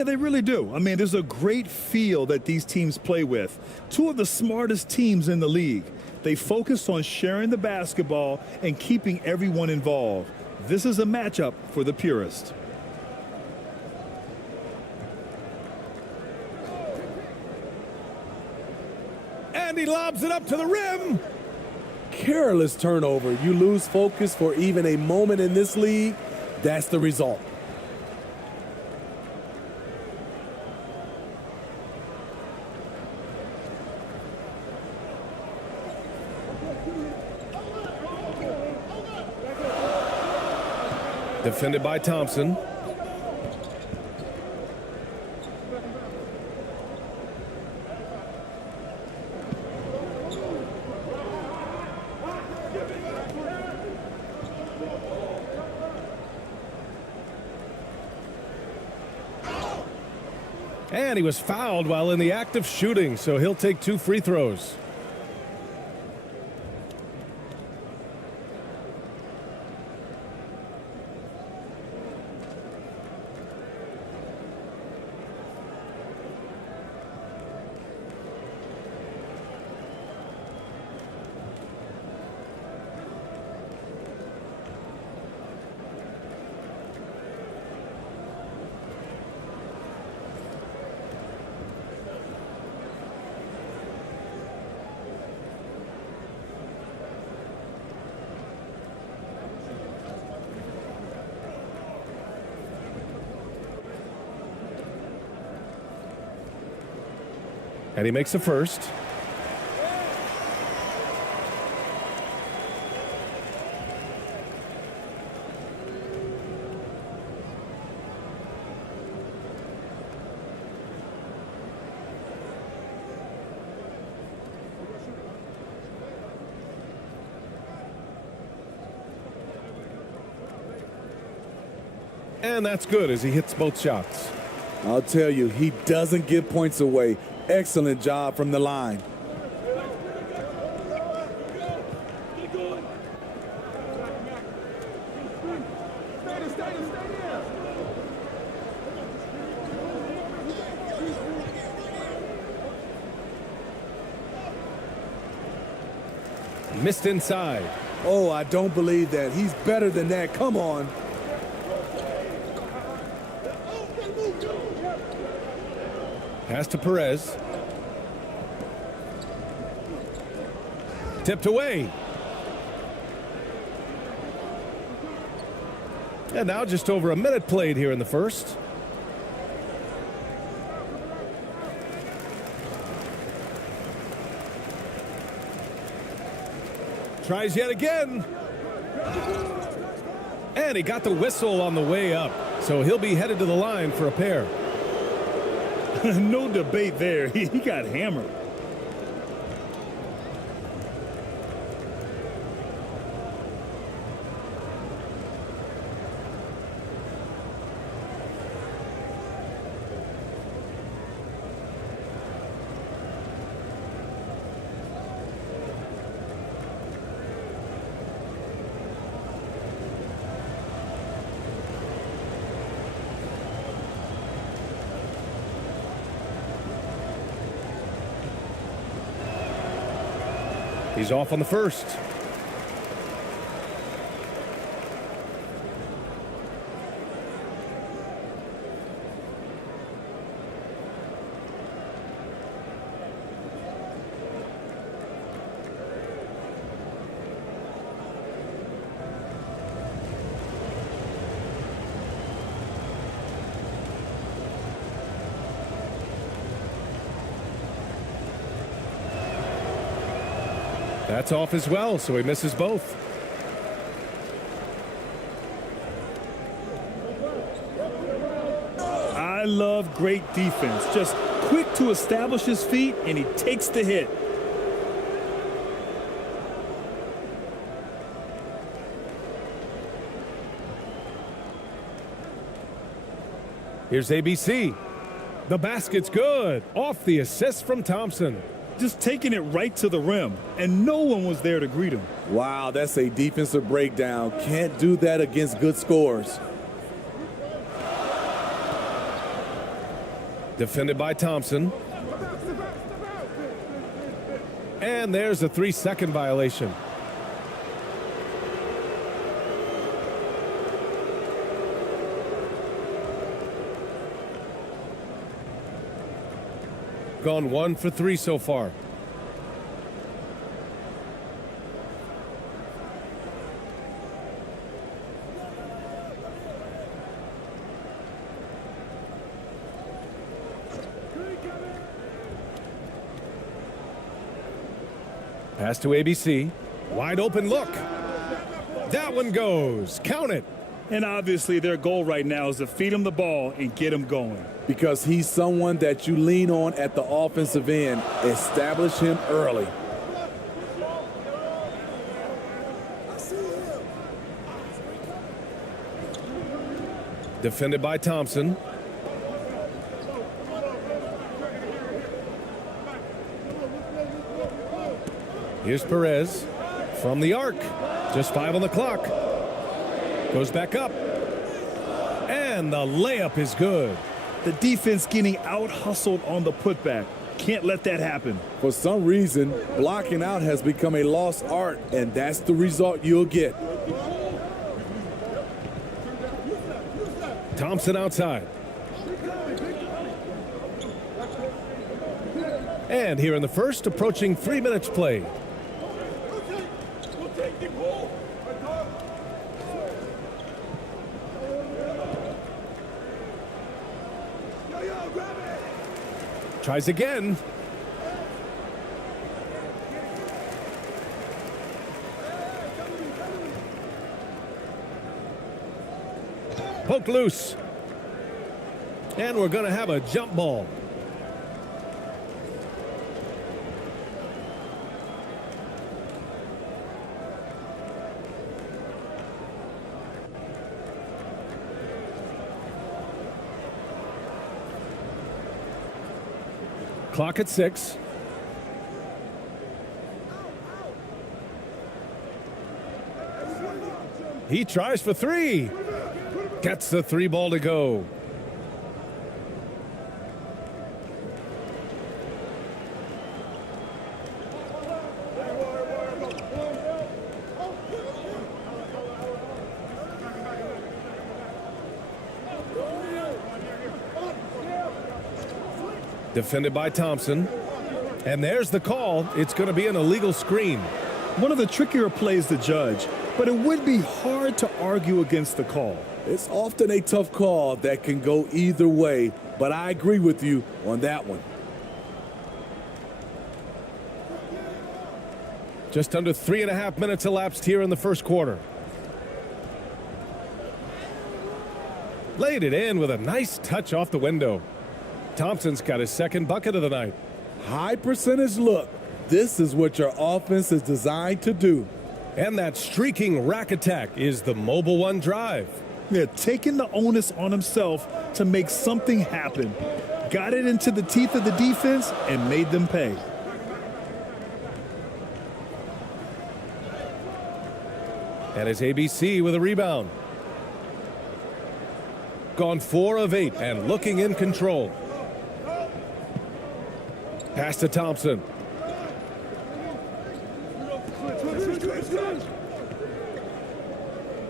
Yeah, they really do. I mean, there's a great feel that these teams play with. Two of the smartest teams in the league. They focus on sharing the basketball and keeping everyone involved. This is a matchup for the purist. And he lobs it up to the rim. Careless turnover. You lose focus for even a moment in this league. That's the result. Defended by Thompson. And he was fouled while in the act of shooting, so he'll take 2 free throws. And he makes the first. And that's good as he hits both shots. I'll tell you, he doesn't give points away. Excellent job from the line. Missed inside. Oh, I don't believe that. He's better than that. Come on. Pass to Perez. Tipped away. And now just over a minute played here in the first. Tries yet again. And he got the whistle on the way up. So he'll be headed to the line for a pair. No debate there. He got hammered. He's off on the first. That's off as well, so he misses both. I love great defense. Just quick to establish his feet, and he takes the hit. Here's ABC. The basket's good. Off the assist from Thompson. Just taking it right to the rim, and no one was there to greet him. Wow, that's a defensive breakdown. Can't do that against good scores. Defended by Thompson. And there's a 3-second violation. Gone 1 for 3 so far. Pass to ABC. Wide open look. That one goes. Count it. And obviously their goal right now is to feed him the ball and get him going. Because he's someone that you lean on at the offensive end. Establish him early. Defended by Thompson. Here's Perez from the arc. Just 5 on the clock. Goes back up. And the layup is good. The defense getting out-hustled on the putback. Can't let that happen. For some reason, blocking out has become a lost art, and that's the result you'll get. Thompson outside. And here in the first, approaching 3 minutes played. Tries again. Poked loose. And we're going to have a jump ball. Clock at 6. He tries for 3. Gets the 3 ball to go. Defended by Thompson. And there's the call. It's going to be an illegal screen. One of the trickier plays to judge, but it would be hard to argue against the call. It's often a tough call that can go either way, but I agree with you on that one. Just under 3.5 minutes elapsed here in the first quarter. Laid it in with a nice touch off the window. Thompson's got his second bucket of the night. High percentage look. This is what your offense is designed to do. And that streaking rack attack is the Mobile One drive. Yeah, taking the onus on himself to make something happen. Got it into the teeth of the defense and made them pay. And it's ABC with a rebound. Gone 4 of 8 and looking in control. Pass to Thompson.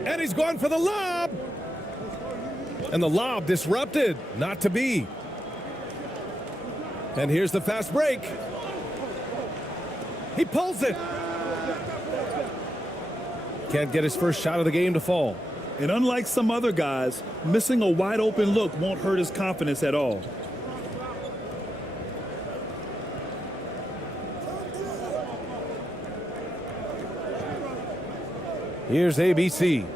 And he's going for the lob. And the lob disrupted. Not to be. And here's the fast break. He pulls it. Can't get his first shot of the game to fall. And unlike some other guys, missing a wide open look won't hurt his confidence at all. Here's ABC.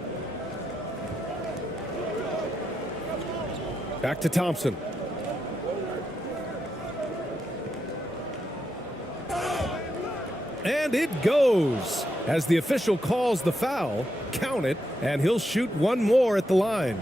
Back to Thompson. And it goes. As the official calls the foul, count it, and he'll shoot one more at the line.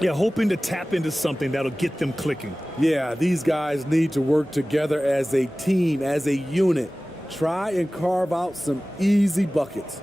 Yeah, hoping to tap into something that'll get them clicking. Yeah, these guys need to work together as a team, as a unit. Try and carve out some easy buckets.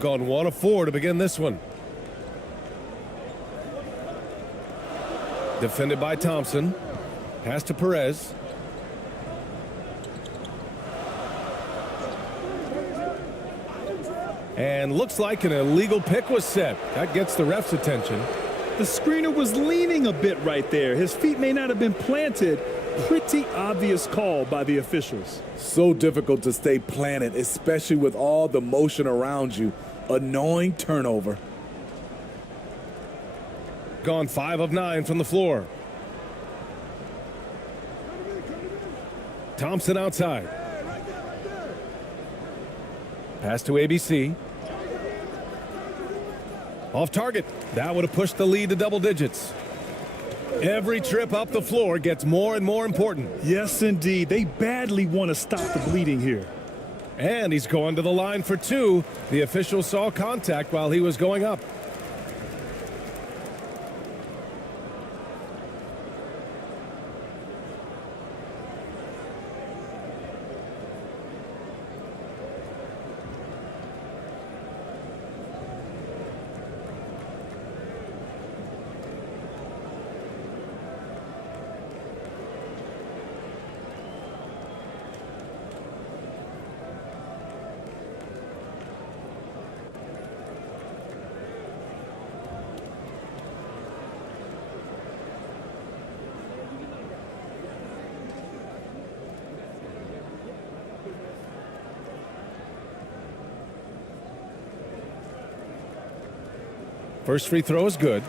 Gone 1 of 4 to begin this one. Defended by Thompson. Pass to Perez. And looks like an illegal pick was set. That gets the ref's attention. The screener was leaning a bit right there. His feet may not have been planted. Pretty obvious call by the officials. So difficult to stay planted, especially with all the motion around you. Annoying turnover. Gone 5 of 9 from the floor. Thompson outside. Pass to ABC. Off target. That would have pushed the lead to double digits. Every trip up the floor gets more and more important. Yes, indeed. They badly want to stop the bleeding here. And he's going to the line for 2. The official saw contact while he was going up. First free throw is good.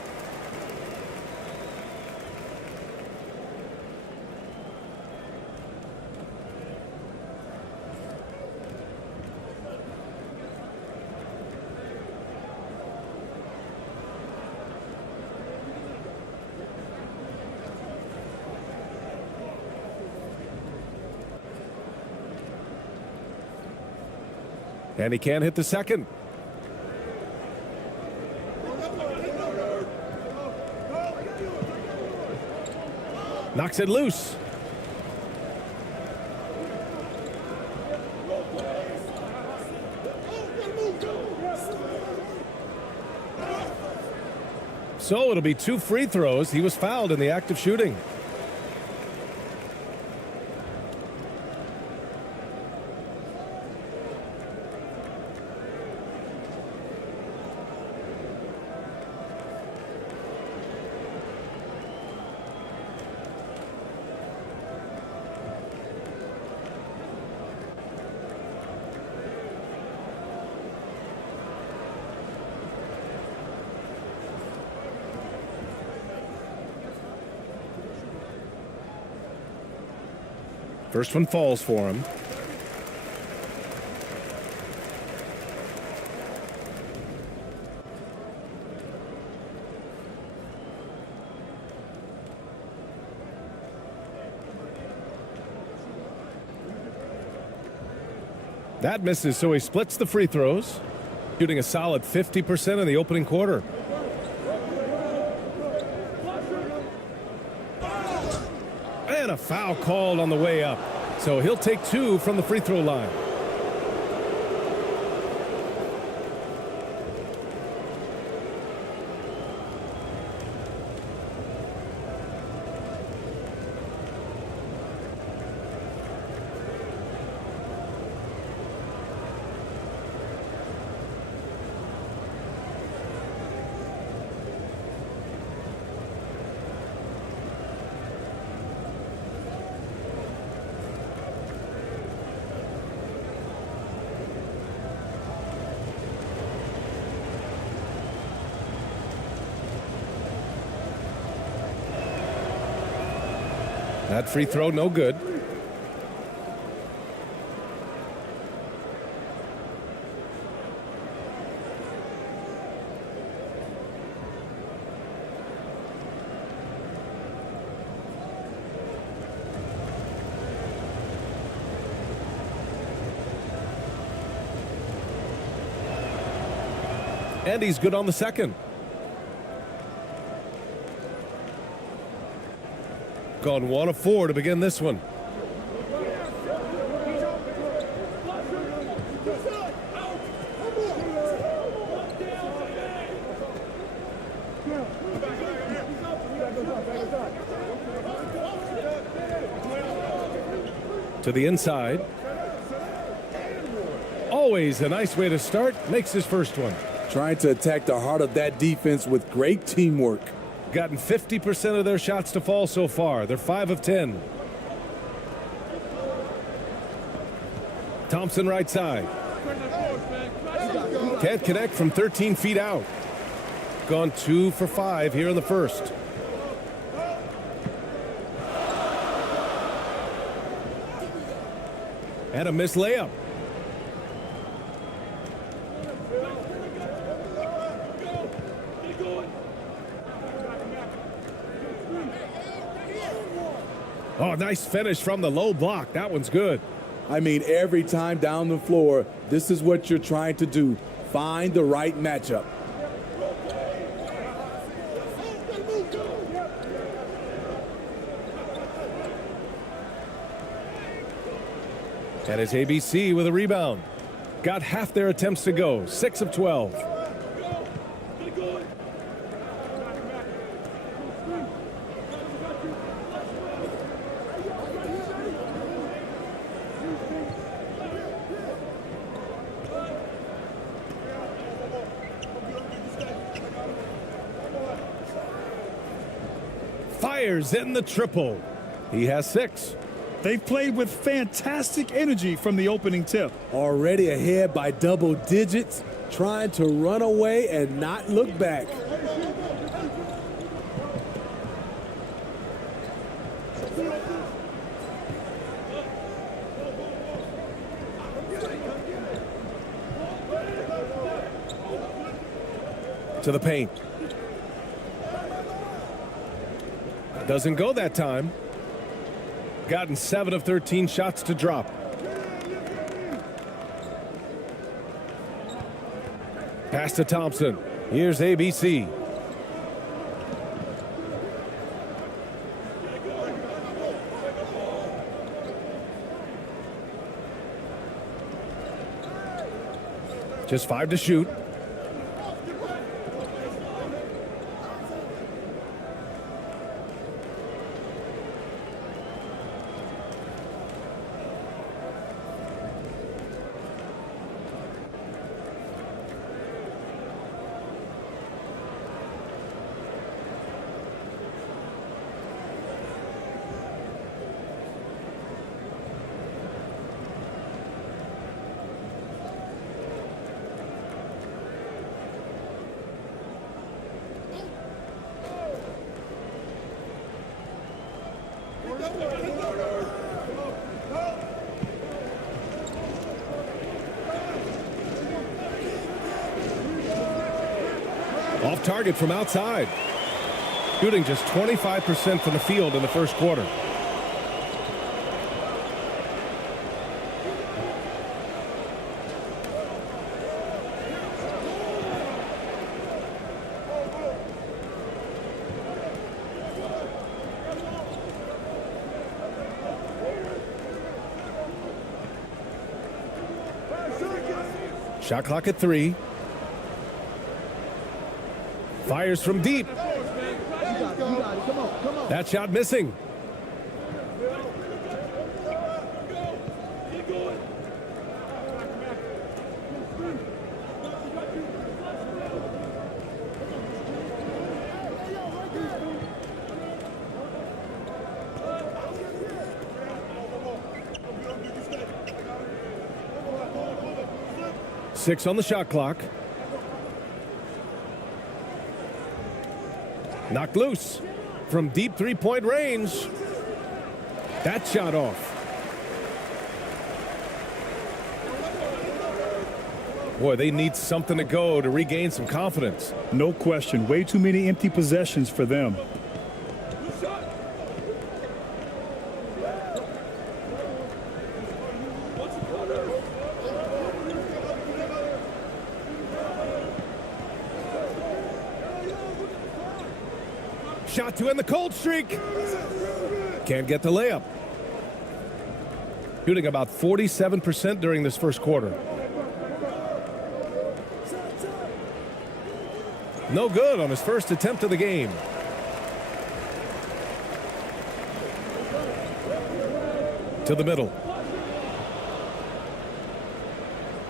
And he can't hit the second. Knocks it loose. So it'll be 2 free throws. He was fouled in the act of shooting. First one falls for him. That misses, so he splits the free throws, shooting a solid 50% in the opening quarter. And a foul called on the way up. So he'll take 2 from the free throw line. That free throw, no good. And he's good on the second. Gone 1 of 4 to begin this one. To the inside. Always a nice way to start. Makes his first one. Trying to attack the heart of that defense with great teamwork. Gotten 50% of their shots to fall so far. They're 5 of 10. Thompson right side. Can't connect from 13 feet out. Gone 2 for 5 here in the first. And a missed layup. Oh, nice finish from the low block. That one's good. I mean, every time down the floor, this is what you're trying to do. Find the right matchup. And it's ABC with a rebound. Got half their attempts to go. 6 of 12. Fires in the triple. He has 6. They've played with fantastic energy from the opening tip. Already ahead by double digits, trying to run away and not look back. To the paint. Doesn't go that time. Gotten 7 of 13 shots to drop. Pass to Thompson. Here's ABC. Just 5 to shoot. Off target from outside. Shooting just 25% from the field in the first quarter. Shot clock at 3. Fires from deep. That shot missing. Six on the shot clock. Knocked loose from deep three-point range. That shot off. Boy, they need something to go to regain some confidence. No question. Way too many empty possessions for them. Shot to end the cold streak. Can't get the layup. Shooting about 47% during this first quarter. No good on his first attempt of the game. To the middle.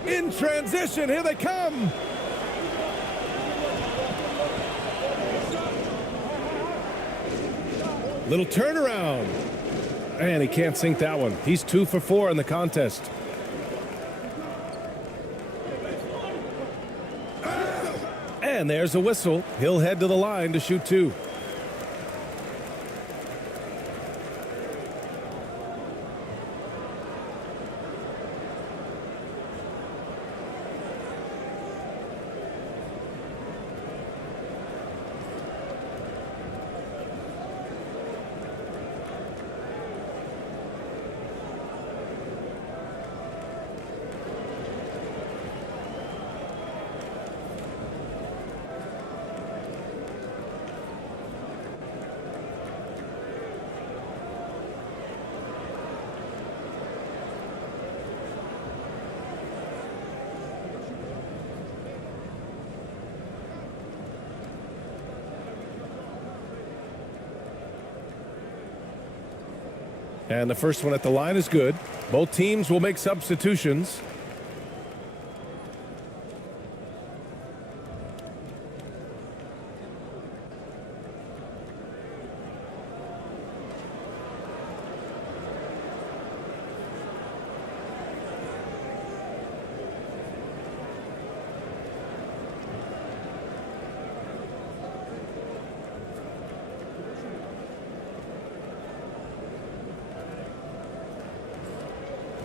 In transition, here they come. Little turnaround. And he can't sink that one. He's 2 for 4 in the contest. And there's a whistle. He'll head to the line to shoot 2. And the first one at the line is good. Both teams will make substitutions.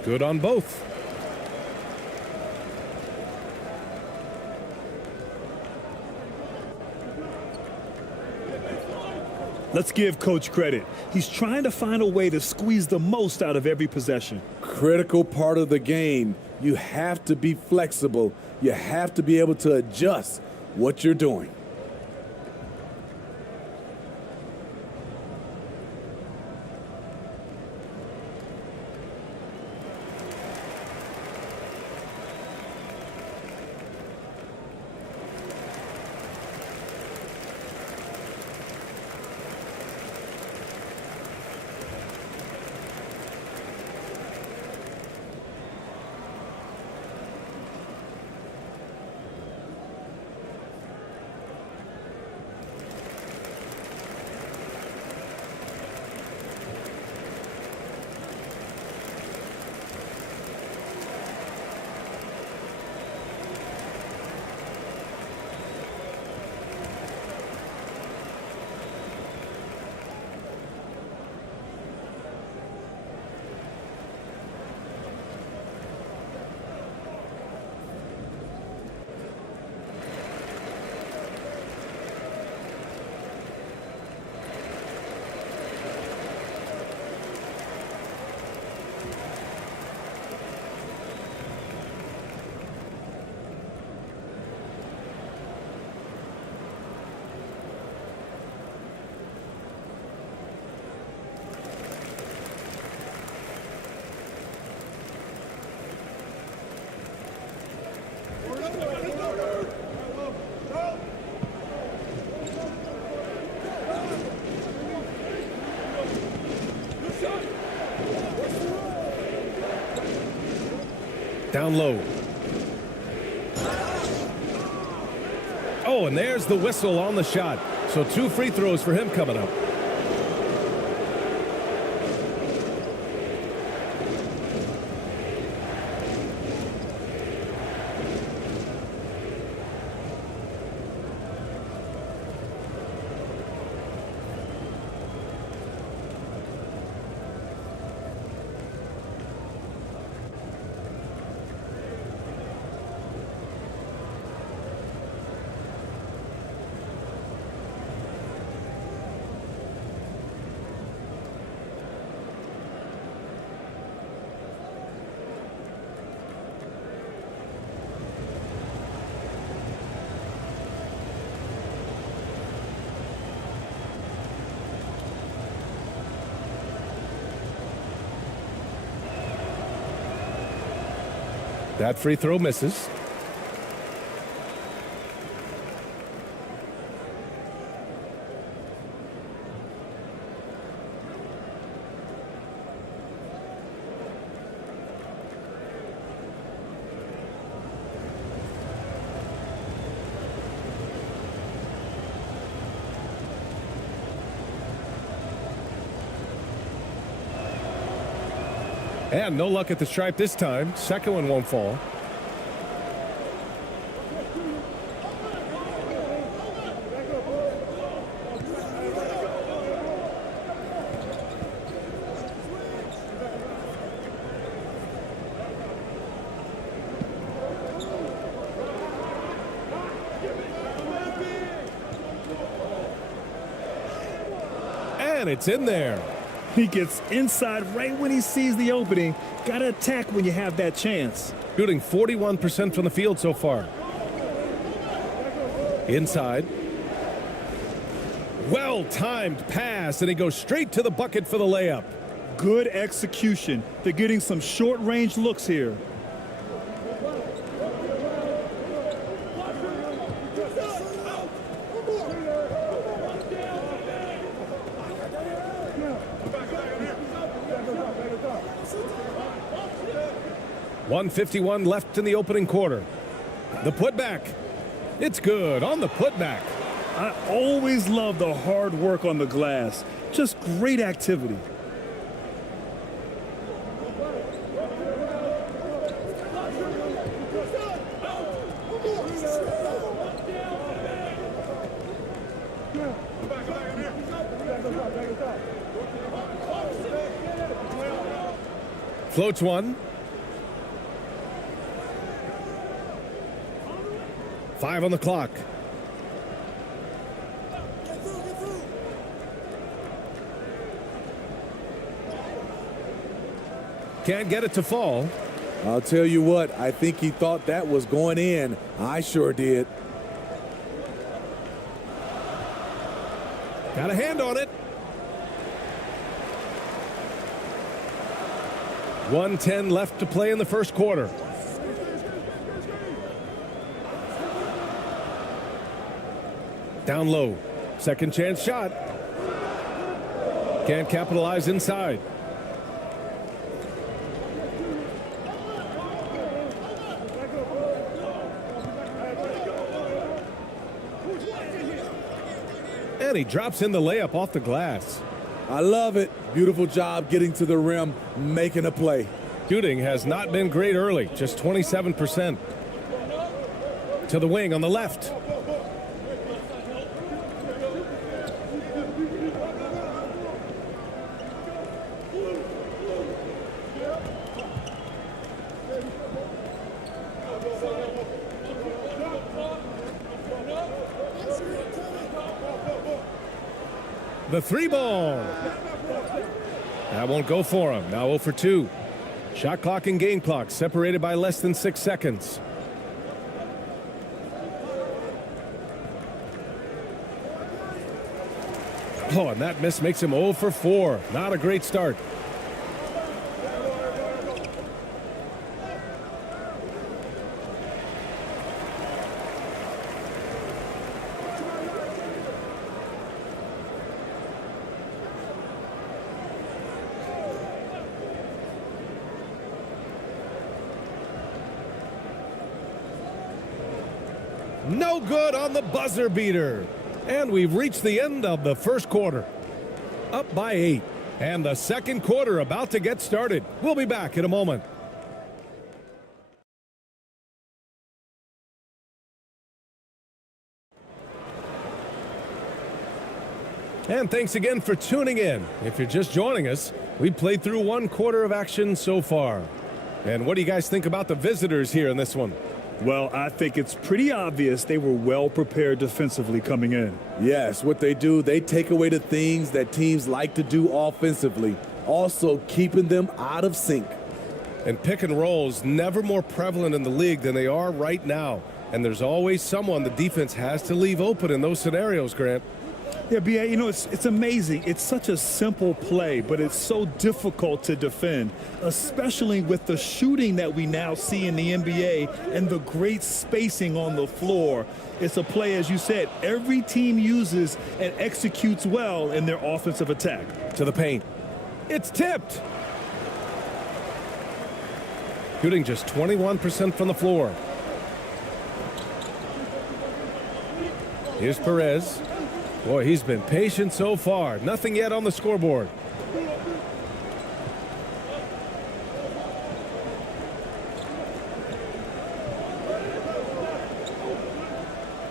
Good on both. Let's give Coach credit. He's trying to find a way to squeeze the most out of every possession. Critical part of the game. You have to be flexible. You have to be able to adjust what you're doing. Down low. Oh, and there's the whistle on the shot. So 2 free throws for him coming up. That free throw misses. And no luck at the stripe this time. Second one won't fall. And it's in there. He gets inside right when he sees the opening. Got to attack when you have that chance. Shooting 41% from the field so far. Inside. Well-timed pass, and he goes straight to the bucket for the layup. Good execution. They're getting some short-range looks here. .151 left in the opening quarter. The putback. It's good on the putback. I always love the hard work on the glass. Just great activity. Floats one. 5 on the clock. Can't get it to fall. I'll tell you what, I think he thought that was going in. I sure did. Got a hand on it. 1:10 left to play in the first quarter. Down low. Second chance shot. Can't capitalize inside. And he drops in the layup off the glass. I love it. Beautiful job getting to the rim, making a play. Shooting has not been great early, just 27%. To the wing on the left. The 3-ball. That won't go for him. Now 0 for 2. Shot clock and game clock separated by less than 6 seconds. Oh, and that miss makes him 0 for 4. Not a great start. No good on the buzzer beater. And we've reached the end of the first quarter. Up by 8. And the second quarter about to get started. We'll be back in a moment. And thanks again for tuning in. If you're just joining us, we played through one quarter of action so far. And what do you guys think about the visitors here in this one? Well, I think it's pretty obvious they were well prepared defensively coming in. Yes, what they do, they take away the things that teams like to do offensively, also keeping them out of sync. And pick and rolls never more prevalent in the league than they are right now. And there's always someone the defense has to leave open in those scenarios, Grant. Yeah, BA, you know, it's amazing. It's such a simple play, but it's so difficult to defend, especially with the shooting that we now see in the NBA and the great spacing on the floor. It's a play, as you said, every team uses and executes well in their offensive attack. To the paint. It's tipped. Shooting just 21% from the floor. Here's Perez. Boy, he's been patient so far. Nothing yet on the scoreboard.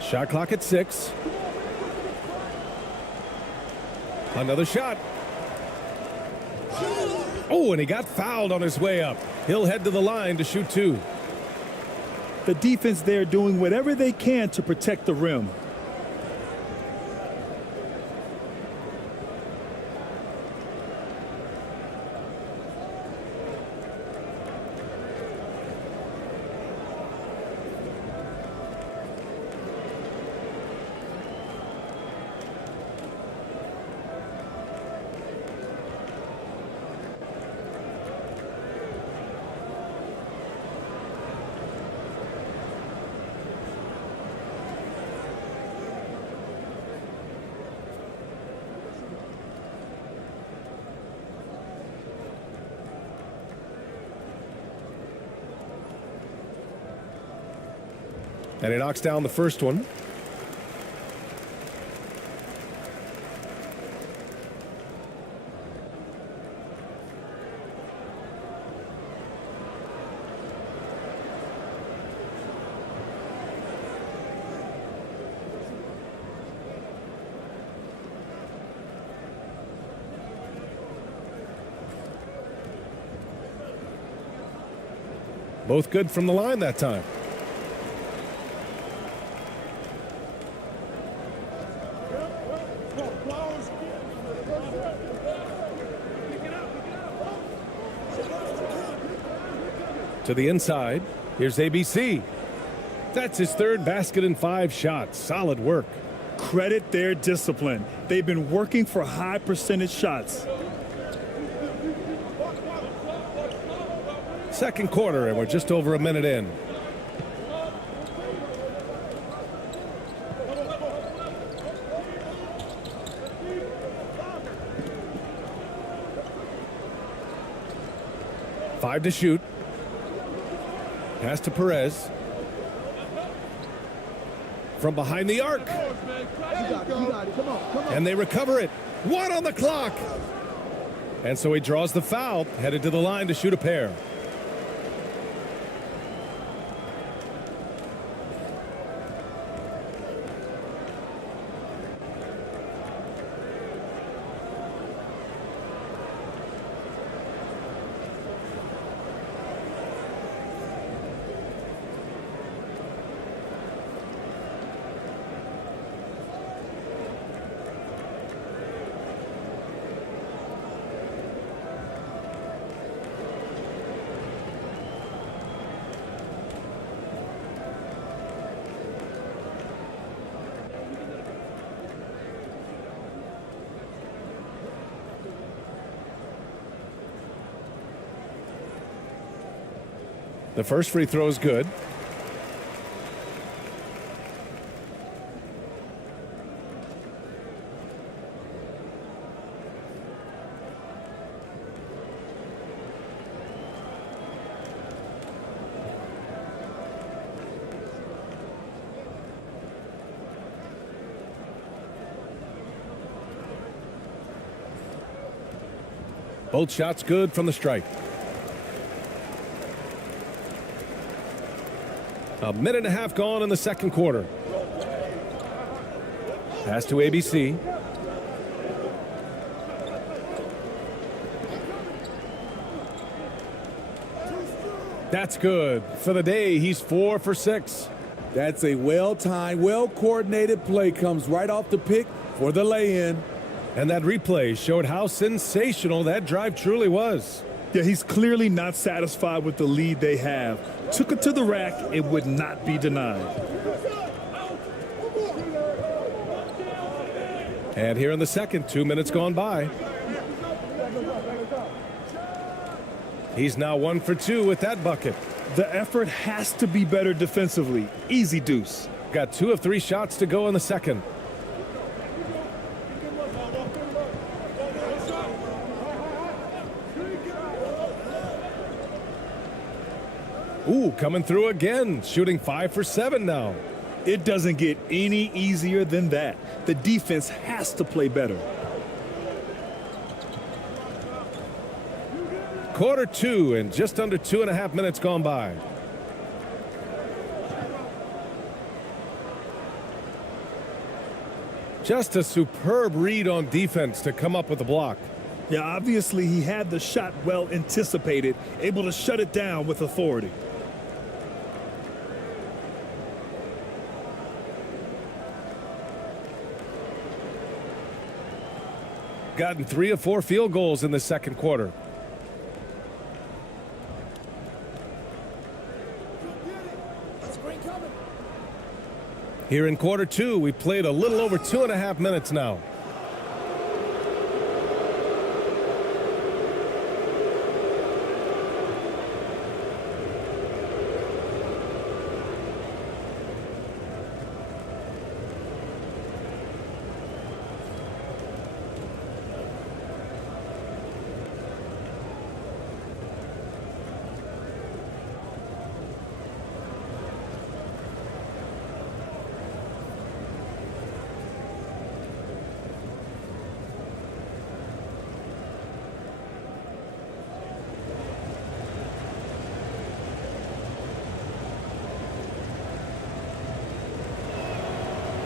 Shot clock at 6. Another shot. Oh, and he got fouled on his way up. He'll head to the line to shoot 2. The defense there doing whatever they can to protect the rim. And he knocks down the first one. Both good from the line that time. To the inside. Here's ABC. That's his third basket in 5 shots. Solid work. Credit their discipline. They've been working for high percentage shots. Second quarter, and we're just over a minute in. Five to shoot. Pass to Perez. From behind the arc. And they recover it. 1 on the clock. And so he draws the foul, headed to the line to shoot a pair. The first free throw is good. Both shots good from the strike. A minute and a half gone in the second quarter. Pass to ABC. That's good. For the day, he's 4 for 6. That's a well-timed, well-coordinated play. Comes right off the pick for the lay-in. And that replay showed how sensational that drive truly was. Yeah, he's clearly not satisfied with the lead they have. Took it to the rack. It would not be denied. And here in the second, 2 minutes gone by. He's now 1 for 2 with that bucket. The effort has to be better defensively. Easy deuce. Got 2 of 3 shots to go in the second. Ooh, coming through again, shooting 5 for 7 now. It doesn't get any easier than that. The defense has to play better. Quarter 2 and just under 2.5 minutes gone by. Just a superb read on defense to come up with the block. Yeah, obviously he had the shot well anticipated, able to shut it down with authority. Gotten 3 of 4 field goals in the second quarter. Here in quarter 2, we played a little over 2.5 minutes now.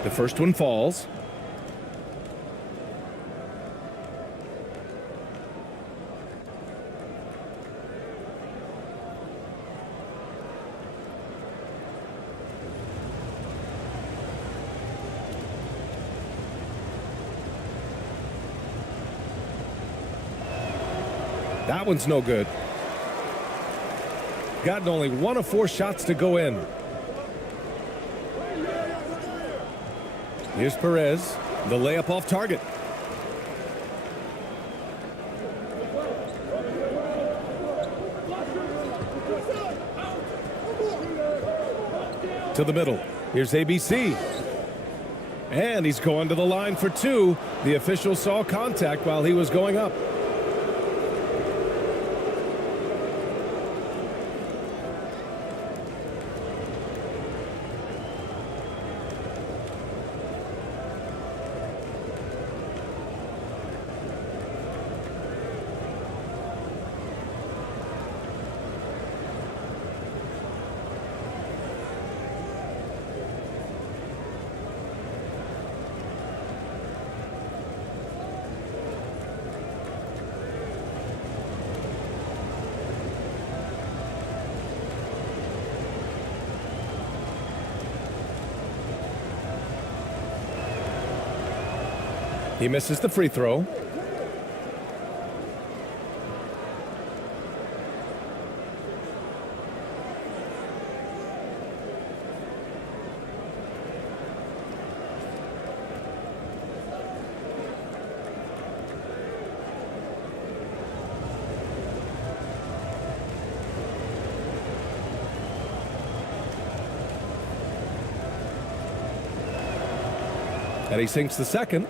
The first one falls. That one's no good. Gotten only 1 of 4 shots to go in. Here's Perez, the layup off target. To the middle. Here's ABC. And he's going to the line for 2. The official saw contact while he was going up. He misses the free throw. And he sinks the second.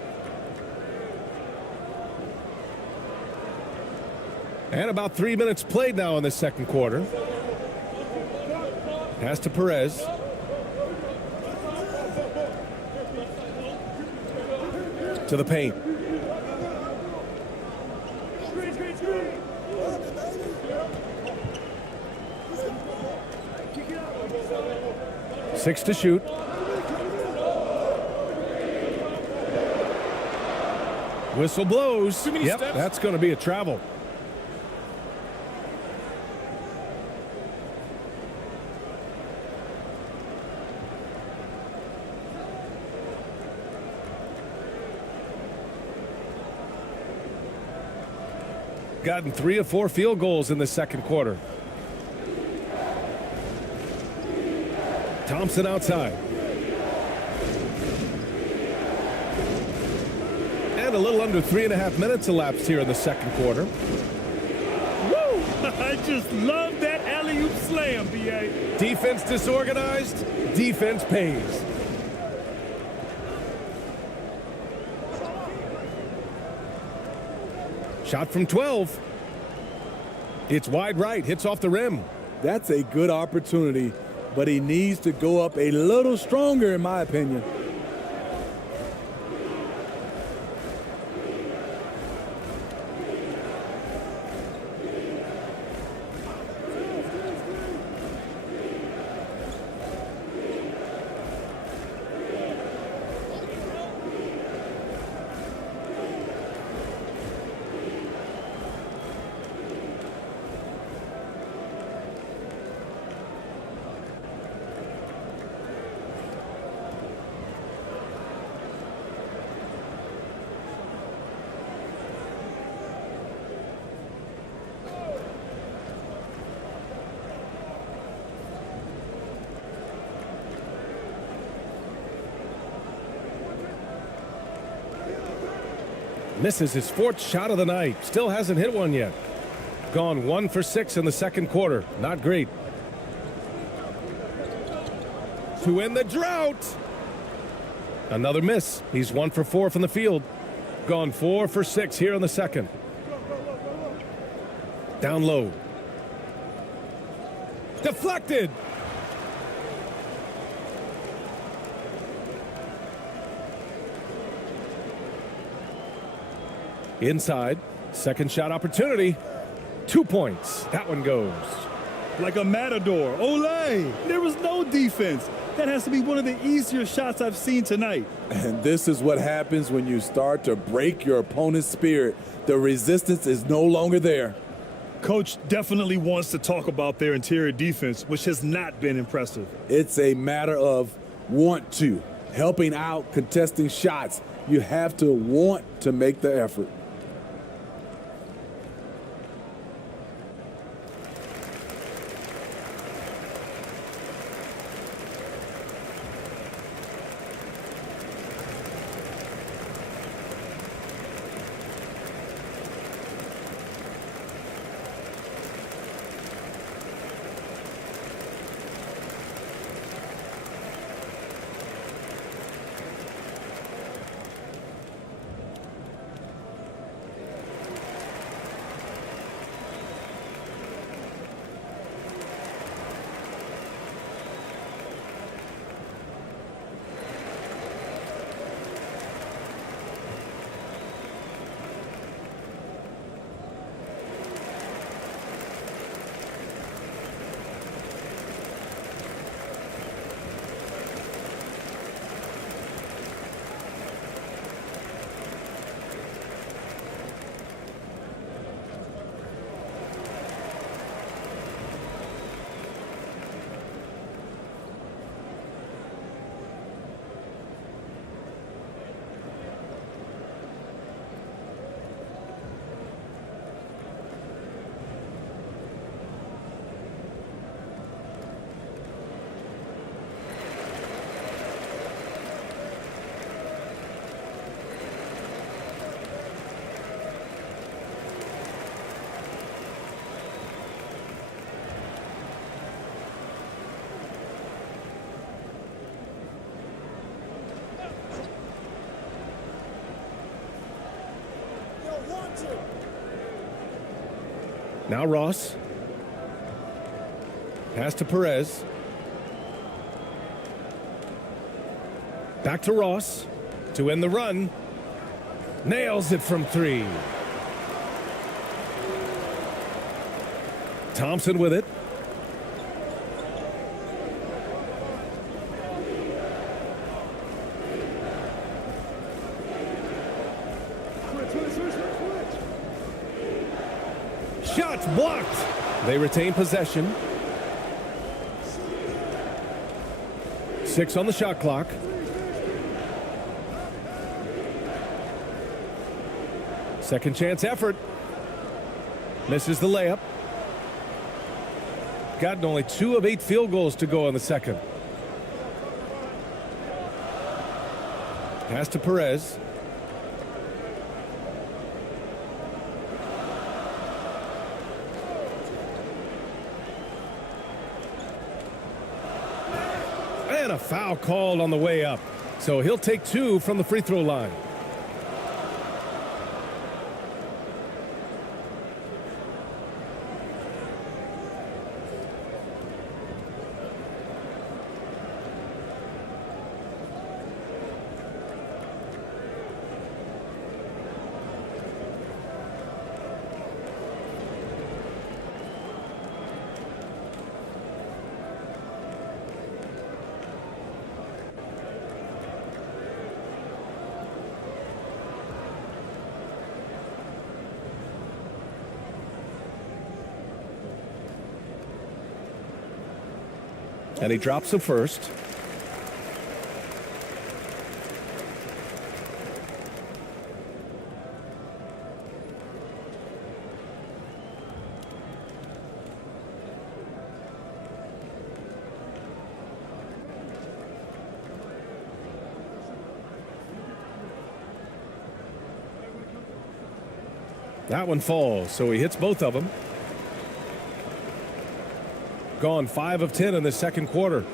And about 3 minutes played now in the second quarter. Pass to Perez. To the paint. 6 to shoot. Whistle blows. Yep, that's going to be a travel. Gotten 3 of 4 field goals in the second quarter. Thompson outside. And a little under 3.5 minutes elapsed here in the second quarter. Woo! I just love that alley-oop slam, BA. Defense disorganized, defense pays. Shot from 12. It's wide right, hits off the rim. That's a good opportunity, but he needs to go up a little stronger, in my opinion. Misses his 4th shot of the night. Still hasn't hit one yet. Gone 1 for 6 in the second quarter. Not great. To end the drought. Another miss. He's 1 for 4 from the field. Gone 4 for 6 here in the second. Down low. Deflected. Inside, second shot opportunity. 2 points. That one goes. Like a matador. Olay! There was no defense. That has to be one of the easier shots I've seen tonight. And this is what happens when you start to break your opponent's spirit. The resistance is no longer there. Coach definitely wants to talk about their interior defense, which has not been impressive. It's a matter of want to. Helping out, contesting shots. You have to want to make the effort. Now Ross. Pass to Perez. Back to Ross to end the run. Nails it from 3. Thompson with it. blocked. They retain possession. 6 on the shot clock. Second chance effort. Misses the layup. Gotten only 2 of 8 field goals to go in the second. Pass to Perez. And a foul called on the way up. So he'll take 2 from the free throw line. And he drops the first. That one falls, so he hits both of them. Gone 5 of 10 in the second quarter.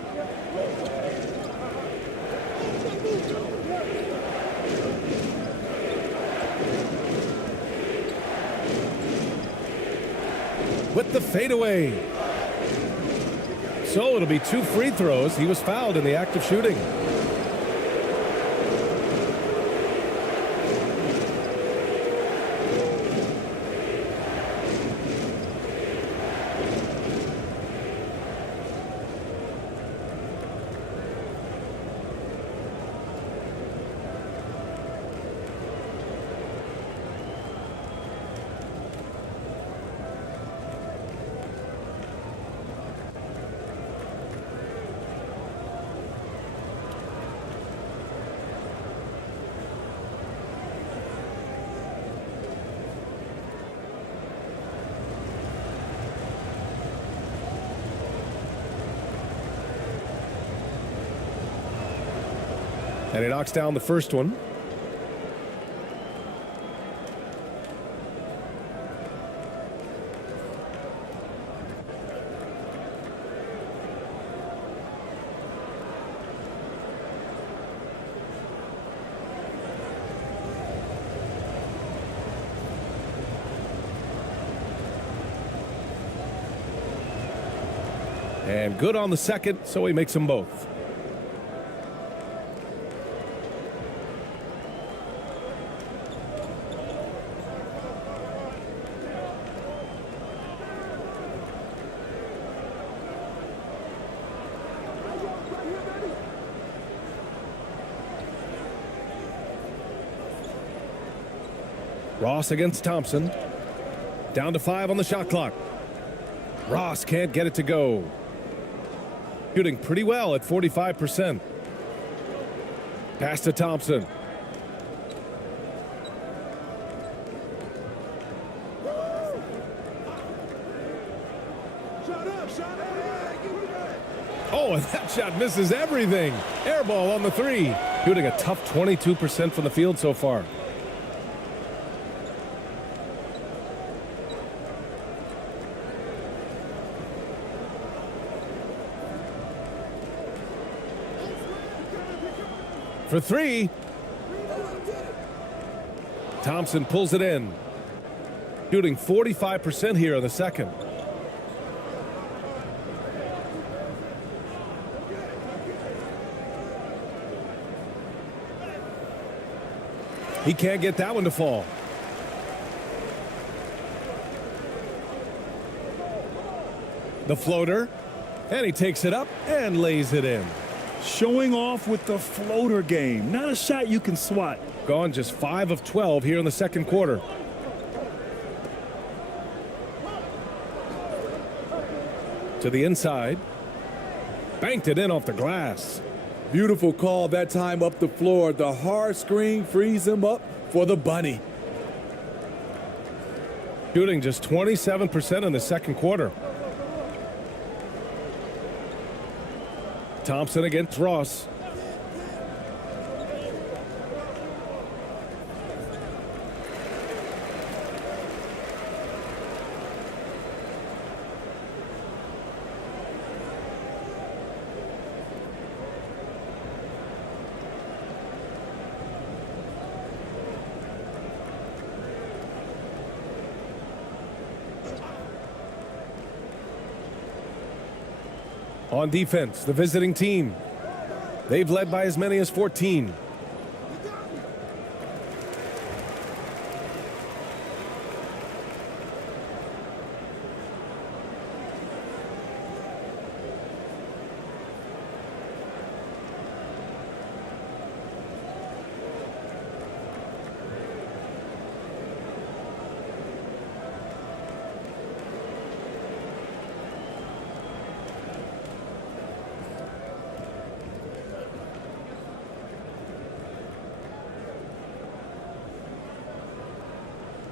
With the fadeaway. So it'll be 2 free throws. He was fouled in the act of shooting. And he knocks down the first one. And good on the second, so he makes them both. Ross against Thompson. Down to 5 on the shot clock. Ross can't get it to go. Shooting pretty well at 45%. Pass to Thompson. Oh, and that shot misses everything. Air ball on the 3. Shooting a tough 22% from the field so far. For 3. Thompson pulls it in. Shooting 45% here in the second. He can't get that one to fall. The floater. And he takes it up and lays it in. Showing off with the floater game. Not a shot you can swat. Gone just 5 of 12 here in the second quarter. To the inside. Banked it in off the glass. Beautiful call that time up the floor. The hard screen frees him up for the bunny. Shooting just 27% in the second quarter. Thompson against Ross. On defense, the visiting team. They've led by as many as 14.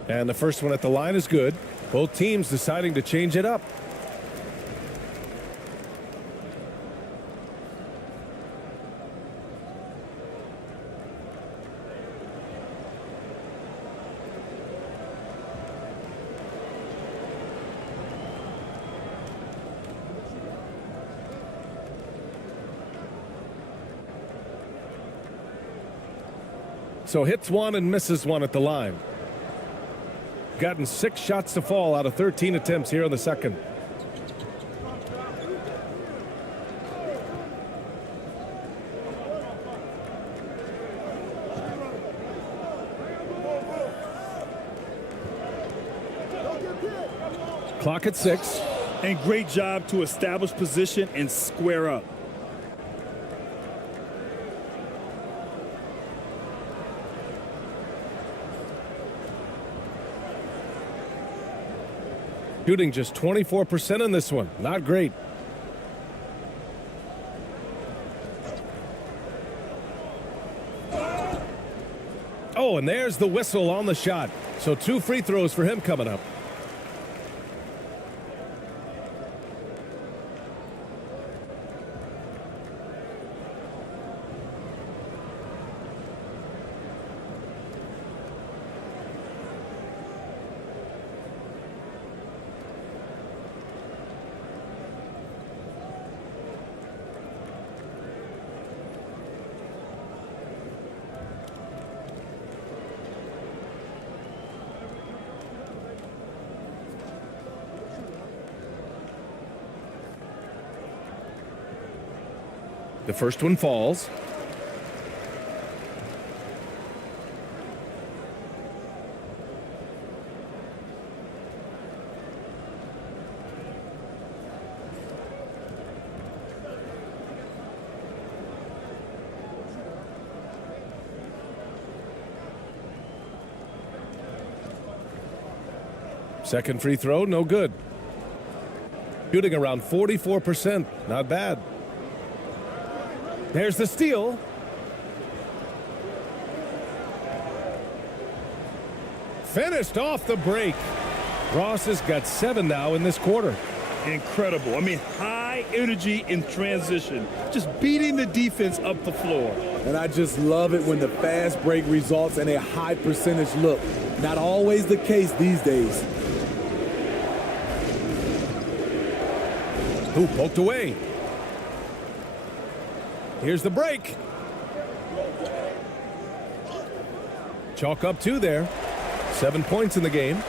And the first one at the line is good. Both teams deciding to change it up. So hits one and misses one at the line. Gotten 6 shots to fall out of 13 attempts here in the second. Clock at 6. And great job to establish position and square up. Shooting just 24% in this one. Not great. Oh, and there's the whistle on the shot. So 2 free throws for him coming up. The first one falls. Second free throw, no good. Shooting around 44%, not bad. There's the steal. Finished off the break. Ross has got 7 now in this quarter. Incredible. I mean, high energy in transition. Just beating the defense up the floor. And I just love it when the fast break results in a high percentage look. Not always the case these days. Ooh, poked away. Here's the break. Chalk up 2 there. 7 points in the game.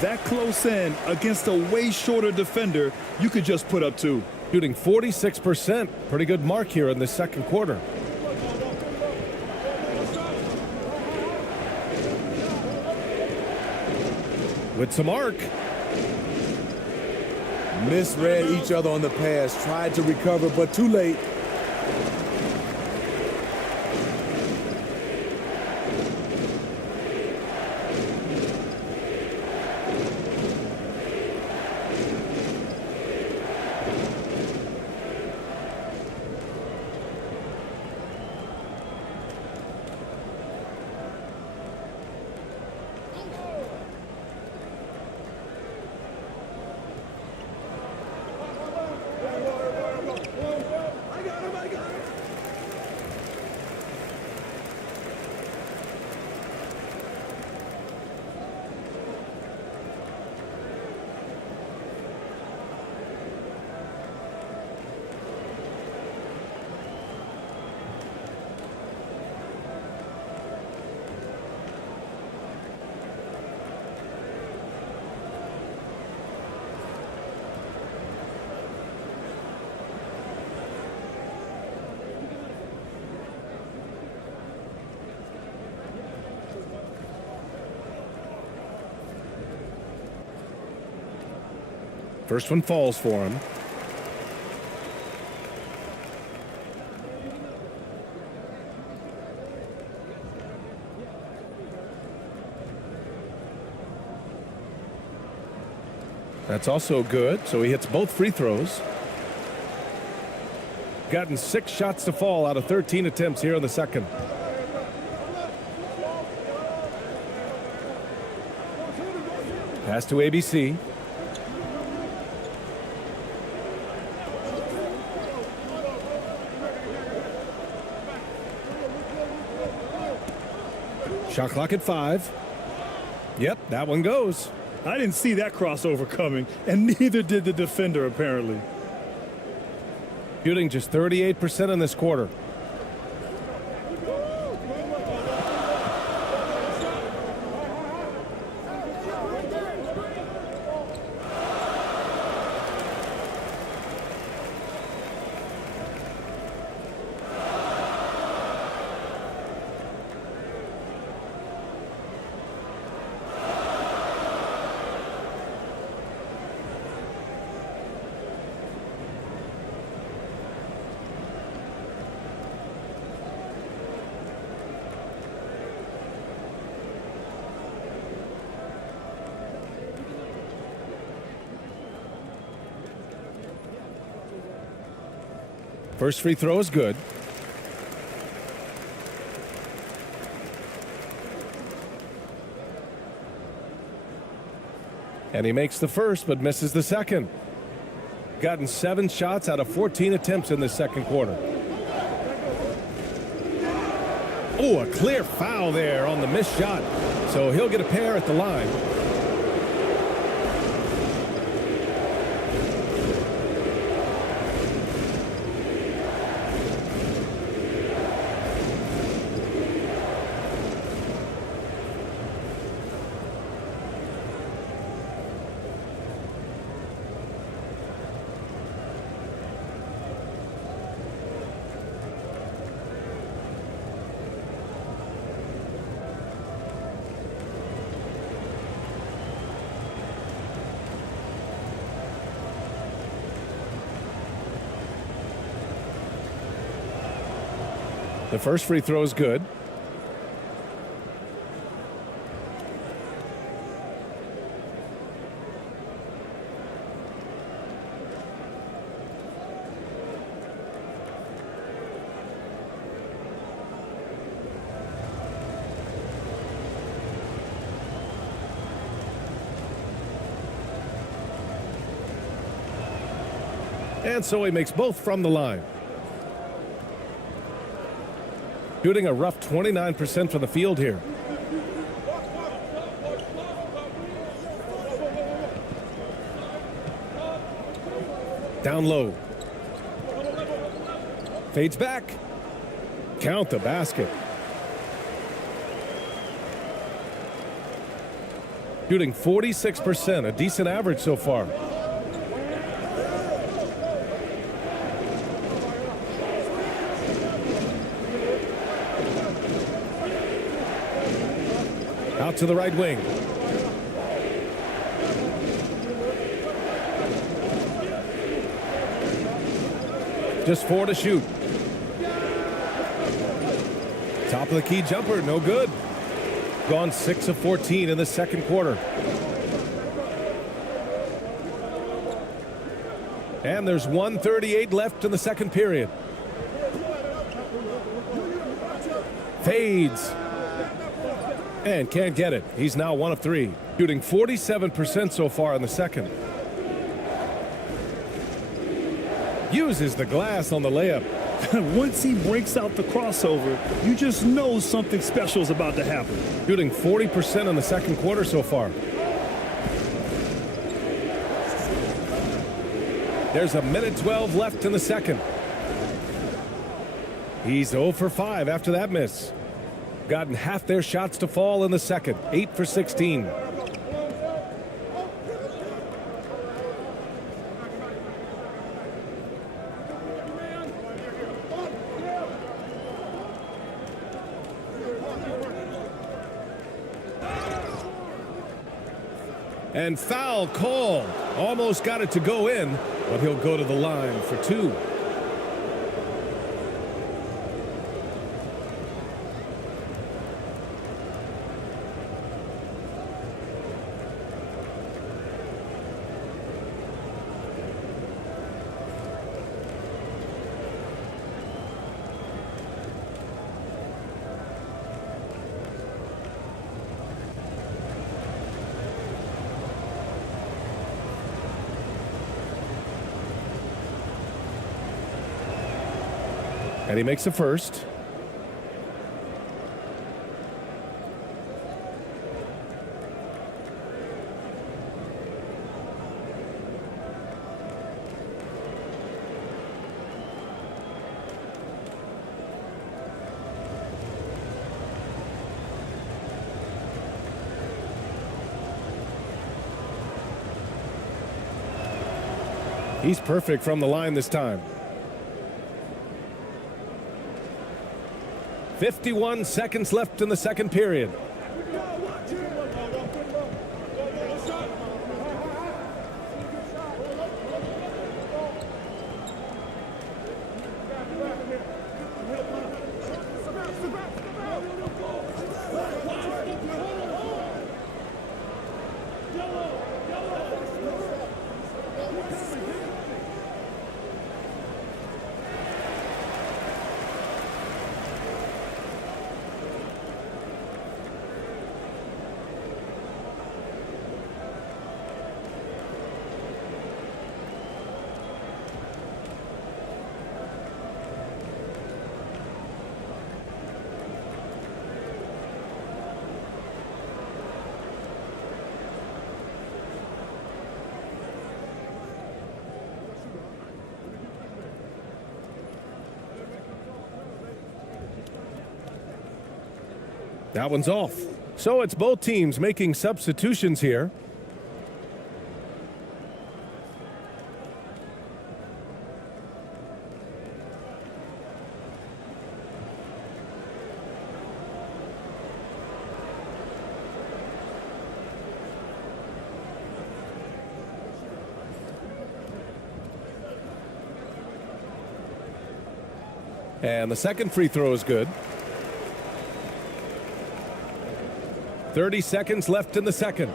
That close in against a way shorter defender, you could just put up 2. Shooting 46%. Pretty good mark here in the second quarter. With some arc. Misread each other on the pass. Tried to recover, but too late. First one falls for him. That's also good, so he hits both free throws. Gotten 6 shots to fall out of 13 attempts here in the second. Pass to ABC. Shot clock at 5. Yep, that one goes. I didn't see that crossover coming, and neither did the defender, apparently. Shooting just 38% in this quarter. First free throw is good. And he makes the first but misses the second. Gotten 7 shots out of 14 attempts in the second quarter. Oh, a clear foul there on the missed shot. So he'll get a pair at the line. The first free throw is good. And so he makes both from the line. Shooting a rough 29% from the field here. Down low. Fades back. Count the basket. Shooting 46%, a decent average so far. Out to the right wing. Just 4 to shoot. Top of the key jumper, no good. Gone 6 of 14 in the second quarter. And there's 1:38 left in the second period. Fades. And can't get it. He's now 1 of 3. Shooting 47% so far in the second. Uses the glass on the layup. Once he breaks out the crossover, you just know something special is about to happen. Shooting 40% in the second quarter so far. There's a minute 12 left in the second. He's 0 for 5 after that miss. Gotten half their shots to fall in the second. 8 for 16. And foul call. Almost got it to go in, but he'll go to the line for 2. And he makes the first. He's perfect from the line this time. 51 seconds left in the second period. That one's off. So it's both teams making substitutions here. And the second free throw is good. 30 seconds left in the second.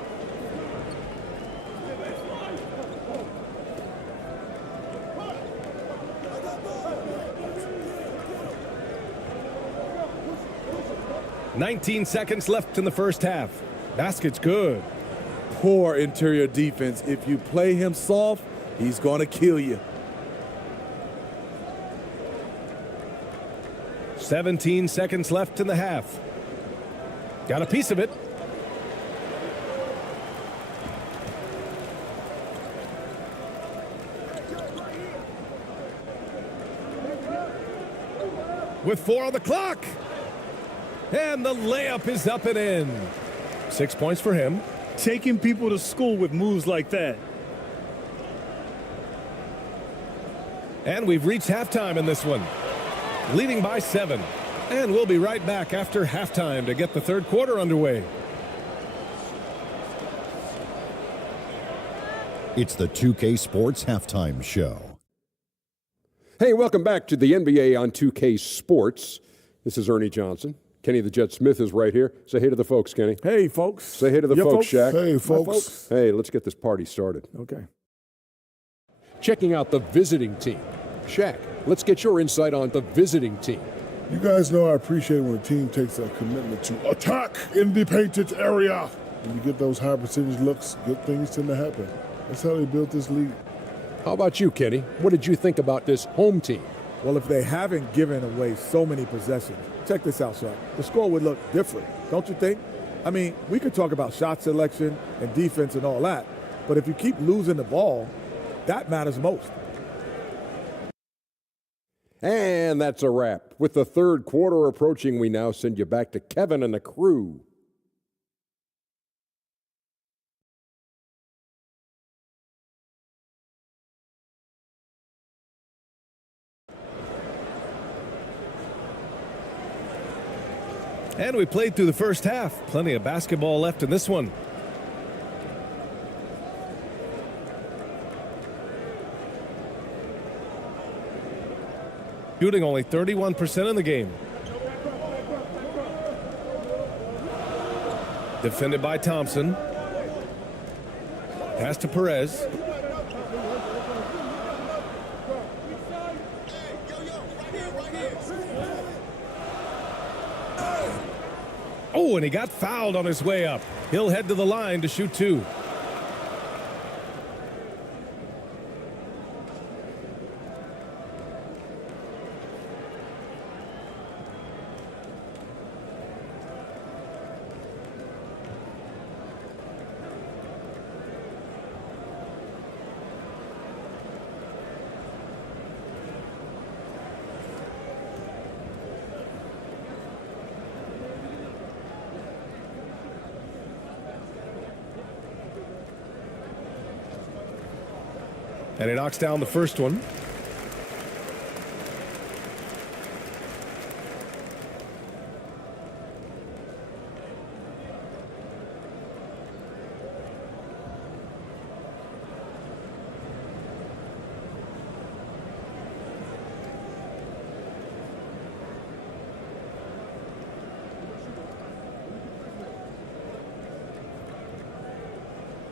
"19 seconds left in the first half. Basket's good. Poor interior defense. If you play him soft, he's going to kill you. 17 seconds left in the half. Got a piece of it. With 4 on the clock. And the layup is up and in. 6 points for him. Taking people to school with moves like that. And we've reached halftime in this one. Leading by 7. And we'll be right back after halftime to get the third quarter underway. It's the 2K Sports Halftime Show. Hey, welcome back to the NBA on 2K Sports. This is Ernie Johnson. Kenny the Jet Smith is right here. Say hey to the folks, Kenny. Hey, folks. Say hey to the folks, Shaq. Hey, folks. Hey, let's get this party started. Okay. Checking out the visiting team. Shaq, let's get your insight on the visiting team. You guys know I appreciate when a team takes a commitment to attack in the painted area. When you get those high percentage looks, good things tend to happen. That's how they built this league. How about you, Kenny? What did you think about this home team? Well, if they haven't given away so many possessions, check this out, Shaq. The score would look different, don't you think? I mean, we could talk about shot selection and defense and all that, but if you keep losing the ball, that matters most. And that's a wrap. With the third quarter approaching, we now send you back to Kevin and the crew. And we played through the first half. Plenty of basketball left in this one. shooting only 31% in the game. Defended by Thompson. Pass to Perez. Oh, and he got fouled on his way up. He'll head to the line to shoot 2. And he knocks down the first one.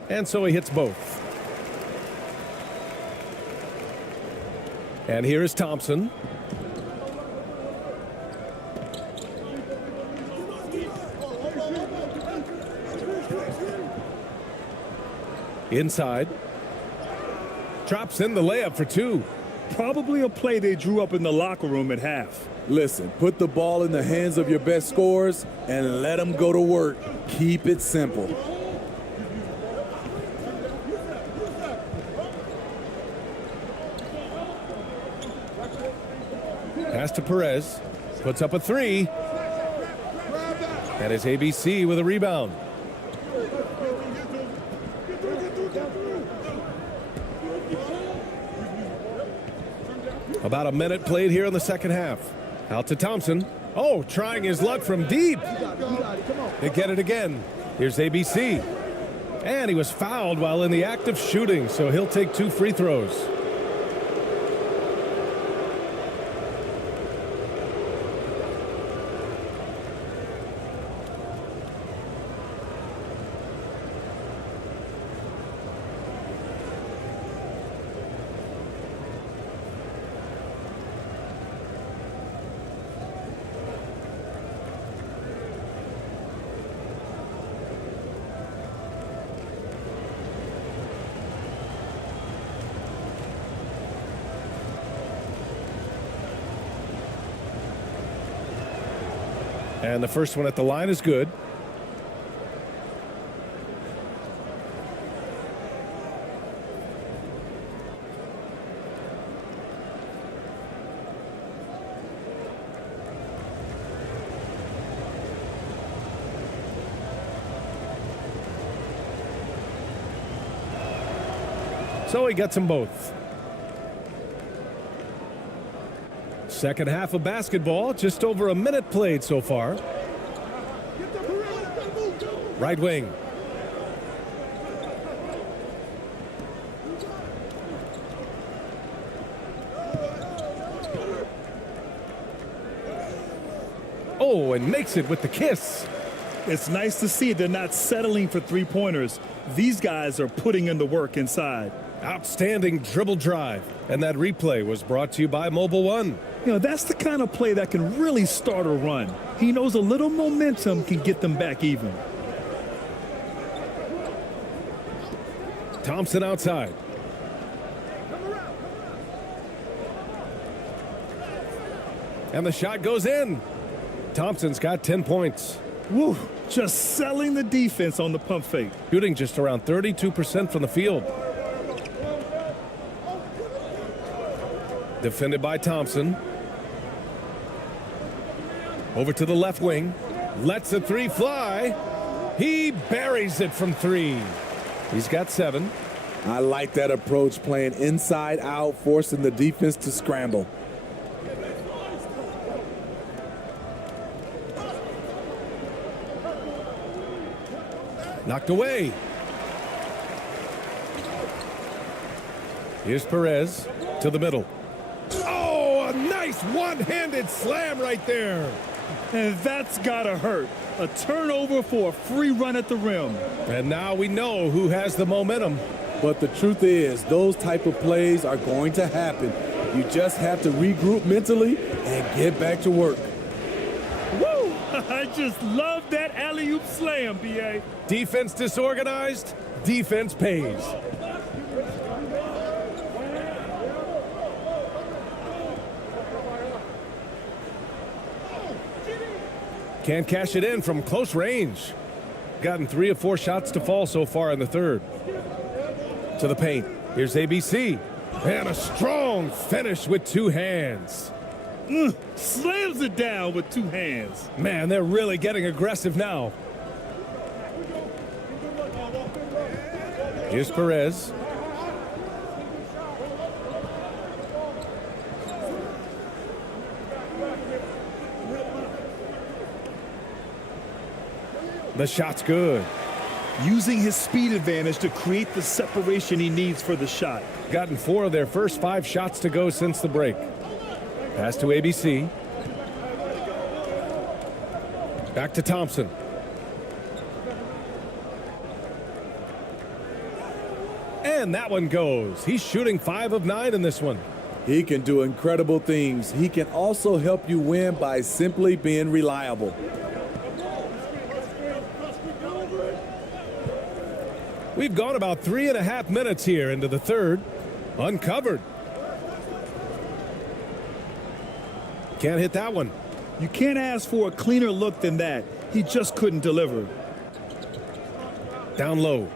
And so he hits both. And here is Thompson. Inside. Drops in the layup for 2. Probably a play they drew up in the locker room at half. Listen, put the ball in the hands of your best scorers and let them go to work. Keep it simple. Pass to Perez. Puts up a 3. And it's ABC with a rebound. About a minute played here in the second half. Out to Thompson. Oh, trying his luck from deep. They get it again. Here's ABC. And he was fouled while in the act of shooting, so he'll take 2 free throws. And the first one at the line is good. So he gets them both. Second half of basketball, just over a minute played so far. Right wing. Oh, and makes it with the kiss. It's nice to see they're not settling for three-pointers. These guys are putting in the work inside. Outstanding dribble drive. And that replay was brought to you by Mobile One. You know, that's the kind of play that can really start a run. He knows a little momentum can get them back even. Thompson outside. And the shot goes in. Thompson's got 10 points. Woo, just selling the defense on the pump fake. Shooting just around 32% from the field. Defended by Thompson. Over to the left wing. Lets the 3 fly. He buries it from 3. He's got 7. I like that approach, playing inside out, forcing the defense to scramble. Knocked away. Here's Perez to the middle. Oh, a nice one-handed slam right there. And that's gotta hurt. A turnover for a free run at the rim. And now we know who has the momentum. But the truth is, those type of plays are going to happen. You just have to regroup mentally and get back to work. Woo! I just love that alley-oop slam, B.A. Defense disorganized, defense pays. Can't cash it in from close range. Gotten 3 of 4 shots to fall so far in the third. To the paint. Here's ABC. And a strong finish with 2 hands. Slams it down with 2 hands. Man, they're really getting aggressive now. Here's Perez. The shot's good. Using his speed advantage to create the separation he needs for the shot. Gotten 4 of their first 5 shots to go since the break. Pass to ABC. Back to Thompson. And that one goes. He's shooting 5 of 9 in this one. He can do incredible things. He can also help you win by simply being reliable. We've gone about 3.5 minutes here into the third. Uncovered. Can't hit that one. You can't ask for a cleaner look than that. He just couldn't deliver. Down low.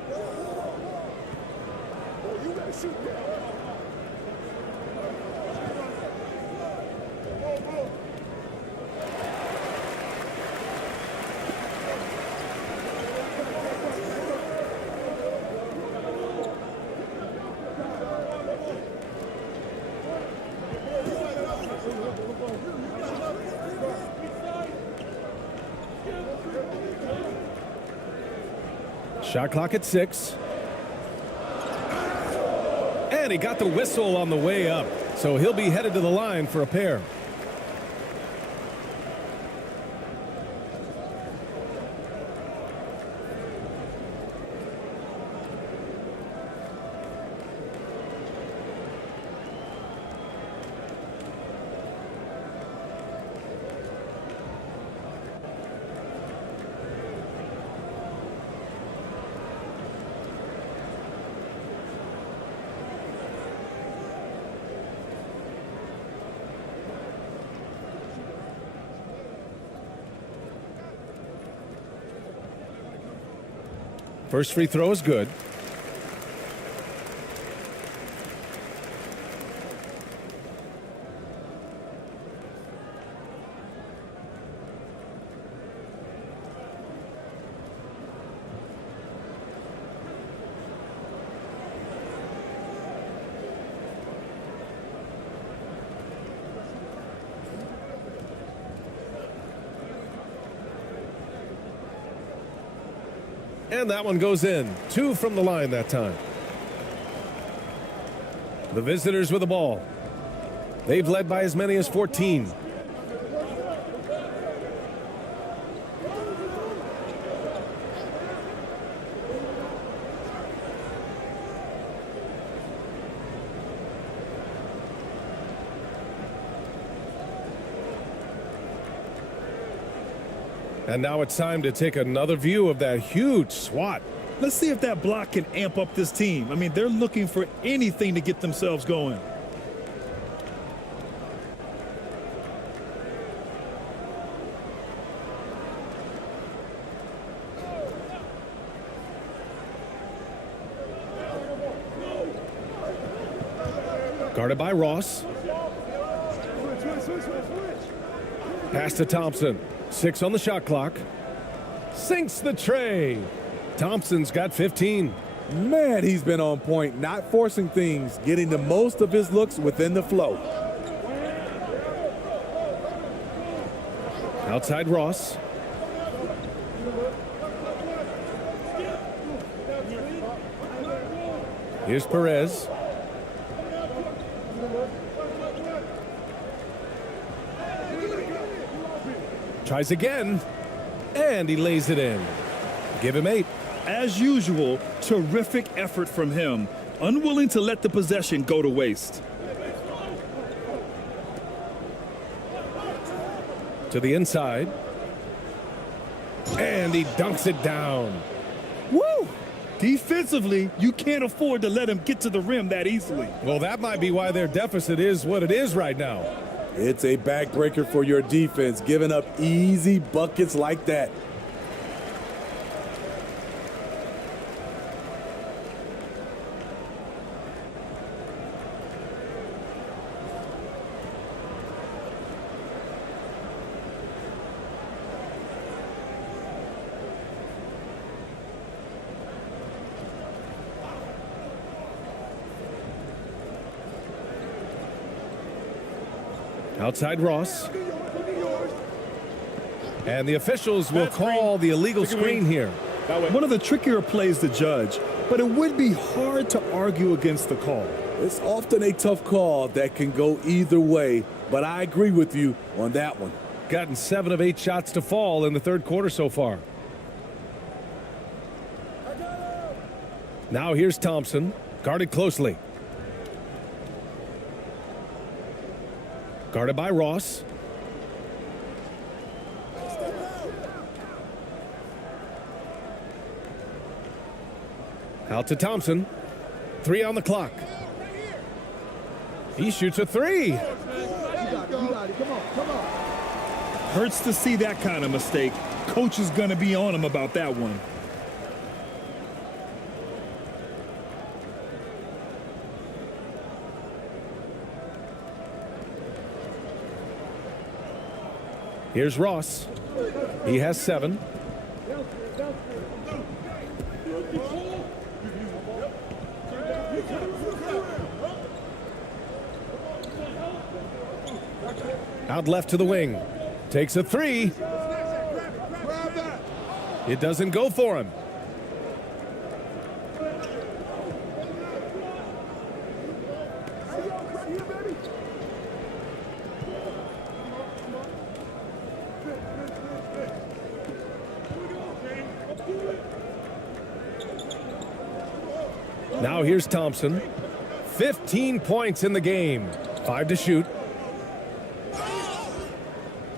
Shot clock at 6. And he got the whistle on the way up. So he'll be headed to the line for a pair. First free throw is good. And that one goes in. 2 from the line that time. The visitors with the ball. They've led by as many as 14. And now it's time to take another view of that huge swat. Let's see if that block can amp up this team. I mean, they're looking for anything to get themselves going. Guarded by Ross. Pass to Thompson. 6 on the shot clock. Sinks the tray. Thompson's got 15. Man, he's been on point, not forcing things, getting the most of his looks within the flow. Outside Ross. Here's Perez. Tries again, and he lays it in. Give him 8. As usual, terrific effort from him, unwilling to let the possession go to waste. To the inside. And he dunks it down. Woo! Defensively, you can't afford to let him get to the rim that easily. Well, that might be why their deficit is what it is right now. It's a backbreaker for your defense, giving up easy buckets like that. Outside Ross. And the officials will call the illegal screen here. One of the trickier plays to judge, but it would be hard to argue against the call. It's often a tough call that can go either way, but I agree with you on that one. Gotten 7 of 8 shots to fall in the third quarter so far. Now here's Thompson, guarded closely. Guarded by Ross. Out to Thompson. 3 on the clock. He shoots a 3. Hurts to see that kind of mistake. Coach is going to be on him about that one. Here's Ross. He has 7. Out left to the wing. Takes a 3. It doesn't go for him. Now here's Thompson. 15 points in the game. 5 to shoot.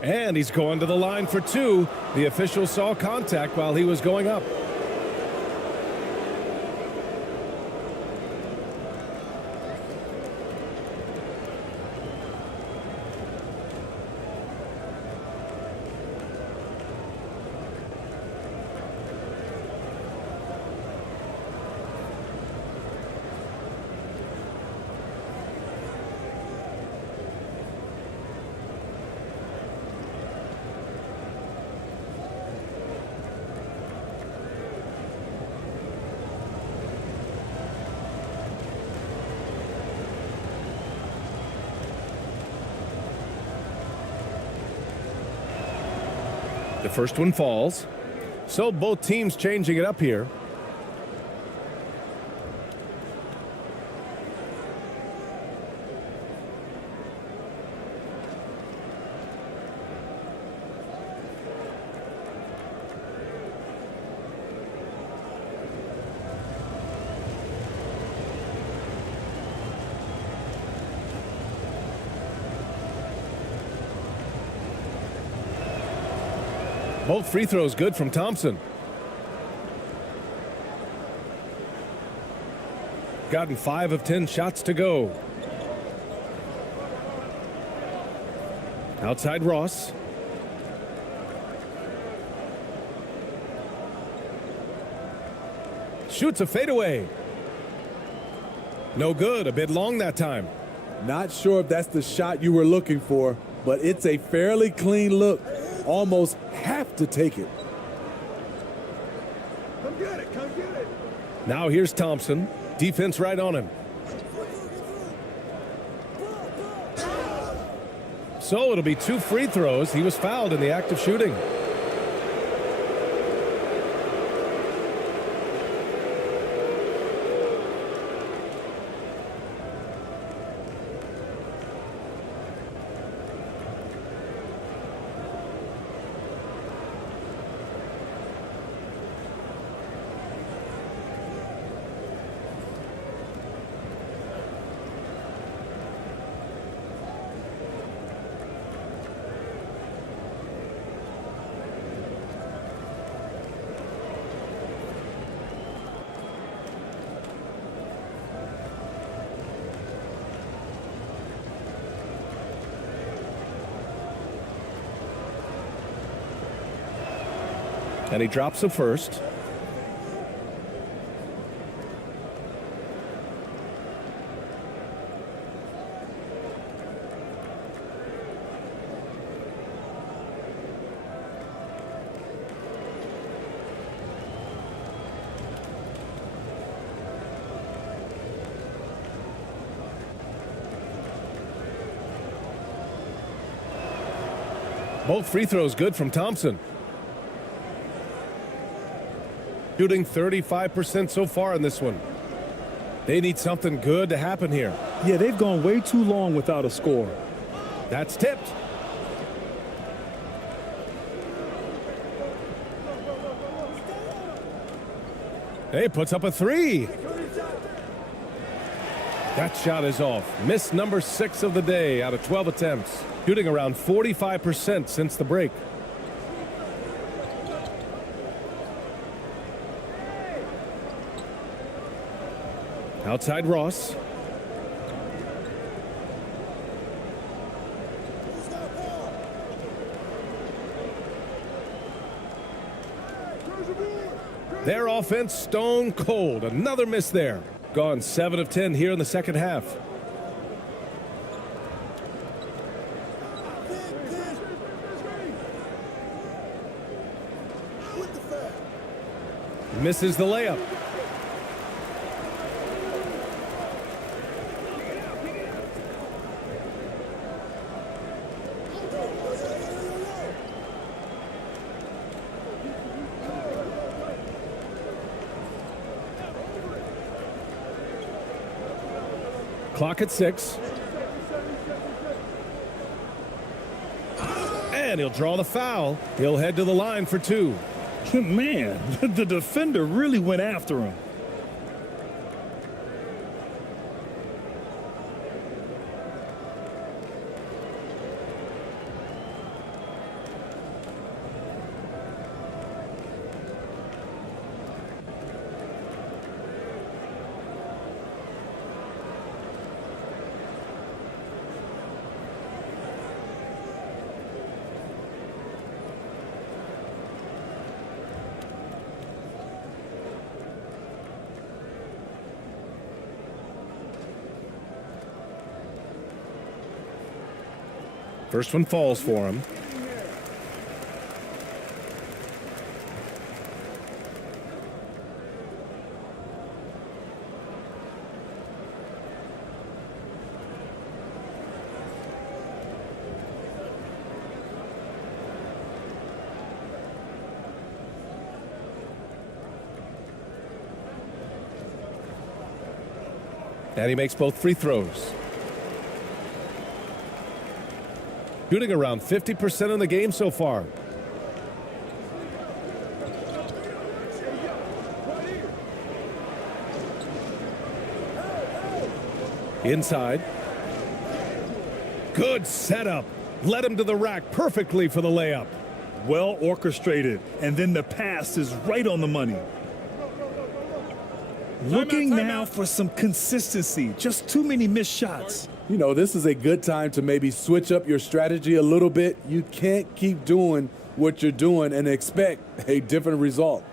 And he's going to the line for 2. The official saw contact while he was going up. The first one falls. So both teams changing it up here. Both free throws good from Thompson. Gotten 5 of 10 shots to go. Outside Ross. Shoots a fadeaway. No good, a bit long that time. Not sure if that's the shot you were looking for, but it's a fairly clean look. Almost have to take it. Come get it, come get it. Now here's Thompson. Defense right on him. So it'll be 2 free throws. He was fouled in the act of shooting. And he drops the first. Both free throws good from Thompson. Shooting 35% so far in this one. They need something good to happen here. Yeah, they've gone way too long without a score. That's tipped. Hey, puts up a three. That shot is off. Miss number 6 of the day out of 12 attempts. Shooting around 45% since the break. Outside Ross. Their offense stone cold. Another miss there. Gone 7 of 10 here in the second half. Misses the layup. Clock at 6. And he'll draw the foul. He'll head to the line for 2. Man, the defender really went after him. First one falls for him. And he makes both free throws. Shooting around 50% in the game so far. Inside. Good setup. Led him to the rack perfectly for the layup. Well orchestrated, and then the pass is right on the money. Looking now for some consistency. Just too many missed shots. You know, this is a good time to maybe switch up your strategy a little bit. You can't keep doing what you're doing and expect a different result.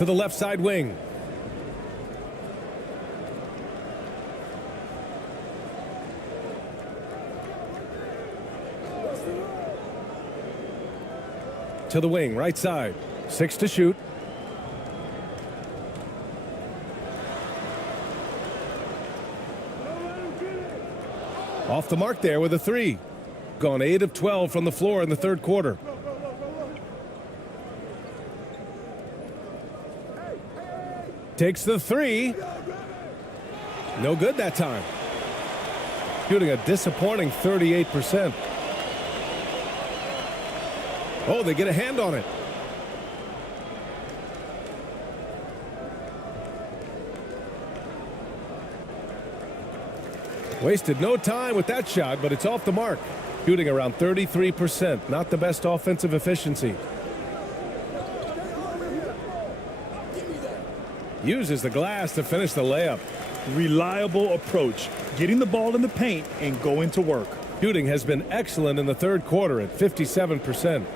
to the left side wing. To the wing, right side. 6 to shoot. Off the mark there with a 3. Gone 8 of 12 from the floor in the third quarter. Takes the 3. No good that time. Shooting a disappointing 38%. Oh, they get a hand on it. Wasted no time with that shot, but it's off the mark. Shooting around 33%. Not the best offensive efficiency. Uses the glass to finish the layup. Reliable approach, getting the ball in the paint and going to work. Shooting has been excellent in the third quarter at 57%.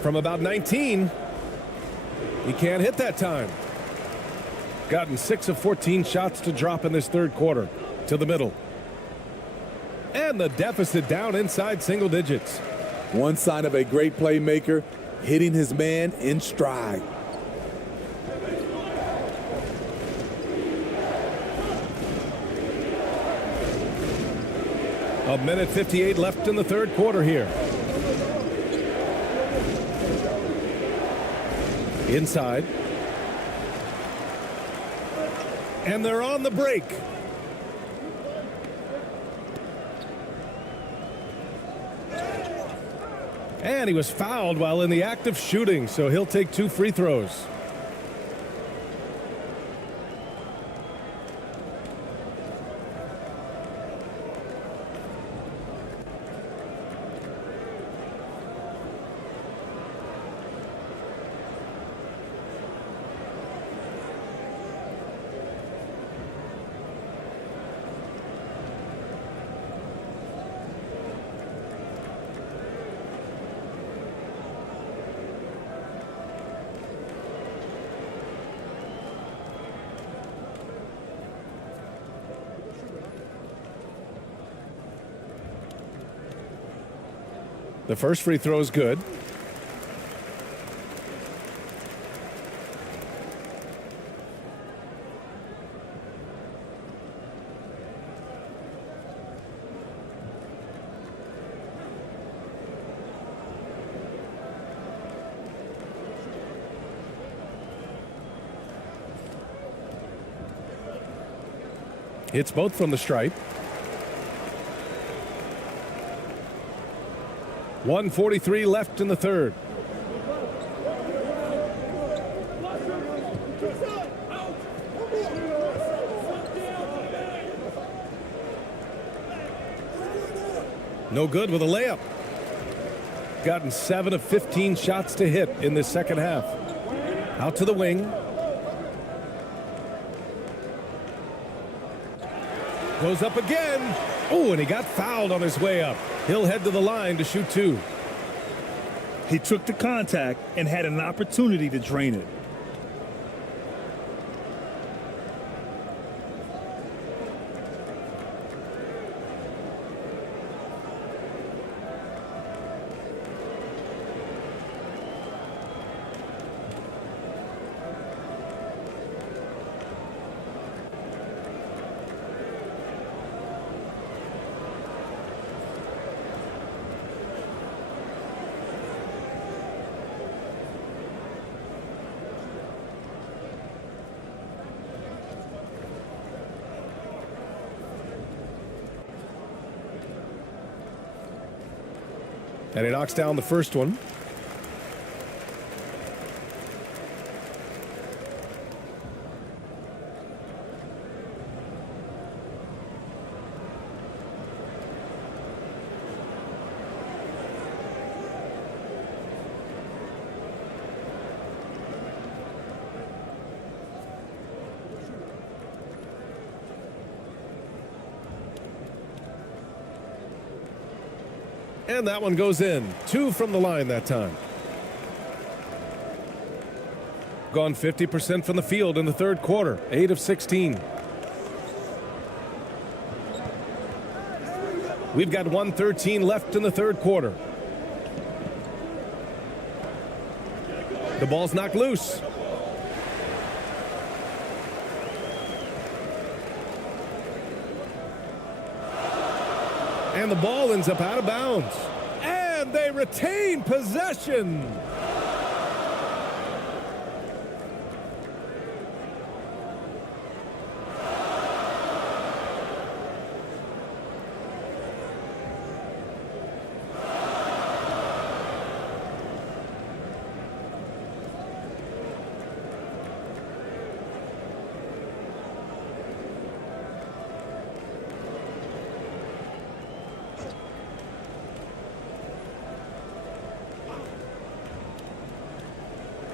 From about 19, he can't hit that time. Gotten 6 of 14 shots to drop in this third quarter. To the middle. And the deficit down inside single digits. One sign of a great playmaker, hitting his man in stride. A minute 58 left in the third quarter here. Inside. And they're on the break. And he was fouled while in the act of shooting, so he'll take 2 free throws. The first free throw is good. Hits both from the stripe. 1:43 left in the third. No good with a layup. Gotten 7 of 15 shots to hit in this second half. Out to the wing. Goes up again. Oh, and he got fouled on his way up. He'll head to the line to shoot 2. He took the contact and had an opportunity to drain it. And he knocks down the first one. And that one goes in. 2 from the line that time. Gone 50% from the field in the third quarter. 8 of 16. We've got 1:13 left in the third quarter. The ball's knocked loose. And the ball ends up out of bounds. And they retain possession.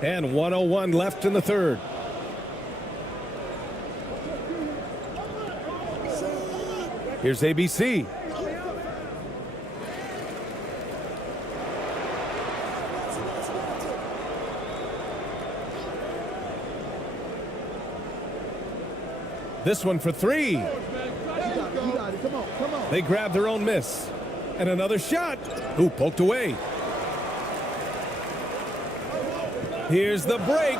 And 1:01 left in the third. Here's ABC. This one for 3. They grab their own miss. And another shot. Ooh, poked away. Here's the break.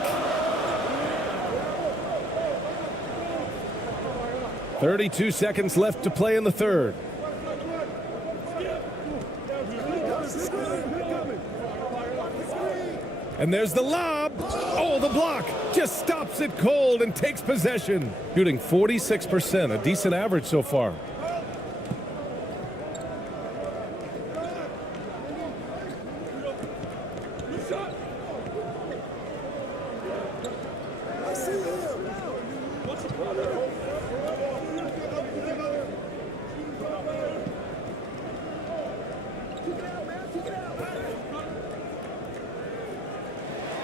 32 seconds left to play in the third. And there's the lob. Oh, the block just stops it cold and takes possession. Shooting 46%, a decent average so far.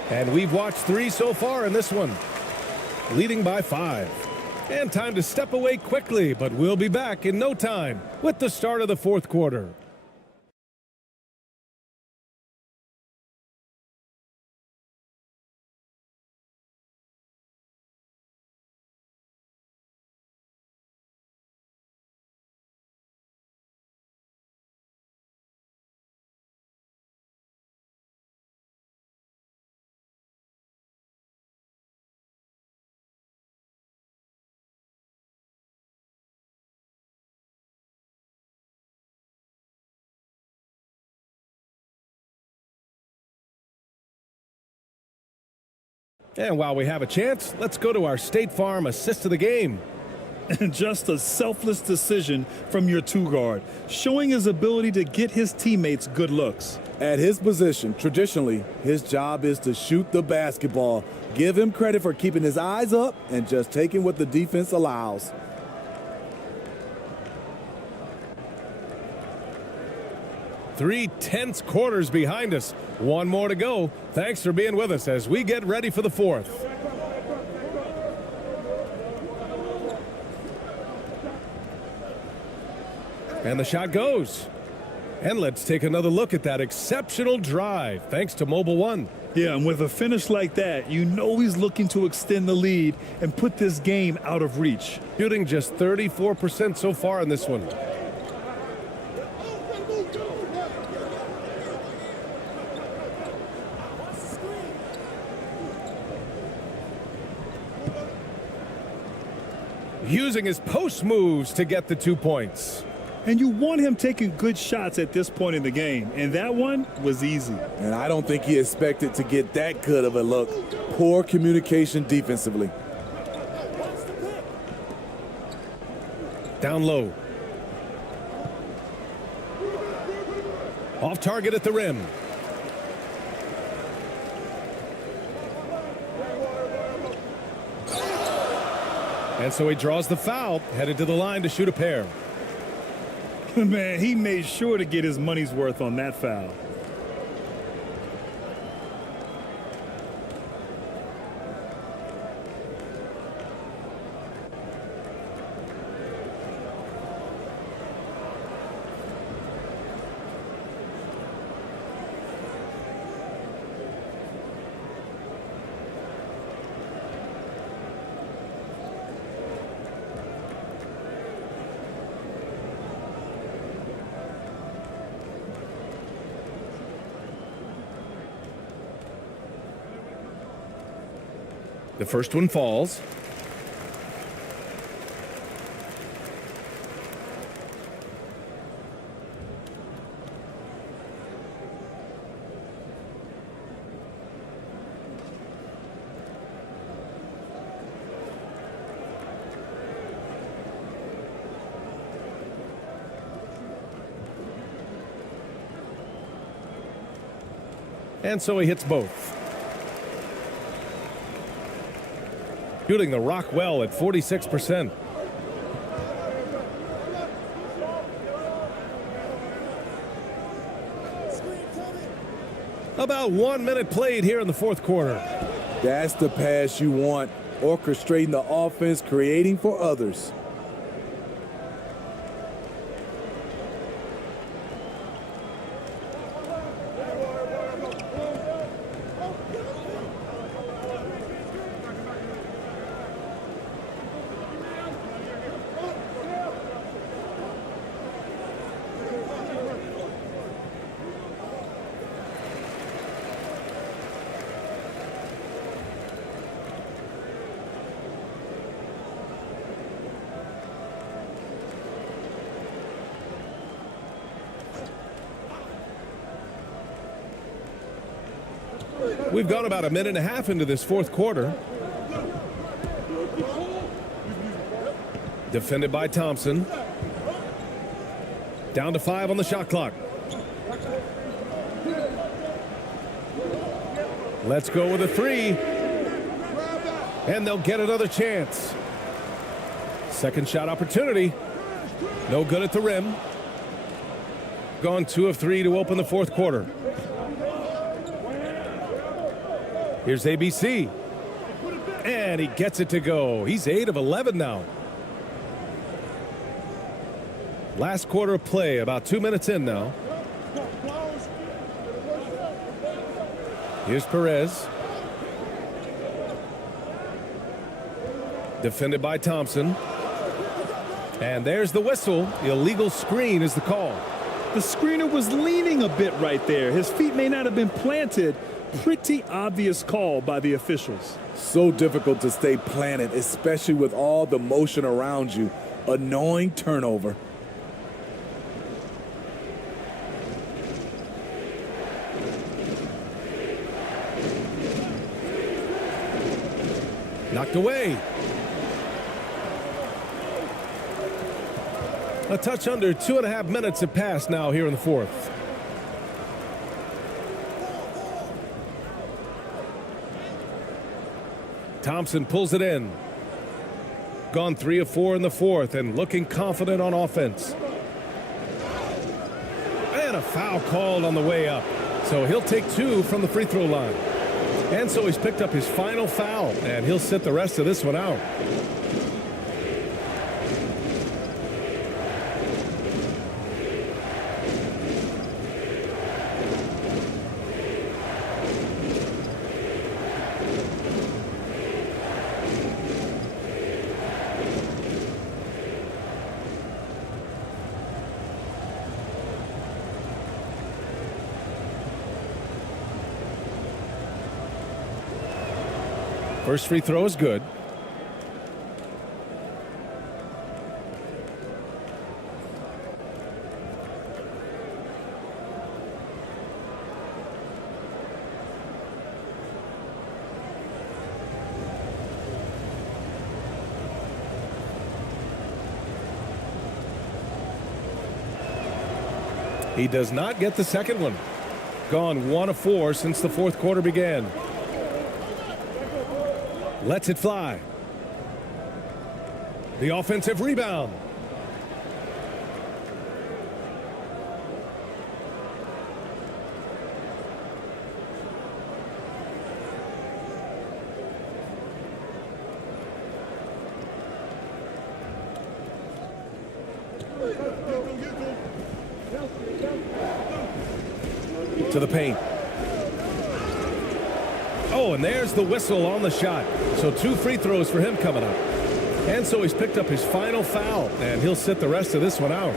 And we've watched 3 so far in this one, leading by 5. And time to step away quickly, but we'll be back in no time with the start of the fourth quarter. And while we have a chance, let's go to our State Farm assist of the game. And just a selfless decision from your 2-guard, showing his ability to get his teammates good looks. At his position, traditionally, his job is to shoot the basketball. Give him credit for keeping his eyes up and just taking what the defense allows. Three tense quarters behind us. One more to go. Thanks for being with us as we get ready for the fourth. And the shot goes. And let's take another look at that exceptional drive, thanks to Mobile One. Yeah, and with a finish like that, you know he's looking to extend the lead and put this game out of reach. Shooting just 34% so far in this one. Using his post moves to get the 2 points. And you want him taking good shots at this point in the game. And that one was easy. And I don't think he expected to get that good of a look. Poor communication defensively. Down low. Off target at the rim. And so he draws the foul, headed to the line to shoot a pair. Man, he made sure to get his money's worth on that foul. The first one falls. And so he hits both. Shooting the rock well at 46%. About 1 minute played here in the fourth quarter. That's the pass you want. Orchestrating the offense, creating for others. We've gone about a minute and a half into this fourth quarter. Defended by Thompson. Down to 5 on the shot clock. Let's go with a 3. And they'll get another chance. Second shot opportunity. No good at the rim. Gone 2 of 3 to open the fourth quarter. Here's ABC. And he gets it to go. He's 8 of 11 now. Last quarter of play, about 2 minutes in now. Here's Perez. Defended by Thompson. And there's the whistle. Illegal screen is the call. The screener was leaning a bit right there. His feet may not have been planted. Pretty obvious call by the officials. So difficult to stay planted, especially with all the motion around you. Annoying turnover. Knocked away. A touch under 2.5 minutes have passed now here in the fourth. Thompson pulls it in. Gone 3 of 4 in the fourth and looking confident on offense. And a foul called on the way up. So he'll take 2 from the free throw line. And so he's picked up his final foul, and he'll sit the rest of this one out. First free throw is good. He does not get the second one. Gone 1 of 4 since the fourth quarter began. Lets it fly. The offensive rebound. To the paint. Oh, and there's the whistle on the shot. So 2 free throws for him coming up. And so he's picked up his final foul, and he'll sit the rest of this one out.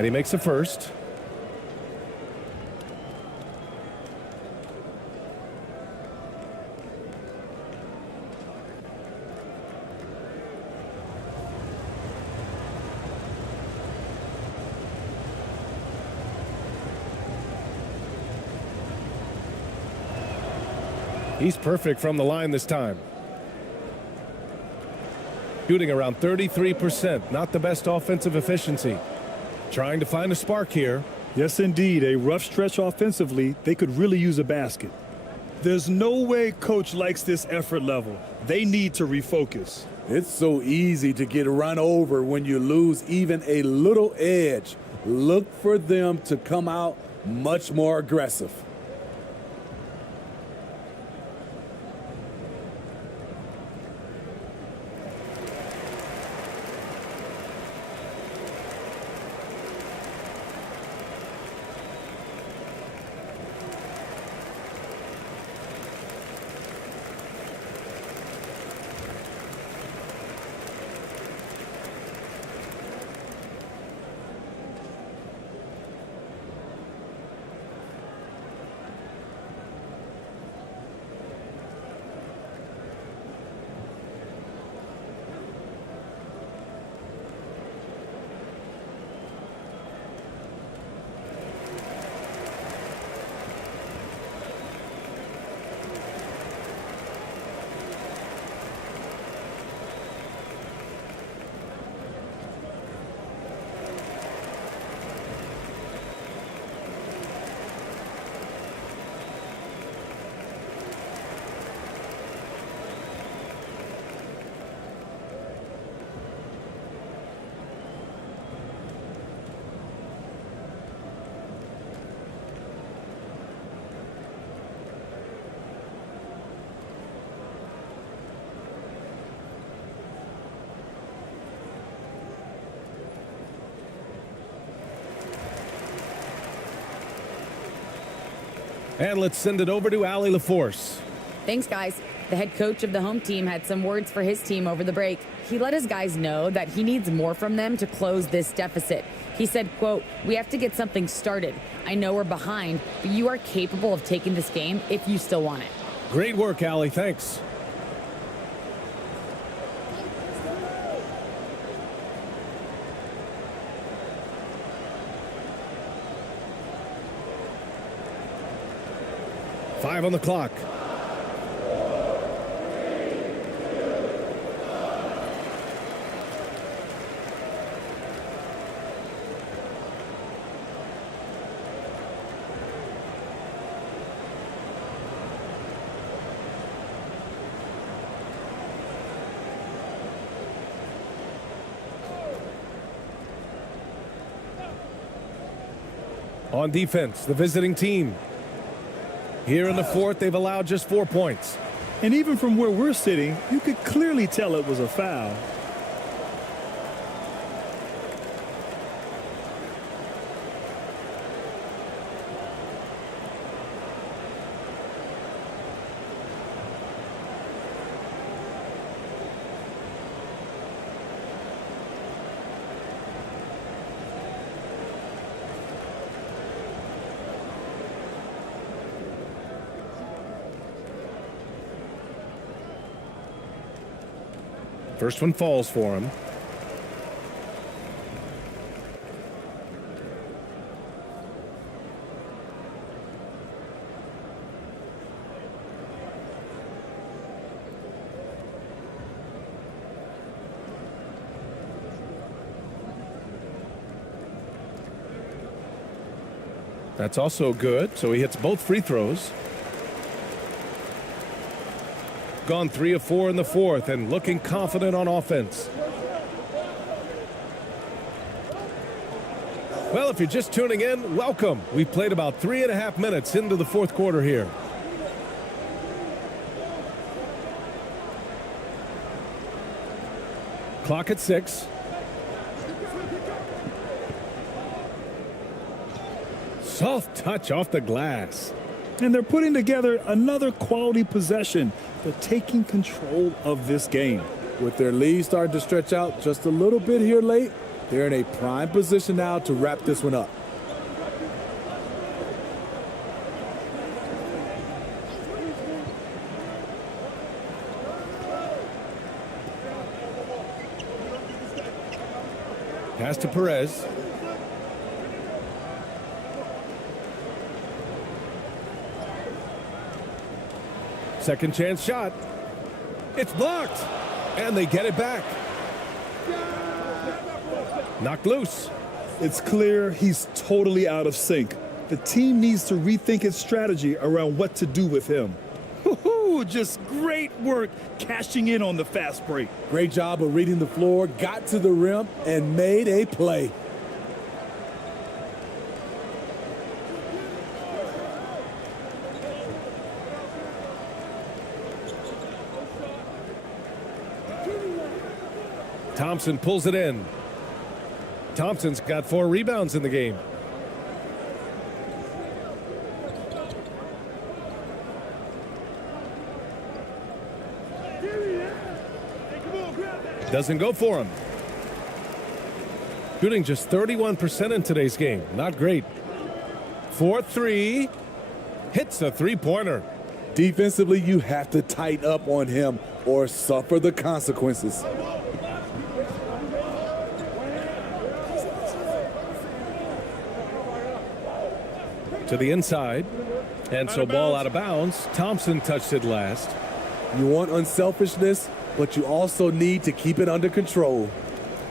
And he makes a first. He's perfect from the line this time. Shooting around 33%, not the best offensive efficiency. Trying to find a spark here. Yes, indeed. A rough stretch offensively. They could really use a basket. There's no way coach likes this effort level. They need to refocus. It's so easy to get run over when you lose even a little edge. Look for them to come out much more aggressive. And let's send it over to Allie LaForce. Thanks, guys. The head coach of the home team had some words for his team over the break. He let his guys know that he needs more from them to close this deficit. He said, quote, "We have to get something started. I know we're behind, but you are capable of taking this game if you still want it." Great work, Allie. Thanks. Five on the clock. On defense, the visiting team. Here in the fourth, they've allowed just 4 points. And even from where we're sitting, you could clearly tell it was a foul. First one falls for him. That's also good, so he hits both free throws. Gone 3 of 4 in the fourth and looking confident on offense. Well, if you're just tuning in, welcome. We've played about 3.5 minutes into the fourth quarter here. Clock at 6. Soft touch off the glass. And they're putting together another quality possession. They're taking control of this game. With their lead starting to stretch out just a little bit here late, They're in a prime position now to wrap this one up. Pass to Perez. Second chance shot. It's blocked. And they get it back. Knocked loose. It's clear he's totally out of sync. The team needs to rethink its strategy around what to do with him. Woo-hoo, just great work cashing in on the fast break. Great job of reading the floor, got to the rim, and made a play. Thompson pulls it in. Thompson's got 4 rebounds in the game. Doesn't go for him. Shooting just 31% in today's game. Not great. 4-3. Hits a three-pointer. Defensively, you have to tighten up on him or suffer the consequences. To the inside. And so ball out of bounds. Thompson touched it last. You want unselfishness, but you also need to keep it under control.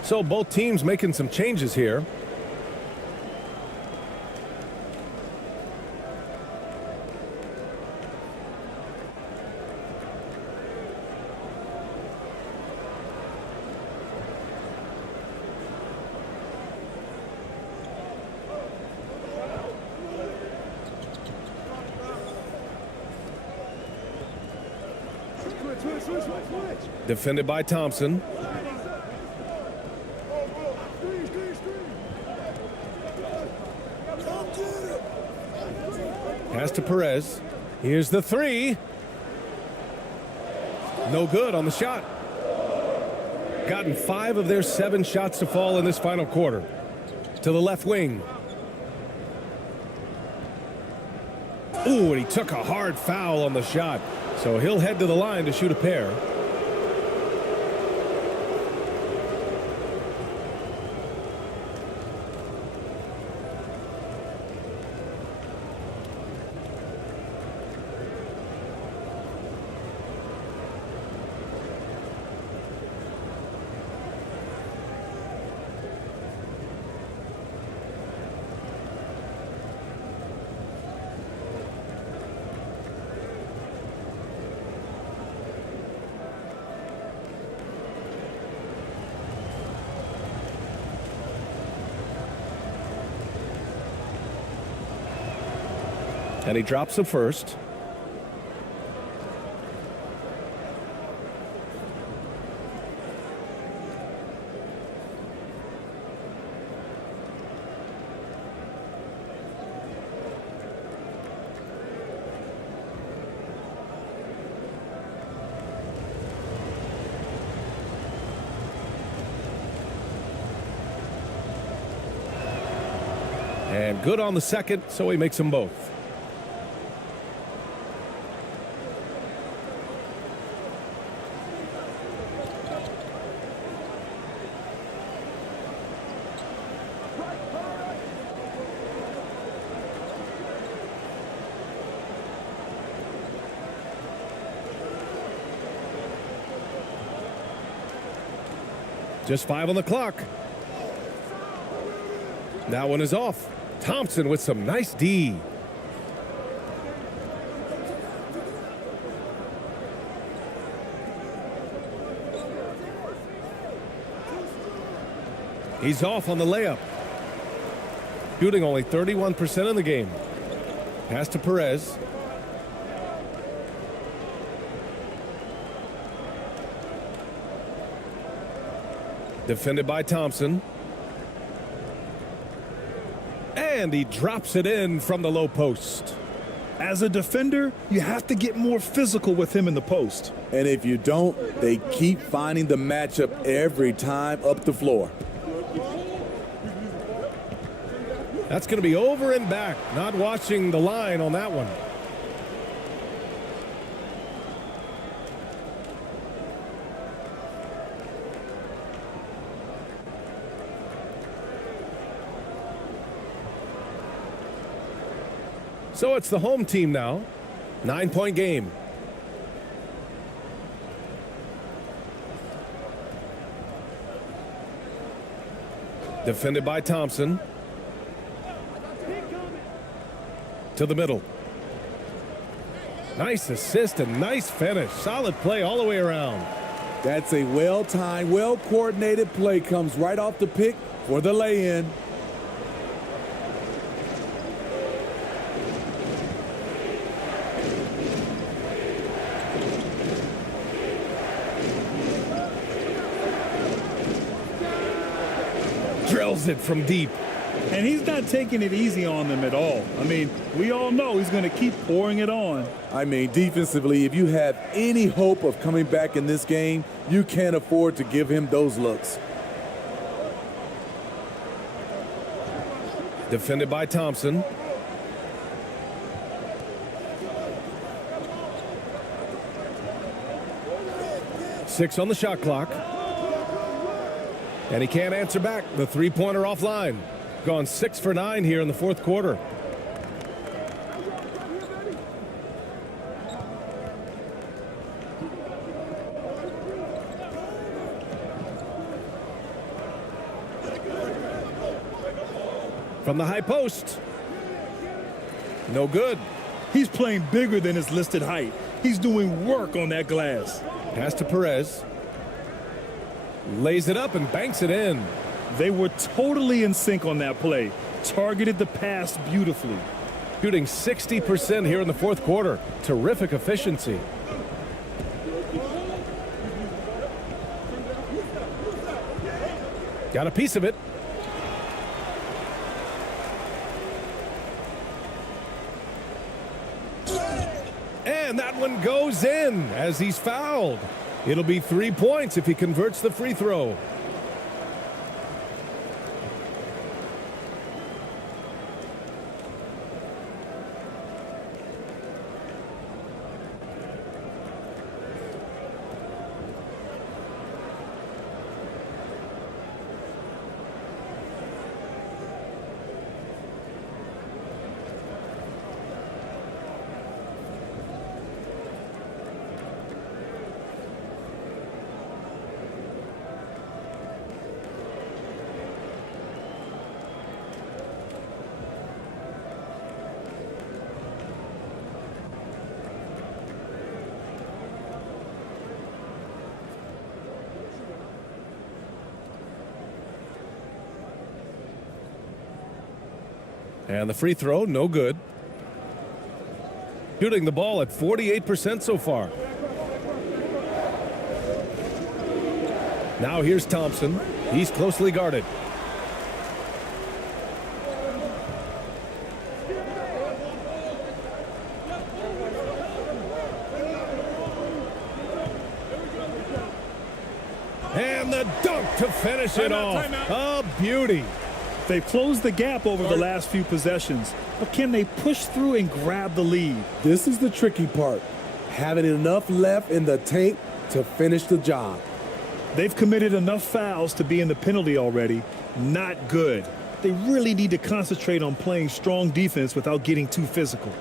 So both teams making some changes here. Defended by Thompson. Pass to Perez. Here's the three. No good on the shot. Gotten 5 of their 7 shots to fall in this final quarter. To the left wing. Ooh, and he took a hard foul on the shot. So he'll head to the line to shoot a pair. And he drops the first. And good on the second, so he makes them both. Just 5 on the clock. That one is off. Thompson with some nice D. He's off on the layup. Shooting only 31% in the game. Pass to Perez. Defended by Thompson. And he drops it in from the low post. As a defender, you have to get more physical with him in the post. And if you don't, they keep finding the matchup every time up the floor. That's going to be over and back. Not watching the line on that one. So it's the home team now. 9-point game. Defended by Thompson. To the middle. Nice assist and nice finish. Solid play all the way around. That's a well-timed, well-coordinated play. Comes right off the pick for the lay-in. Drills it from deep. And he's not taking it easy on them at all. I mean, we all know he's going to keep pouring it on. I mean, defensively, if you have any hope of coming back in this game, you can't afford to give him those looks. Defended by Thompson. Six on the shot clock. And he can't answer back. The three-pointer offline. Gone 6 for 9 here in the fourth quarter. From the high post. No good. He's playing bigger than his listed height. He's doing work on that glass. Pass to Perez. Lays it up and banks it in. They were totally in sync on that play. Targeted the pass beautifully. Shooting 60% here in the fourth quarter. Terrific efficiency. Got a piece of it. And that one goes in as he's fouled. It'll be 3 points if he converts the free throw. And the free throw, no good. Shooting the ball at 48% so far. Now here's Thompson. He's closely guarded. And the dunk to finish it off. A beauty. They've closed the gap over the last few possessions, but can they push through and grab the lead? This is the tricky part. Having enough left in the tank to finish the job. They've committed enough fouls to be in the penalty already. Not good. They really need to concentrate on playing strong defense without getting too physical.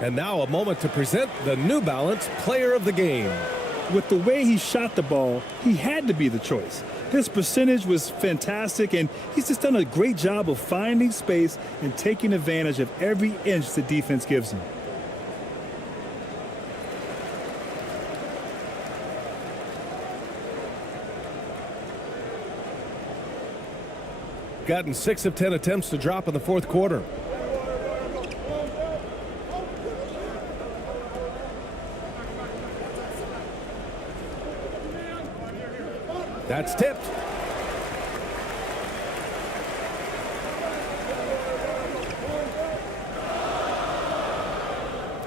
And now a moment to present the New Balance Player of the Game. With the way he shot the ball, he had to be the choice. His percentage was fantastic, and he's just done a great job of finding space and taking advantage of every inch the defense gives him. Gotten 6 of 10 attempts to drop in the fourth quarter. That's tipped.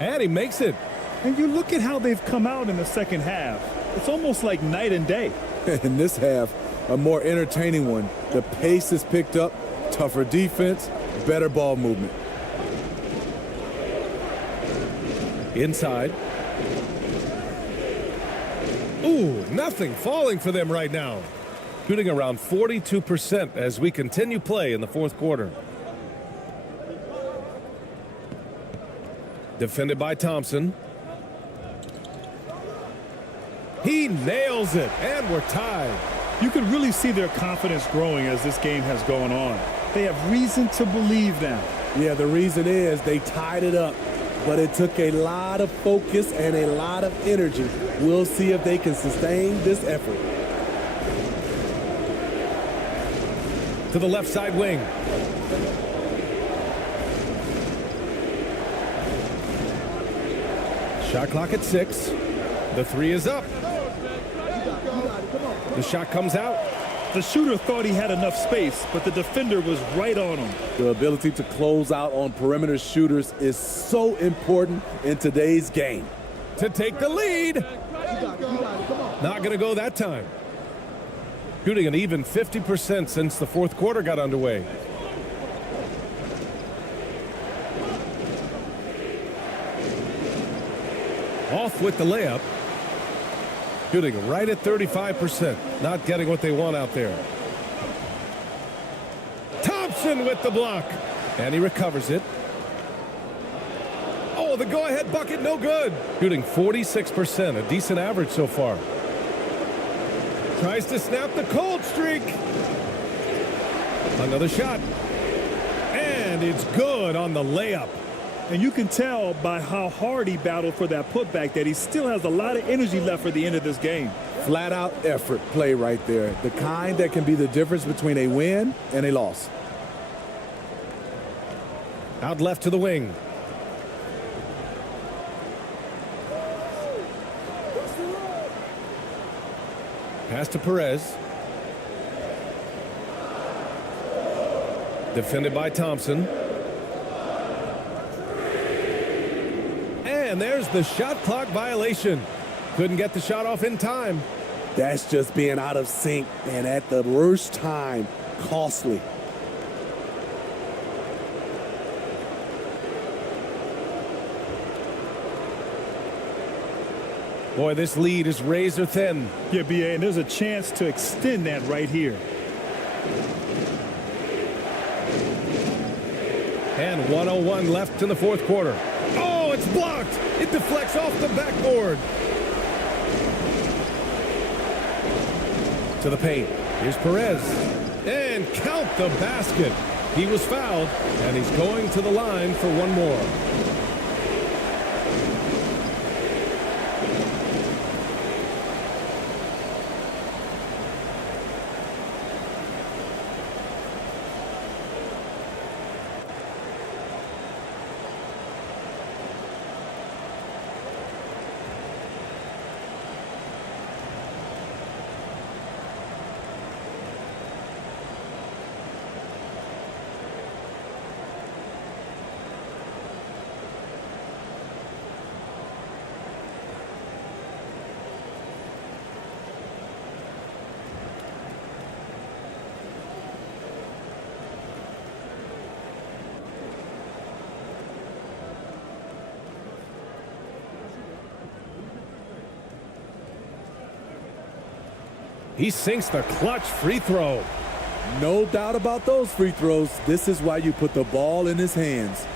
And he makes it. And you look at how they've come out in the second half. It's almost like night and day. In this half, a more entertaining one. The pace is picked up, tougher defense, better ball movement. Inside. Ooh, nothing falling for them right now. Shooting around 42% as we continue play in the fourth quarter. Defended by Thompson. He nails it, and we're tied. You can really see their confidence growing as this game has gone on. They have reason to believe now. Yeah, the reason is they tied it up, but it took a lot of focus and a lot of energy. We'll see if they can sustain this effort. To the left side wing. Shot clock at 6. The 3 is up. The shot comes out. The shooter thought he had enough space, but the defender was right on him. The ability to close out on perimeter shooters is so important in today's game. To take the lead. Not going to go that time. Shooting an even 50% since the fourth quarter got underway. Off with the layup. Shooting right at 35%. Not getting what they want out there. Thompson with the block. And he recovers it. Oh, the go-ahead bucket, no good. Shooting 46%, a decent average so far. Tries to snap the cold streak. Another shot. And it's good on the layup. And you can tell by how hard he battled for that putback that he still has a lot of energy left for the end of this game. Flat out effort play right there. The kind that can be the difference between a win and a loss. Out left to the wing. Pass to Perez. Defended by Thompson. And there's the shot clock violation. Couldn't get the shot off in time. That's just being out of sync and at the worst time. Costly. Boy, this lead is razor thin. Yeah, BA, and there's a chance to extend that right here. And 1:01 left in the fourth quarter. Oh, it's blocked. It deflects off the backboard. To the paint. Here's Perez. And count the basket. He was fouled, and he's going to the line for one more. He sinks the clutch free throw. No doubt about those free throws. This is why you put the ball in his hands.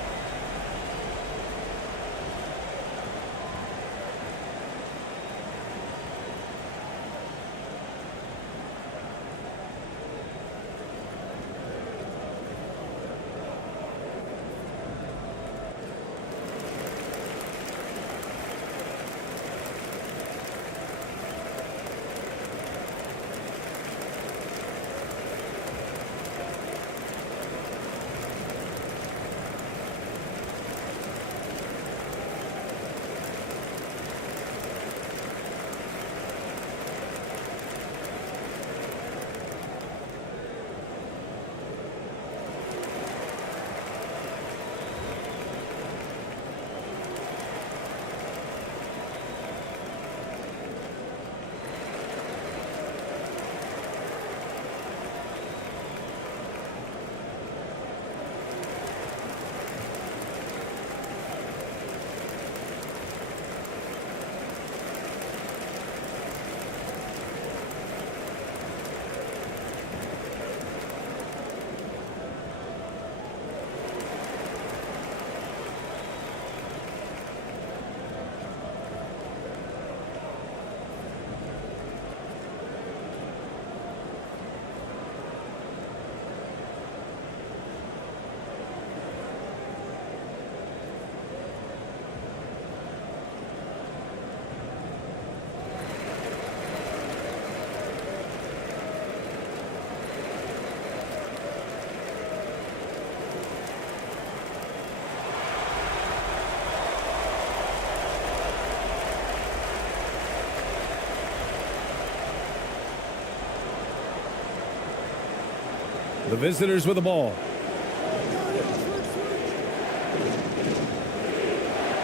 The visitors with the ball.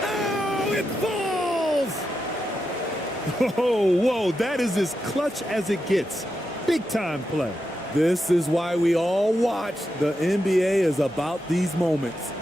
Oh, it falls! Whoa, that is as clutch as it gets. Big time play. This is why we all watch. The NBA is about these moments.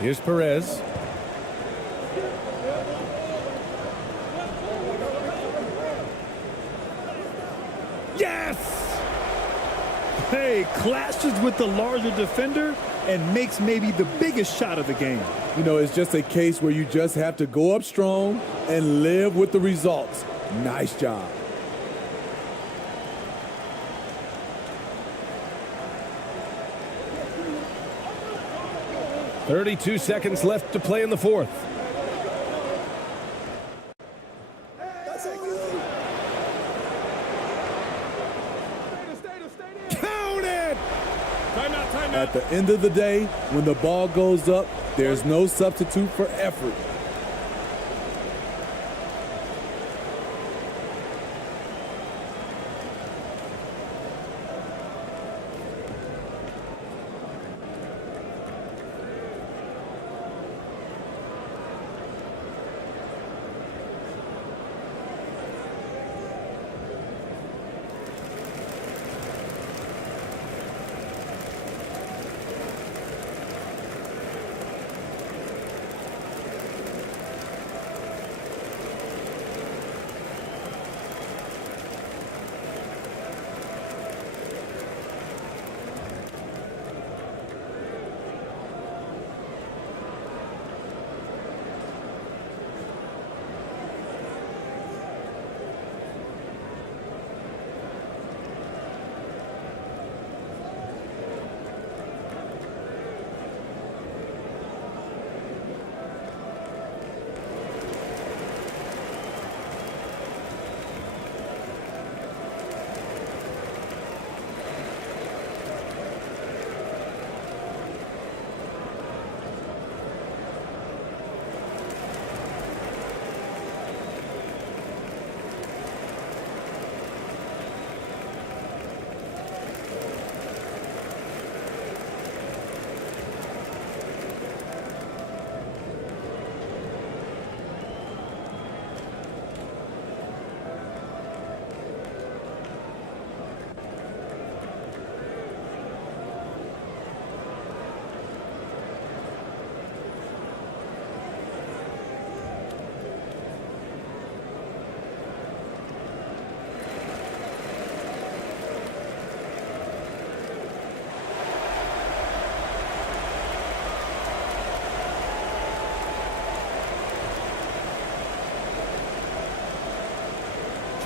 Here's Perez. Yes! Hey, clashes with the larger defender and makes maybe the biggest shot of the game. You know, it's just a case where you just have to go up strong and live with the results. Nice job. .32 seconds left to play in the fourth. Count it! Timeout. At the end of the day, when the ball goes up, there's no substitute for effort.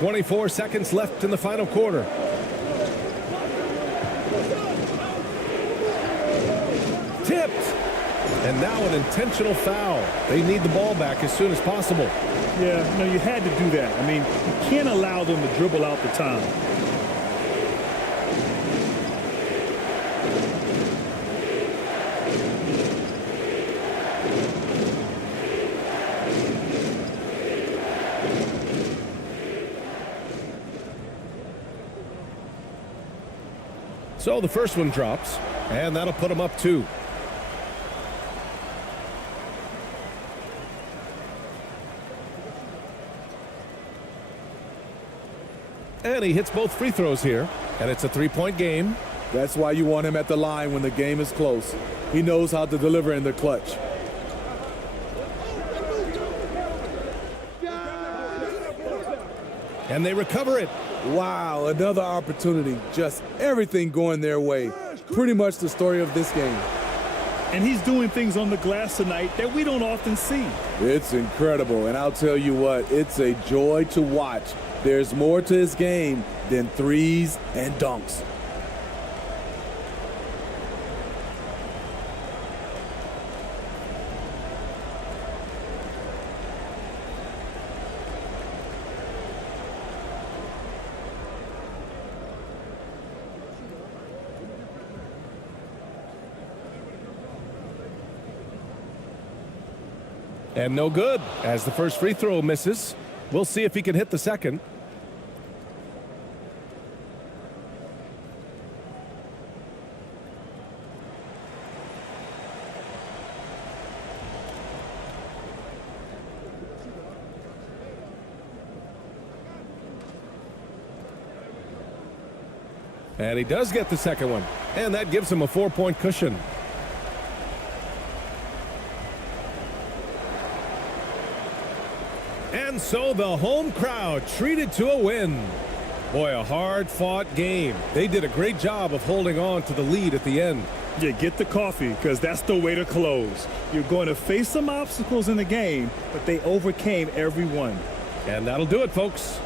.24 seconds left in the final quarter. Tipped. And now an intentional foul. They need the ball back as soon as possible. Yeah, no, you had to do that. I mean, you can't allow them to dribble out the time. So the first one drops, and that'll put him up 2. And he hits both free throws here, and it's a 3-point game. That's why you want him at the line when the game is close. He knows how to deliver in the clutch. And they recover it. Wow, another opportunity. Just everything going their way. Pretty much the story of this game. And he's doing things on the glass tonight that we don't often see. It's incredible, and I'll tell you what, it's a joy to watch. There's more to his game than threes and dunks. And no good, as the first free throw misses. We'll see if he can hit the second. And he does get the second one. And that gives him a 4-point cushion. And so the home crowd treated to a win. Boy, a hard-fought game. They did a great job of holding on to the lead at the end. Yeah, get the coffee, because that's the way to close. You're going to face some obstacles in the game, but they overcame every one. And that'll do it, folks.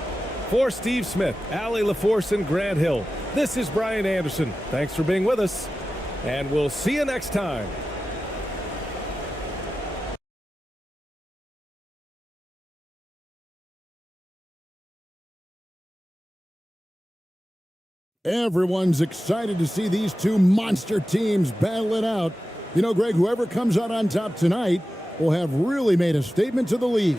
For Steve Smith, Allie LaForce, and Grant Hill, this is Brian Anderson. Thanks for being with us, and we'll see you next time. Everyone's excited to see these two monster teams battle it out. You know, Greg, whoever comes out on top tonight will have really made a statement to the league.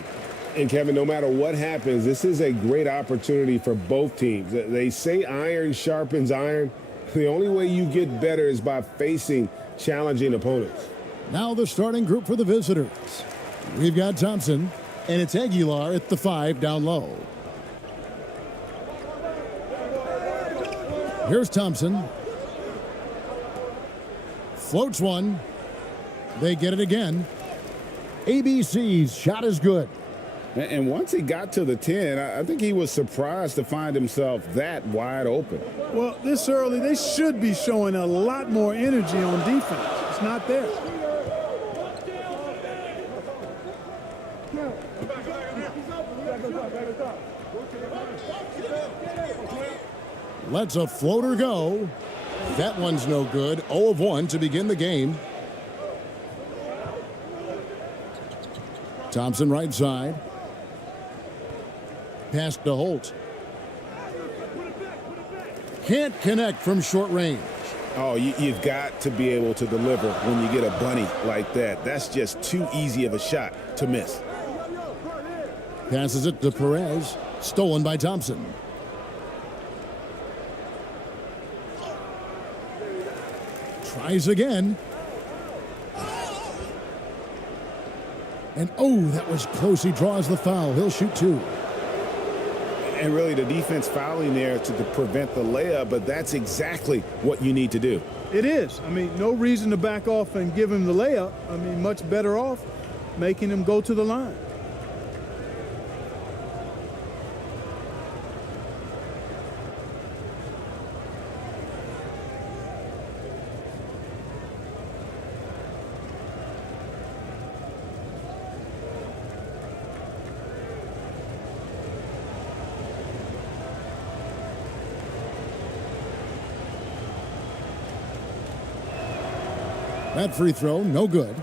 And, Kevin, no matter what happens, this is a great opportunity for both teams. They say iron sharpens iron. The only way you get better is by facing challenging opponents. Now the starting group for the visitors. We've got Thompson, and it's Aguilar at the 5 down low. Here's Thompson. Floats one. They get it again. ABC's shot is good. And once he got to the 10, I think he was surprised to find himself that wide open. Well, this early, they should be showing a lot more energy on defense. It's not there. Lets a floater go. That one's no good. 0 of 1 to begin the game. Thompson right side. Pass to Holt. Can't connect from short range. Oh, you've got to be able to deliver when you get a bunny like that. That's just too easy of a shot to miss. Passes it to Perez. Stolen by Thompson. Tries again. And oh, that was close. He draws the foul. He'll shoot 2. And really the defense fouling there to prevent the layup, but that's exactly what you need to do. It is. I mean, no reason to back off and give him the layup. I mean, much better off making him go to the line. That free throw, no good.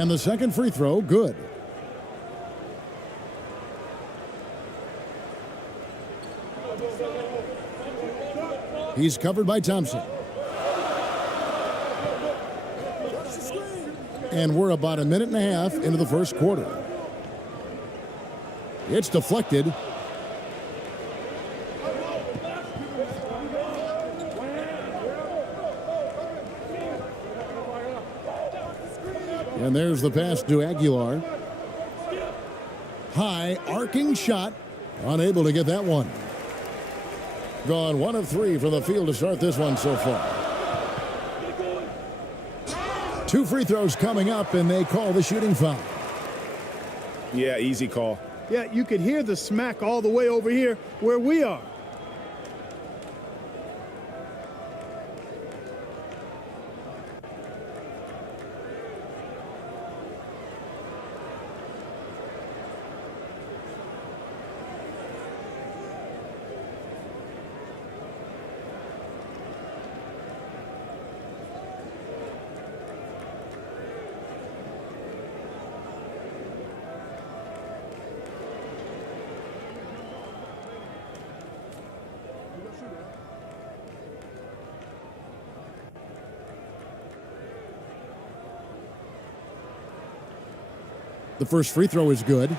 And the second free throw, good. He's covered by Thompson. And we're about a minute and a half into the first quarter. It's deflected. And there's the pass to Aguilar. High arcing shot. Unable to get that one. Gone 1 of 3 from the field to start this one so far. 2 free throws coming up, and they call the shooting foul. Yeah, easy call. Yeah, you could hear the smack all the way over here where we are. The first free throw is good.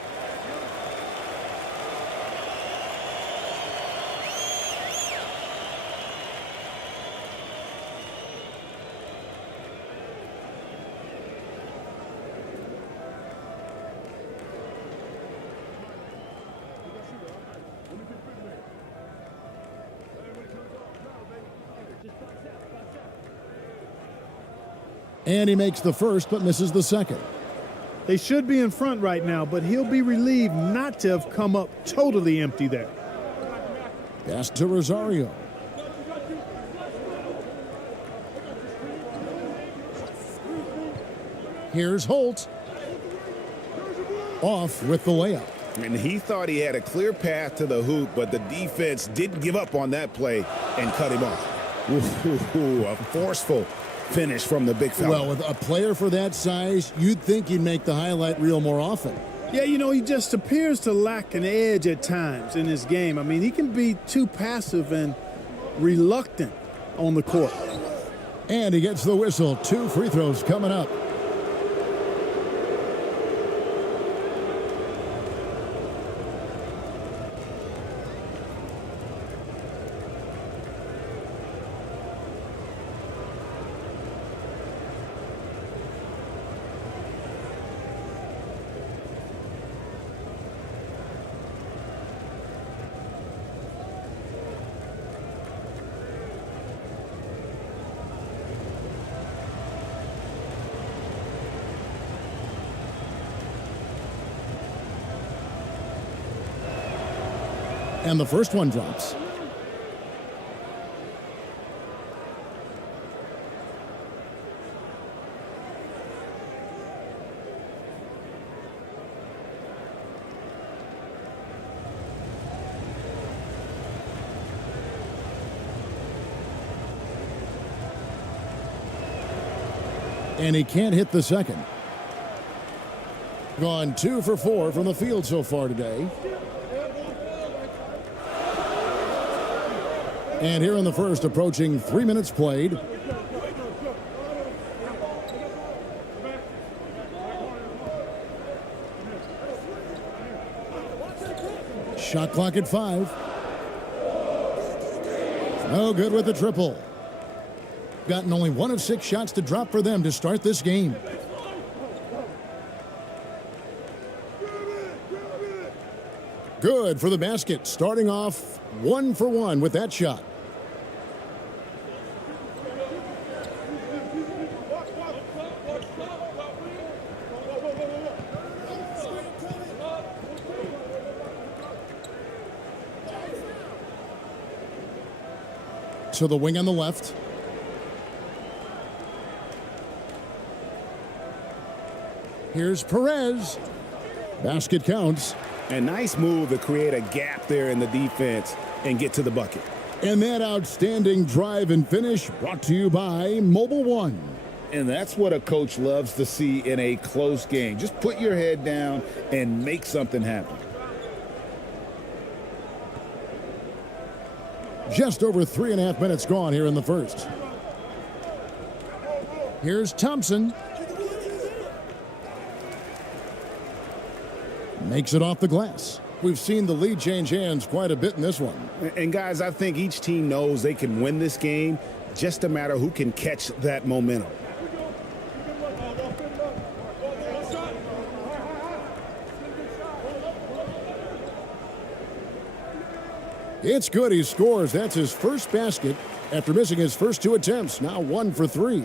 And he makes the first but misses the second. They should be in front right now, but he'll be relieved not to have come up totally empty there. Pass to Rosario. Here's Holt. Off with the layup. And he thought he had a clear path to the hoop, but the defense didn't give up on that play and cut him off. Ooh, a forceful finish from the big fella. Well, with a player for that size, you'd think he'd make the highlight reel more often. Yeah, you know, he just appears to lack an edge at times in his game. I mean, he can be too passive and reluctant on the court. And he gets the whistle. 2 free throws coming up. And the first one drops. And he can't hit the second. Gone 2 for 4 from the field so far today. And here in the first, approaching 3 minutes played. Shot clock at 5. No good with the triple. Gotten only 1 of 6 shots to drop for them to start this game. Good for the basket, starting off 1 for 1 with that shot. To the wing on the left. Here's Perez. Basket counts. A nice move to create a gap there in the defense and get to the bucket. And that outstanding drive and finish brought to you by Mobile One. And that's what a coach loves to see in a close game. Just put your head down and make something happen. Just over 3.5 minutes gone here in the first. Here's Thompson. Makes it off the glass. We've seen the lead change hands quite a bit in this one. And guys, I think each team knows they can win this game. Just a matter who can catch that momentum. It's good. He scores. That's his first basket after missing his first 2 attempts. Now 1 for 3.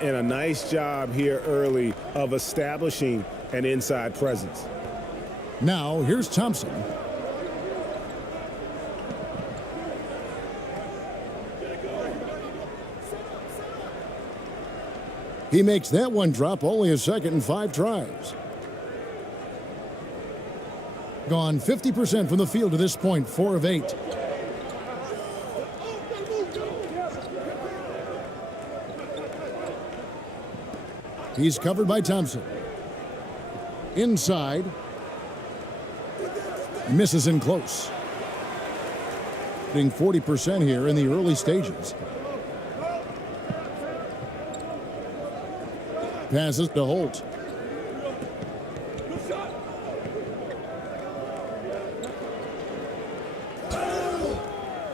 And a nice job here early of establishing an inside presence. Now here's Thompson. He makes that one drop, only a second and 5 tries. Gone 50% from the field to this point, 4 of 8. He's covered by Thompson. Inside. Misses in close. Hitting 40% here in the early stages. Passes to Holt.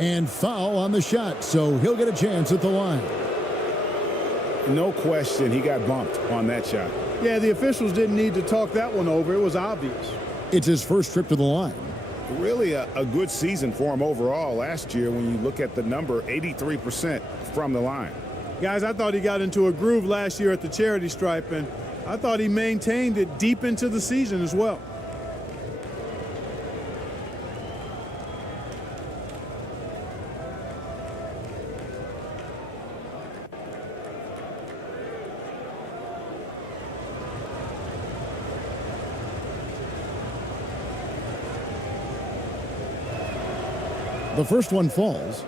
And foul on the shot, so he'll get a chance at the line. No question, he got bumped on that shot. Yeah, the officials didn't need to talk that one over. It was obvious. It's his first trip to the line. Really a good season for him overall last year when you look at the number, 83% from the line. Guys, I thought he got into a groove last year at the charity stripe, and I thought he maintained it deep into the season as well. The first one falls.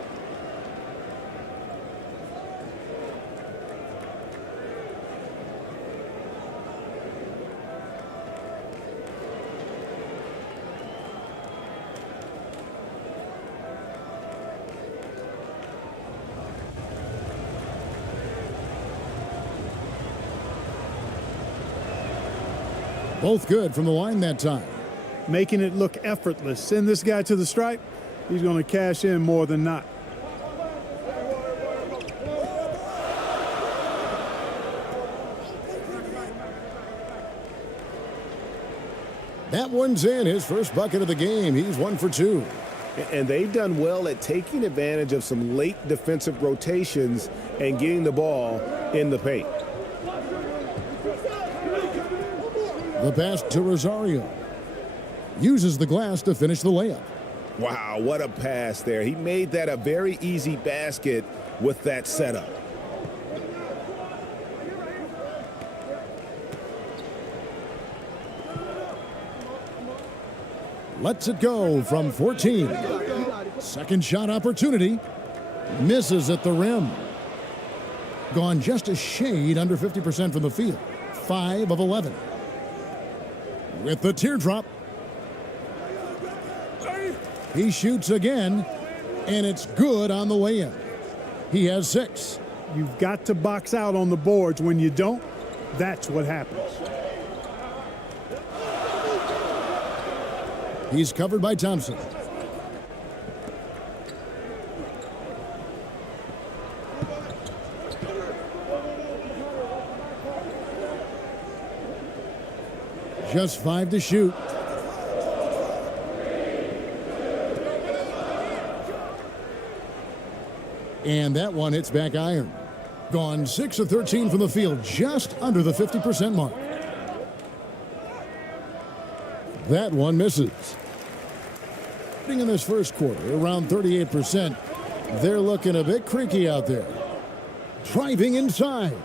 Both good from the line that time. Making it look effortless. Send this guy to the stripe. He's going to cash in more than not. That one's in, his first bucket of the game. He's 1 for 2. And they've done well at taking advantage of some late defensive rotations and getting the ball in the paint. The pass to Rosario. Uses the glass to finish the layup. Wow, what a pass there. He made that a very easy basket with that setup. Lets it go from 14. Second shot opportunity. Misses at the rim. Gone just a shade under 50% from the field. 5 of 11. With the teardrop. He shoots again, and it's good on the way in. He has 6. You've got to box out on the boards. When you don't, that's what happens. He's covered by Thompson. Just 5 to shoot. And that one hits back iron. Gone 6 of 13 from the field, just under the 50% mark. That one misses. In this first quarter, around 38%. They're looking a bit creaky out there. Driving inside.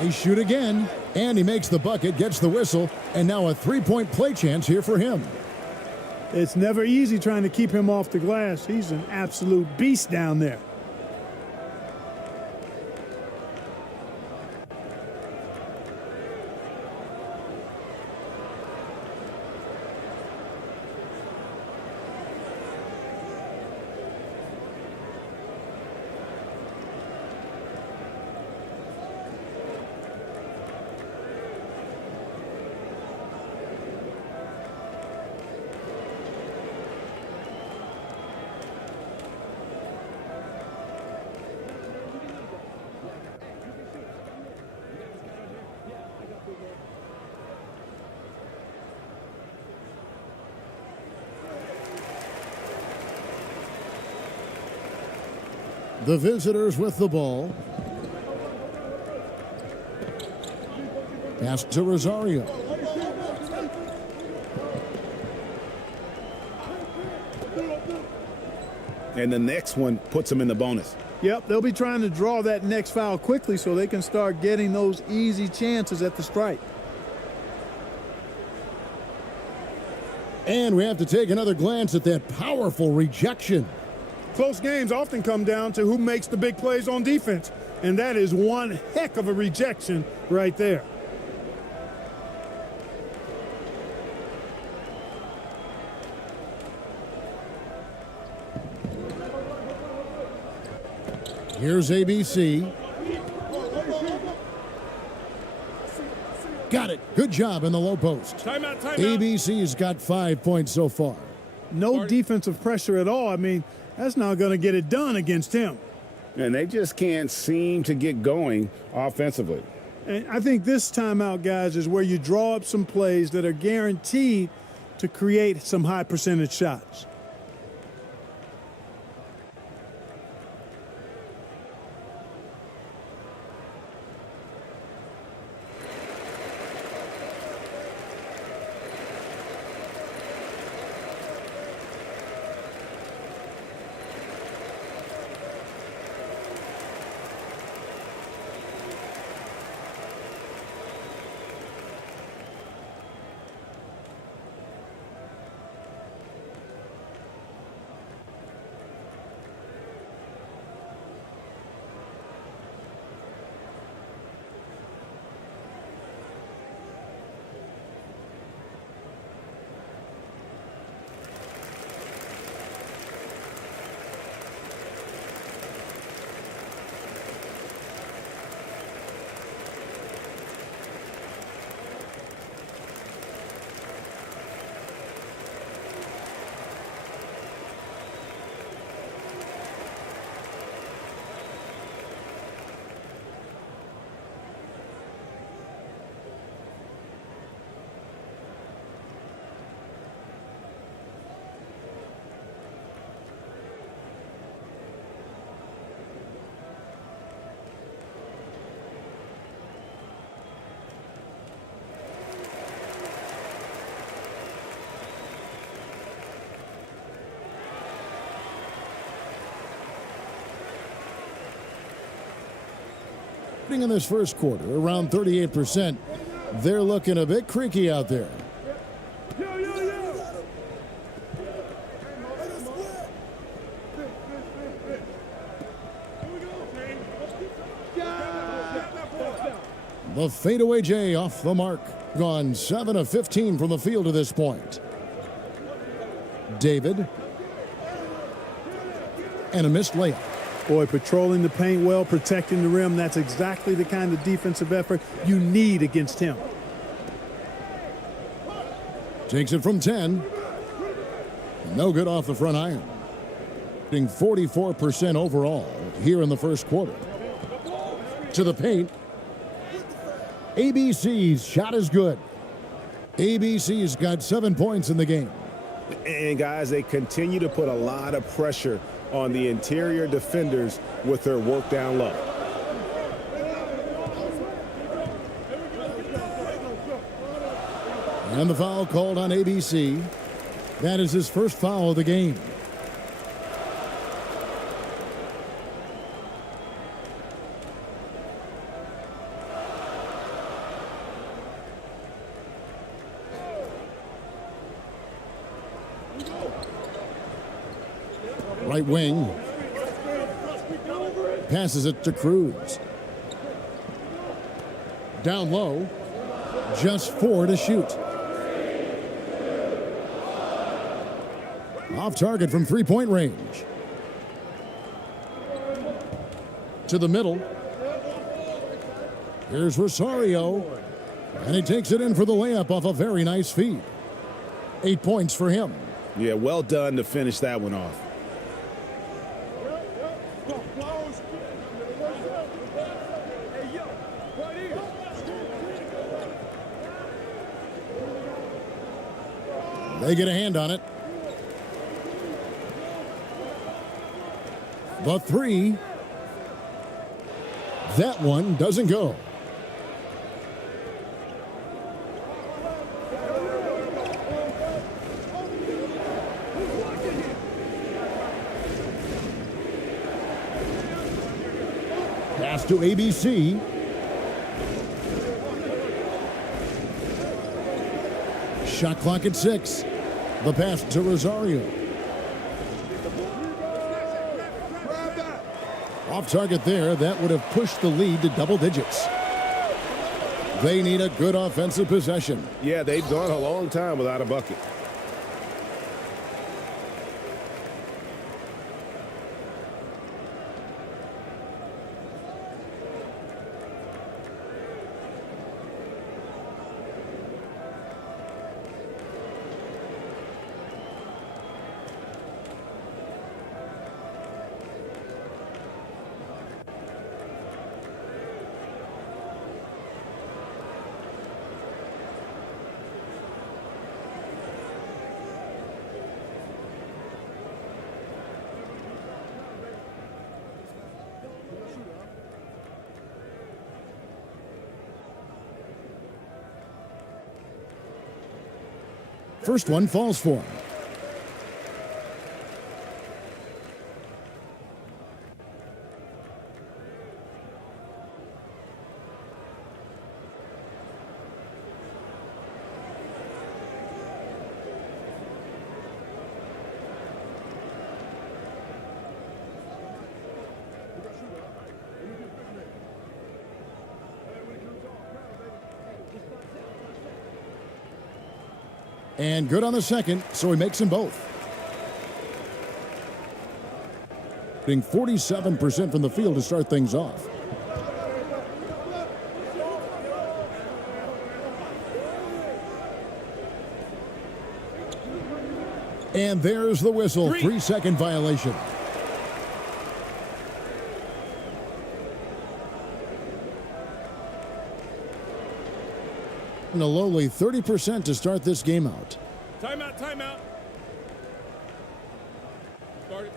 They shoot again, and he makes the bucket, gets the whistle, and now a 3-point play chance here for him. It's never easy trying to keep him off the glass. He's an absolute beast down there. The visitors with the ball. Pass to Rosario. And the next one puts them in the bonus. Yep, they'll be trying to draw that next foul quickly so they can start getting those easy chances at the strike. And we have to take another glance at that powerful rejection. Close games often come down to who makes the big plays on defense, and that is one heck of a rejection right there. Here's ABC. Got it. Good job in the low post. Timeout. ABC's got 5 points so far. No defensive pressure at all. I mean, that's not going to get it done against him. And they just can't seem to get going offensively. And I think this timeout, guys, is where you draw up some plays that are guaranteed to create some high percentage shots. In this first quarter, around 38%. They're looking a bit creaky out there. The fadeaway J off the mark. Gone 7 of 15 from the field to this point. David. And a missed layup. Boy, patrolling the paint well, protecting the rim, that's exactly the kind of defensive effort you need against him. Takes it from 10. No good off the front iron. Hitting 44% overall here in the first quarter. To the paint. ABC's shot is good. ABC's got 7 points in the game. And guys, they continue to put a lot of pressure on the interior defenders with their work down low. And the foul called on ABC. That is his first foul of the game. Right wing. Passes it to Cruz. Down low. Just 4 to shoot. Off target from three-point range. To the middle. Here's Rosario. And he takes it in for the layup off a very nice feed. 8 points for him. Yeah, well done to finish that one off. They get a hand on it. The three. That one doesn't go. Pass to ABC. Shot clock at 6. The pass to Rosario. Off target there. That would have pushed the lead to double digits. They need a good offensive possession. Yeah, they've gone a long time without a bucket. First one falls for him. And good on the second, so he makes them both. Hitting 47% from the field to start things off. And there's the whistle. 3-second violation. And a lowly 30% to start this game out. Timeout, timeout. Start it.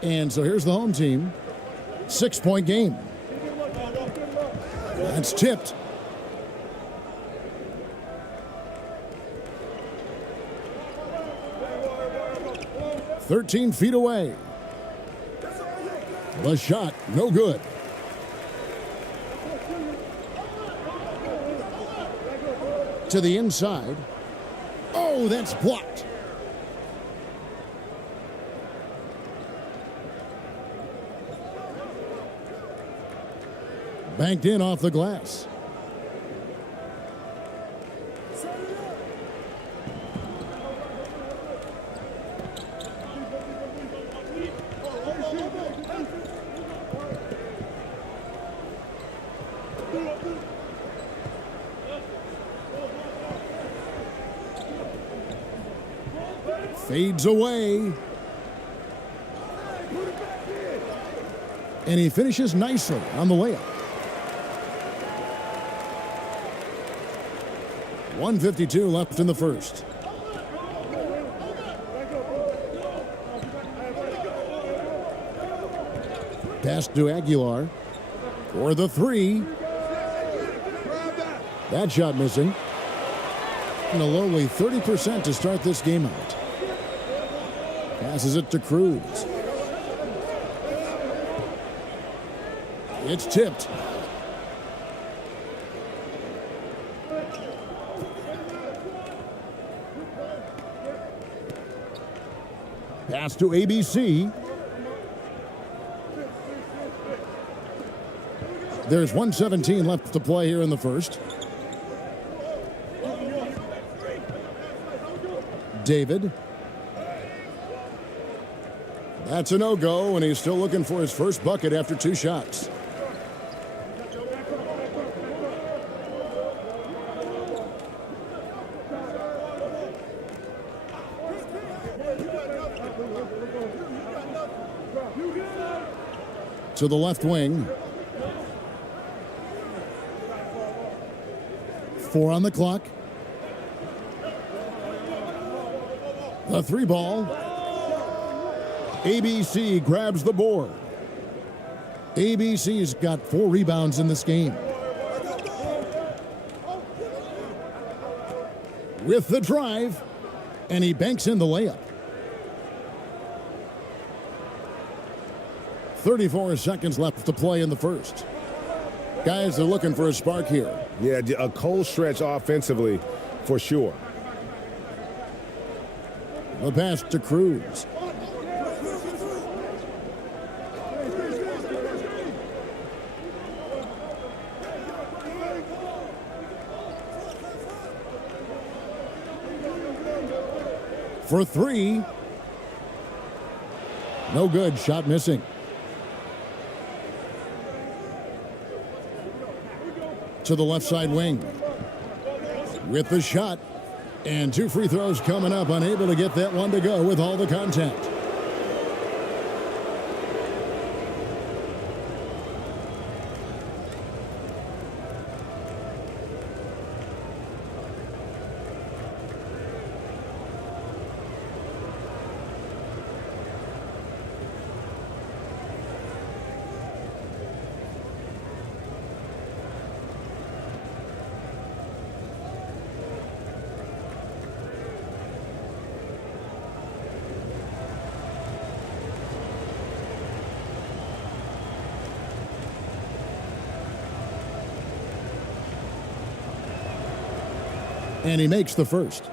And so here's the home team. 6-point game. That's tipped. 13 feet away. The shot, no good. To the inside. Oh, that's blocked. Banked in off the glass. Fades away. And he finishes nicely on the layup. 1:52 left in the first. Pass to Aguilar for the three. That shot missing. And a lowly 30% to start this game out. Passes it to Cruz. It's tipped. Pass to ABC. There's 1:17 left to play here in the first. David. That's a no-go, and he's still looking for his first bucket after 2 shots. To the left wing. 4 on the clock. The 3 ball. ABC grabs the board. ABC's got 4 rebounds in this game. With the drive, and he banks in the layup. 34 seconds left to play in the first. Guys are looking for a spark here. Yeah, a cold stretch offensively for sure. The pass to Cruz. For 3. No good. Shot missing. To the left side wing. With the shot. And 2 free throws coming up. Unable to get that one to go with all the contact. And he makes the first.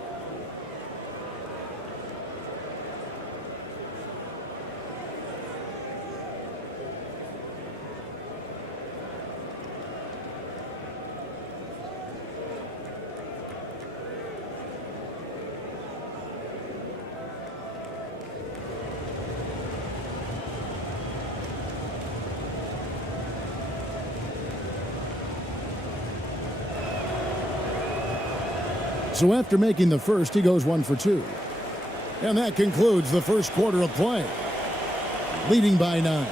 So after making the first, he goes 1 for 2. And that concludes the first quarter of play. Leading by 9.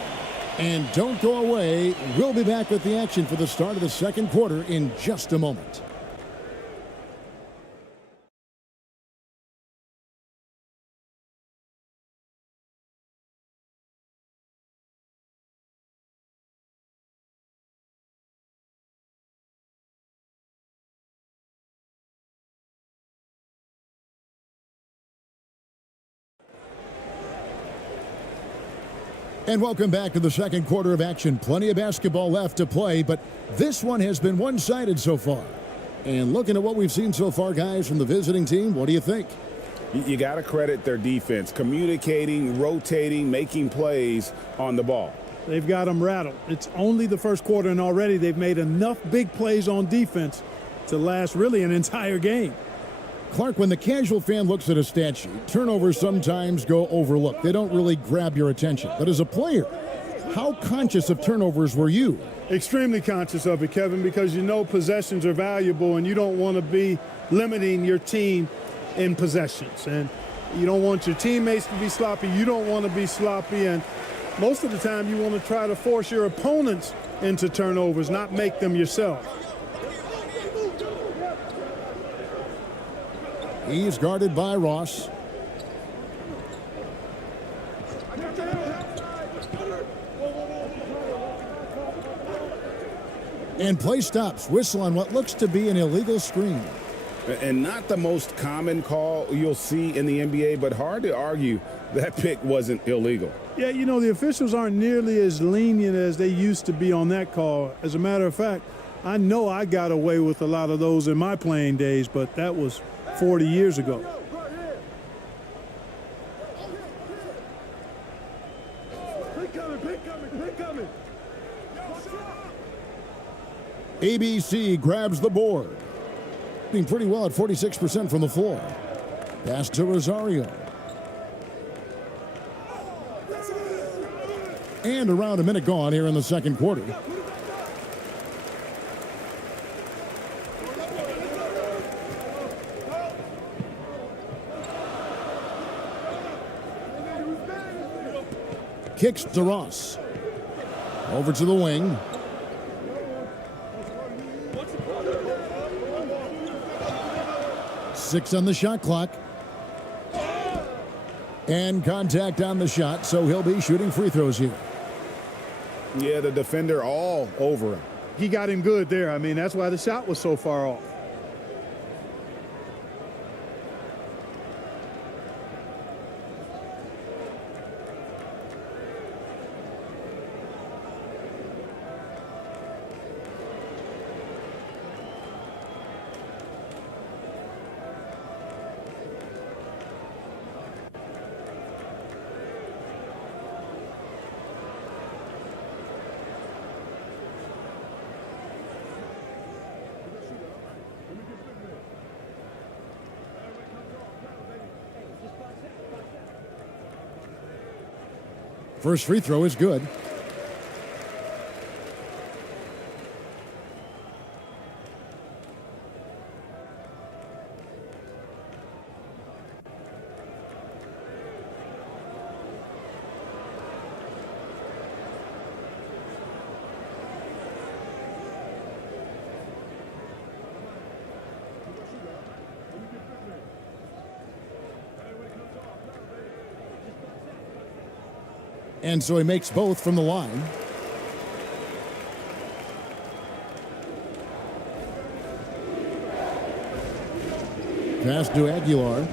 And don't go away. We'll be back with the action for the start of the second quarter in just a moment. And welcome back to the second quarter of action. Plenty of basketball left to play, but this one has been one-sided so far. And looking at what we've seen so far, guys, from the visiting team, what do you think? You got to credit their defense, communicating, rotating, making plays on the ball. They've got them rattled. It's only the first quarter, and already they've made enough big plays on defense to last really an entire game. Clark, when the casual fan looks at a stat sheet, turnovers sometimes go overlooked. They don't really grab your attention. But as a player, how conscious of turnovers were you? Extremely conscious of it, Kevin, because you know possessions are valuable and you don't want to be limiting your team in possessions. And you don't want your teammates to be sloppy. You don't want to be sloppy. And most of the time you want to try to force your opponents into turnovers, not make them yourself. He's guarded by Ross. And play stops. Whistle on what looks to be an illegal screen. And not the most common call you'll see in the NBA, but hard to argue that pick wasn't illegal. Yeah, you know, the officials aren't nearly as lenient as they used to be on that call. As a matter of fact, I know I got away with a lot of those in my playing days, but that was 40 years ago. ABC grabs the board. Doing pretty well at 46% from the floor. Pass to Rosario. And around a minute gone here in the second quarter. Kicks to Ross. Over to the wing. Six on the shot clock. And contact on the shot, so he'll be shooting free throws here. Yeah, the defender all over him. He got him good there. I mean, that's why the shot was so far off. First free throw is good. And so he makes both from the line. Pass to Aguilar.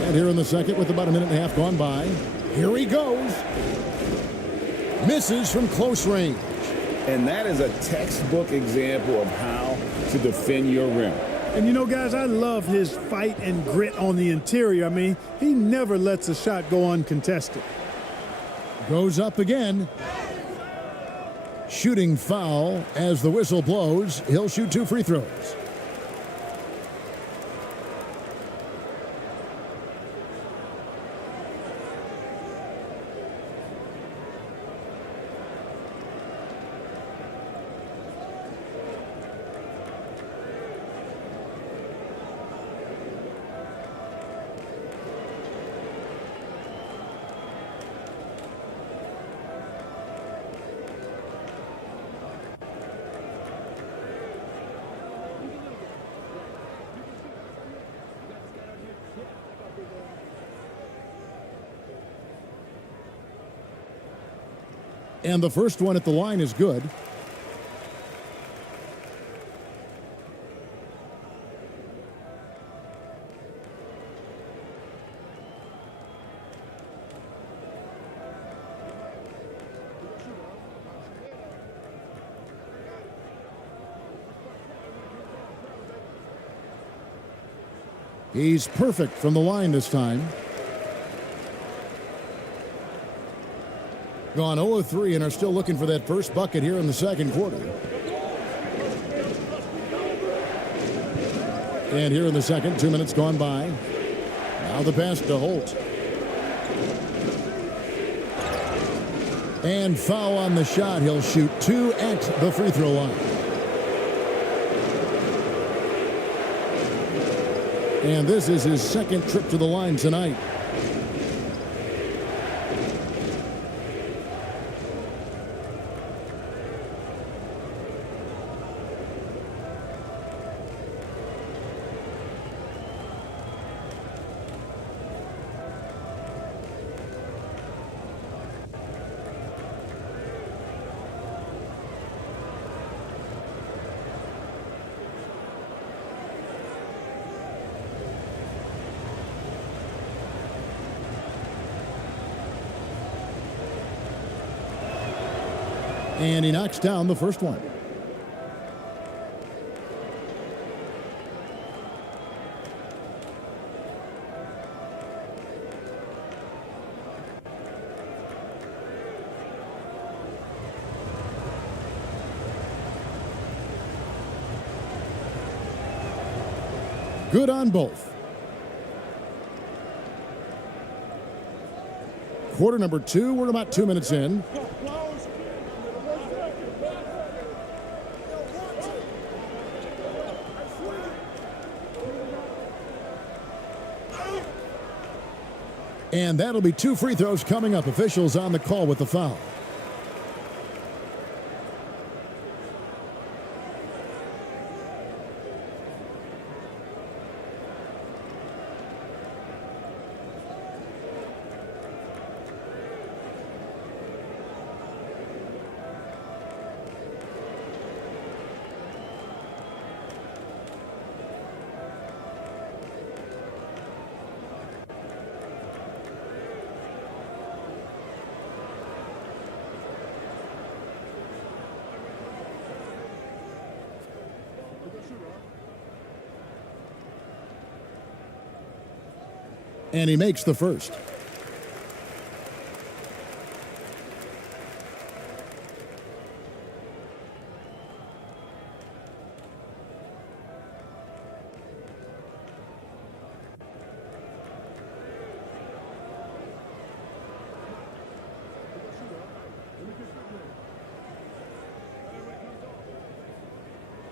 And here in the second with about a minute and a half gone by. Here he goes. Misses from close range. And that is a textbook example of how to defend your rim. And you know, guys, I love his fight and grit on the interior. I mean, he never lets a shot go uncontested. Goes up again. Shooting foul as the whistle blows. He'll shoot two free throws. And the first one at the line is good. He's perfect from the line this time. Gone 0 of 3 and are still looking for that first bucket here in the second quarter. And here in the second, 2 minutes gone by. Now the pass to Holt. And foul on the shot. He'll shoot 2 at the free throw line. And this is his second trip to the line tonight. And he knocks down the first one. Good on both. Quarter number 2, we're about 2 minutes in. And that'll be 2 free throws coming up. Officials on the call with the foul. And he makes the first.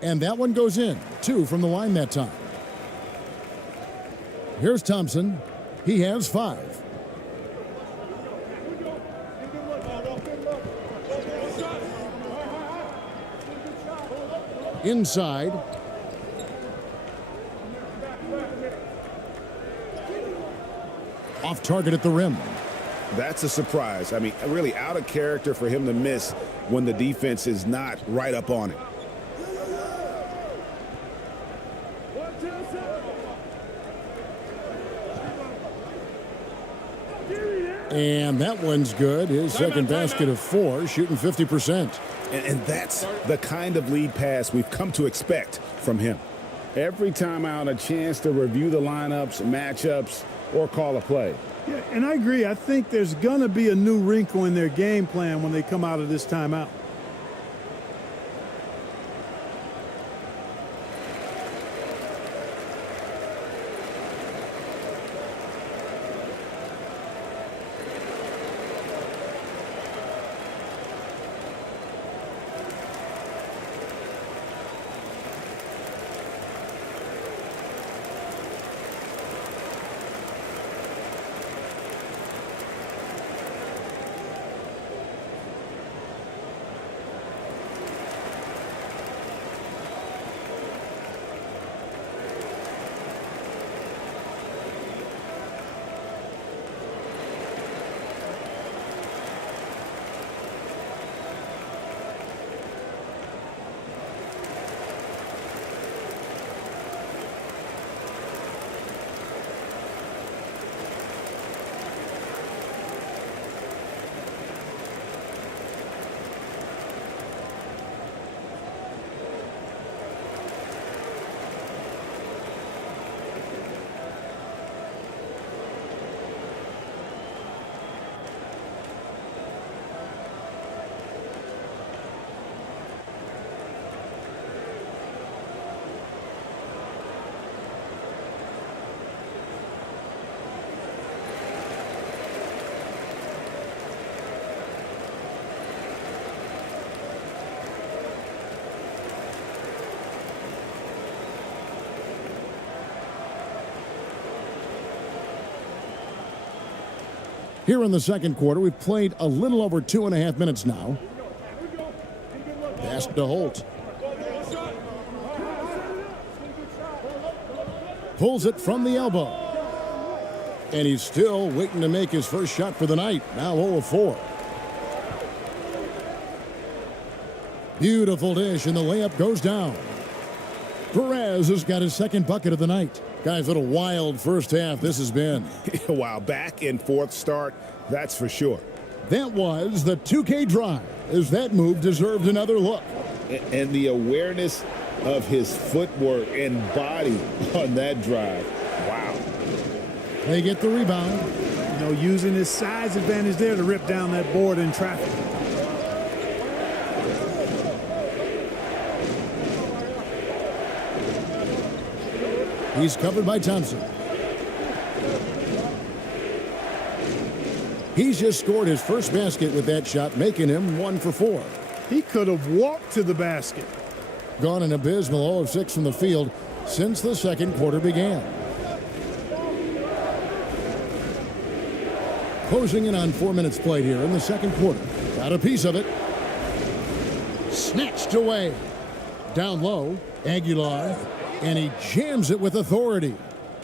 And that one goes in. 2 from the line that time. Here's Thompson. He has 5. Inside. Off target at the rim. That's a surprise. I mean, really out of character for him to miss when the defense is not right up on it. And that one's good. His second basket of 4, shooting 50%. And that's the kind of lead pass we've come to expect from him. Every timeout, a chance to review the lineups, matchups, or call a play. Yeah, and I agree. I think there's going to be a new wrinkle in their game plan when they come out of this timeout. Here in the second quarter, we've played a little over 2.5 minutes now. Pass to Holt. Pulls it from the elbow. And he's still waiting to make his first shot for the night. Now 0 of 4. Beautiful dish, and the layup goes down. Perez has got his second bucket of the night. Guys, what a wild first half this has been. Wow, back and forth start, that's for sure. That was the 2K drive, as that move deserved another look. And the awareness of his footwork and body on that drive. Wow. They get the rebound. You know, using his size advantage there to rip down that board in traffic. He's covered by Thompson. He's just scored his first basket with that shot, making him 1 for 4. He could have walked to the basket. Gone an abysmal 0 of 6 from the field since the second quarter began. Closing in on 4 minutes played here in the second quarter. Got a piece of it. Snatched away. Down low, Aguilar, and he jams it with authority.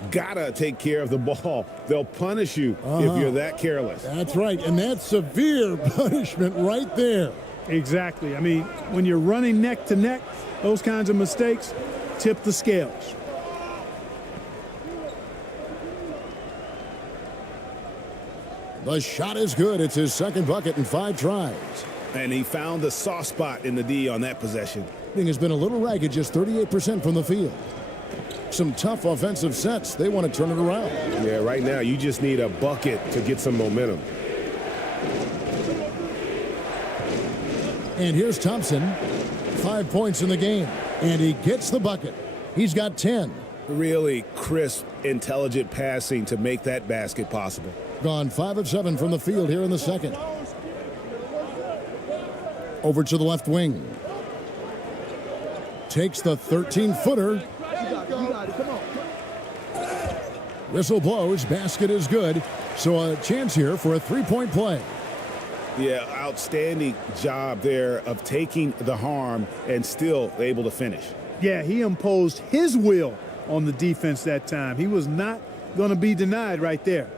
Gotta take care of the ball. They'll punish you if you're that careless. That's right, and that's severe punishment right there. Exactly. I mean, when you're running neck to neck, those kinds of mistakes tip the scales. The shot is good. It's his second bucket in 5 tries. And he found the soft spot in the D on that possession. Shooting has been a little ragged, just 38% from the field. Some tough offensive sets. They want to turn it around. Yeah, right now you just need a bucket to get some momentum. And here's Thompson. 5 points in the game. And he gets the bucket. He's got 10. Really crisp, intelligent passing to make that basket possible. Gone 5 of 7 from the field here in the second. Over to the left wing. Takes the 13-footer. Whistle blows. Basket is good. So a chance here for a 3-point play. Yeah, outstanding job there of taking the harm and still able to finish. Yeah, he imposed his will on the defense that time. He was not going to be denied right there.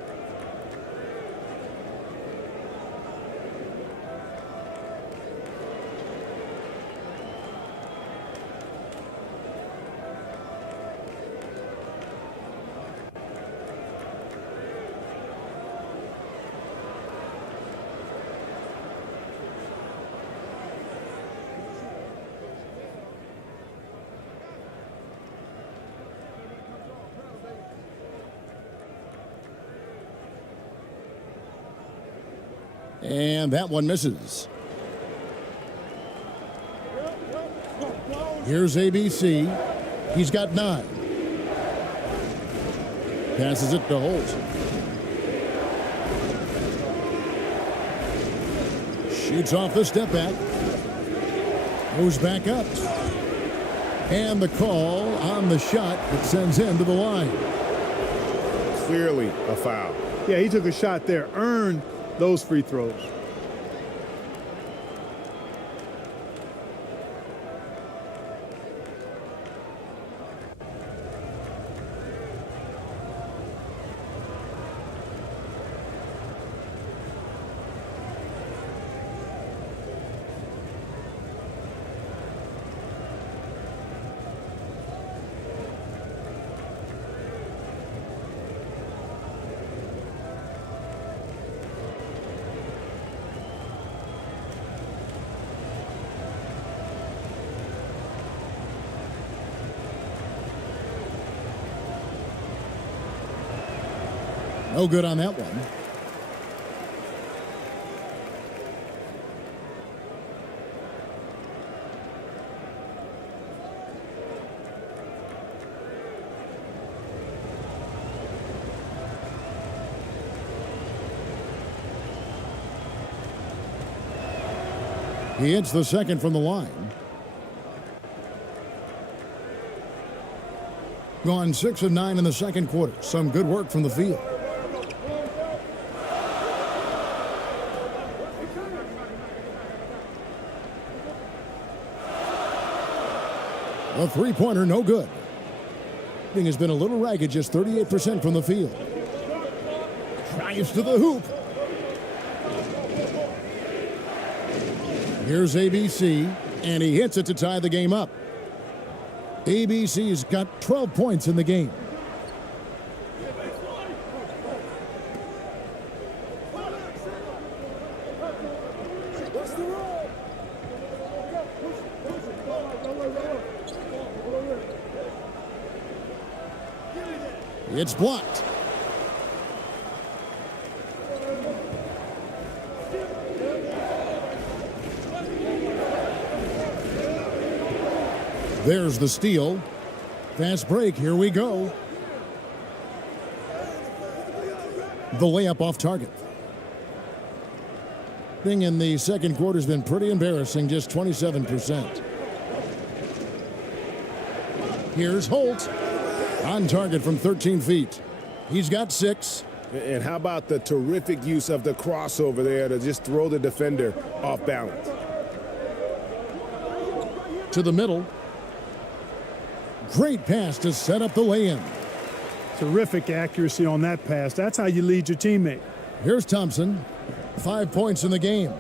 And that one misses. Here's ABC. He's got 9. Passes it to Holt. Shoots off the step back. Goes back up. And the call on the shot that sends him to the line. Clearly a foul. Yeah, he took a shot there, earned those free throws. No good on that one. He hits the second from the line. Gone 6 of 9 in the second quarter. Some good work from the field. A three-pointer, no good. Thing has been a little ragged, just 38% from the field. Drives to the hoop. Here's ABC, and he hits it to tie the game up. ABC's got 12 points in the game. It's blocked. There's the steal. Fast break. Here we go. The layup off target. Thing in the second quarter has been pretty embarrassing, just 27%. Here's Holt. On target from 13 feet. He's got 6. And how about the terrific use of the crossover there to just throw the defender off balance? To the middle. Great pass to set up the lay-in. Terrific accuracy on that pass. That's how you lead your teammate. Here's Thompson. 5 points in the game.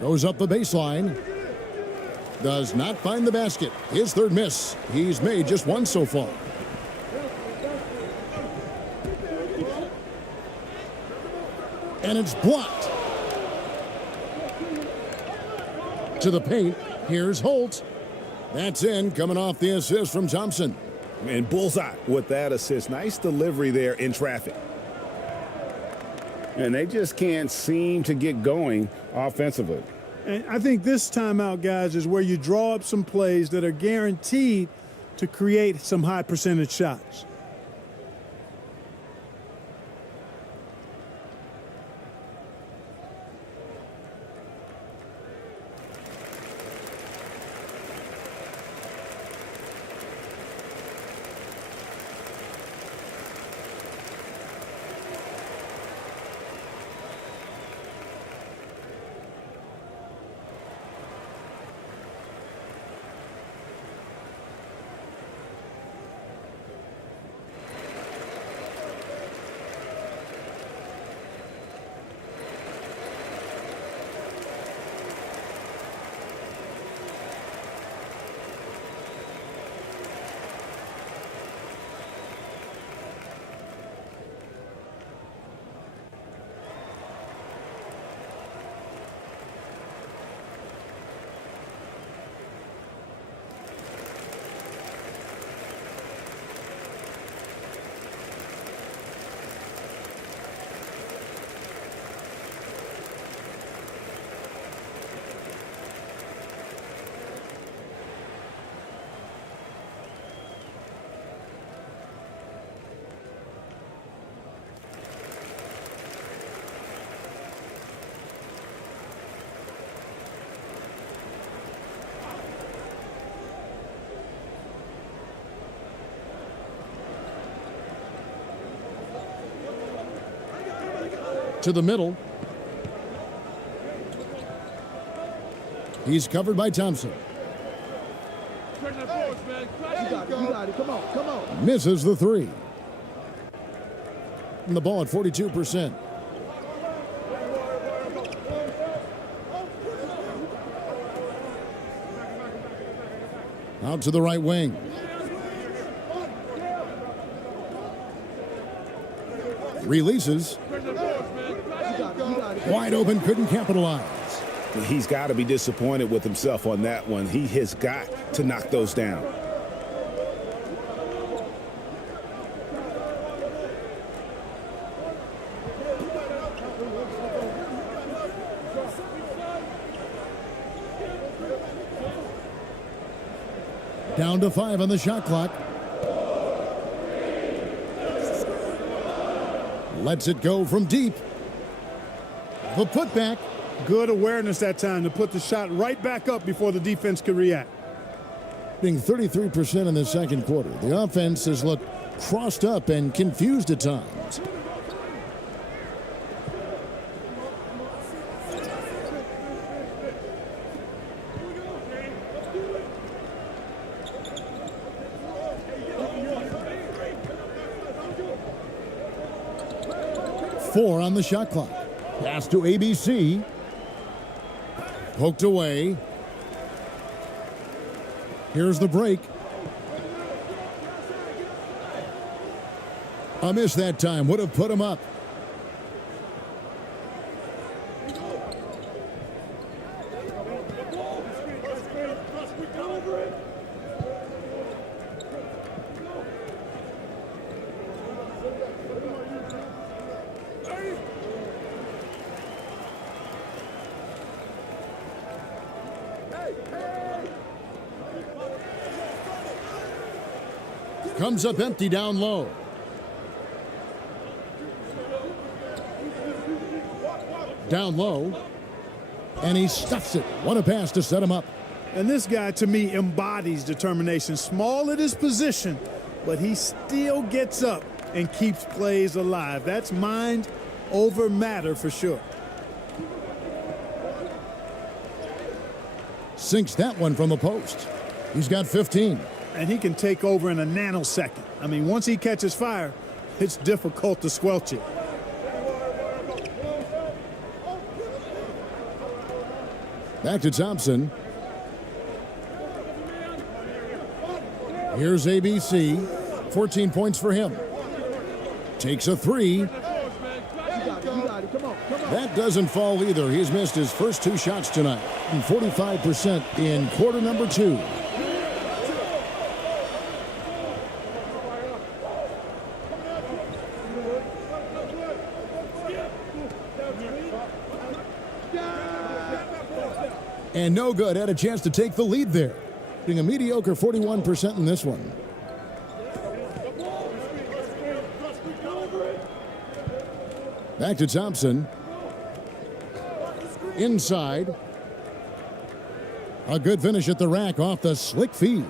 Goes up the baseline. Does not find the basket. His third miss. He's made just one so far. And it's blocked. To the paint. Here's Holt. That's in, coming off the assist from Thompson. And bullseye with that assist. Nice delivery there in traffic. And they just can't seem to get going offensively. And I think this timeout, guys, is where you draw up some plays that are guaranteed to create some high percentage shots. To the middle. He's covered by Thompson. You got it. Come on. Misses the three. And the ball at 42%. Out to the right wing. Releases. Wide open, couldn't capitalize. He's got to be disappointed with himself on that one. He has got to knock those down. Down to 5 on the shot clock. Lets it go from deep. The putback. Good awareness that time to put the shot right back up before the defense could react. being 33% in the second quarter. The offense has looked crossed up and confused at times. Four on the shot clock. Pass to ABC. Poked away. Here's the break. A miss that time. Would have put him up. Comes up empty down low. Down low. And he stuffs it. What a pass to set him up. And this guy, to me, embodies determination. Small at his position, but he still gets up and keeps plays alive. That's mind over matter for sure. Sinks that one from the post. He's got 15. And he can take over in a nanosecond. I mean, once he catches fire, it's difficult to squelch it. Back to Thompson. Here's ABC. 14 points for him. Takes a three. That doesn't fall either. He's missed his first two shots tonight. And 45% in quarter number 2. And no good. Had a chance to take the lead there. Being a mediocre 41% in this one. Back to Thompson. Inside. A good finish at the rack off the slick feed.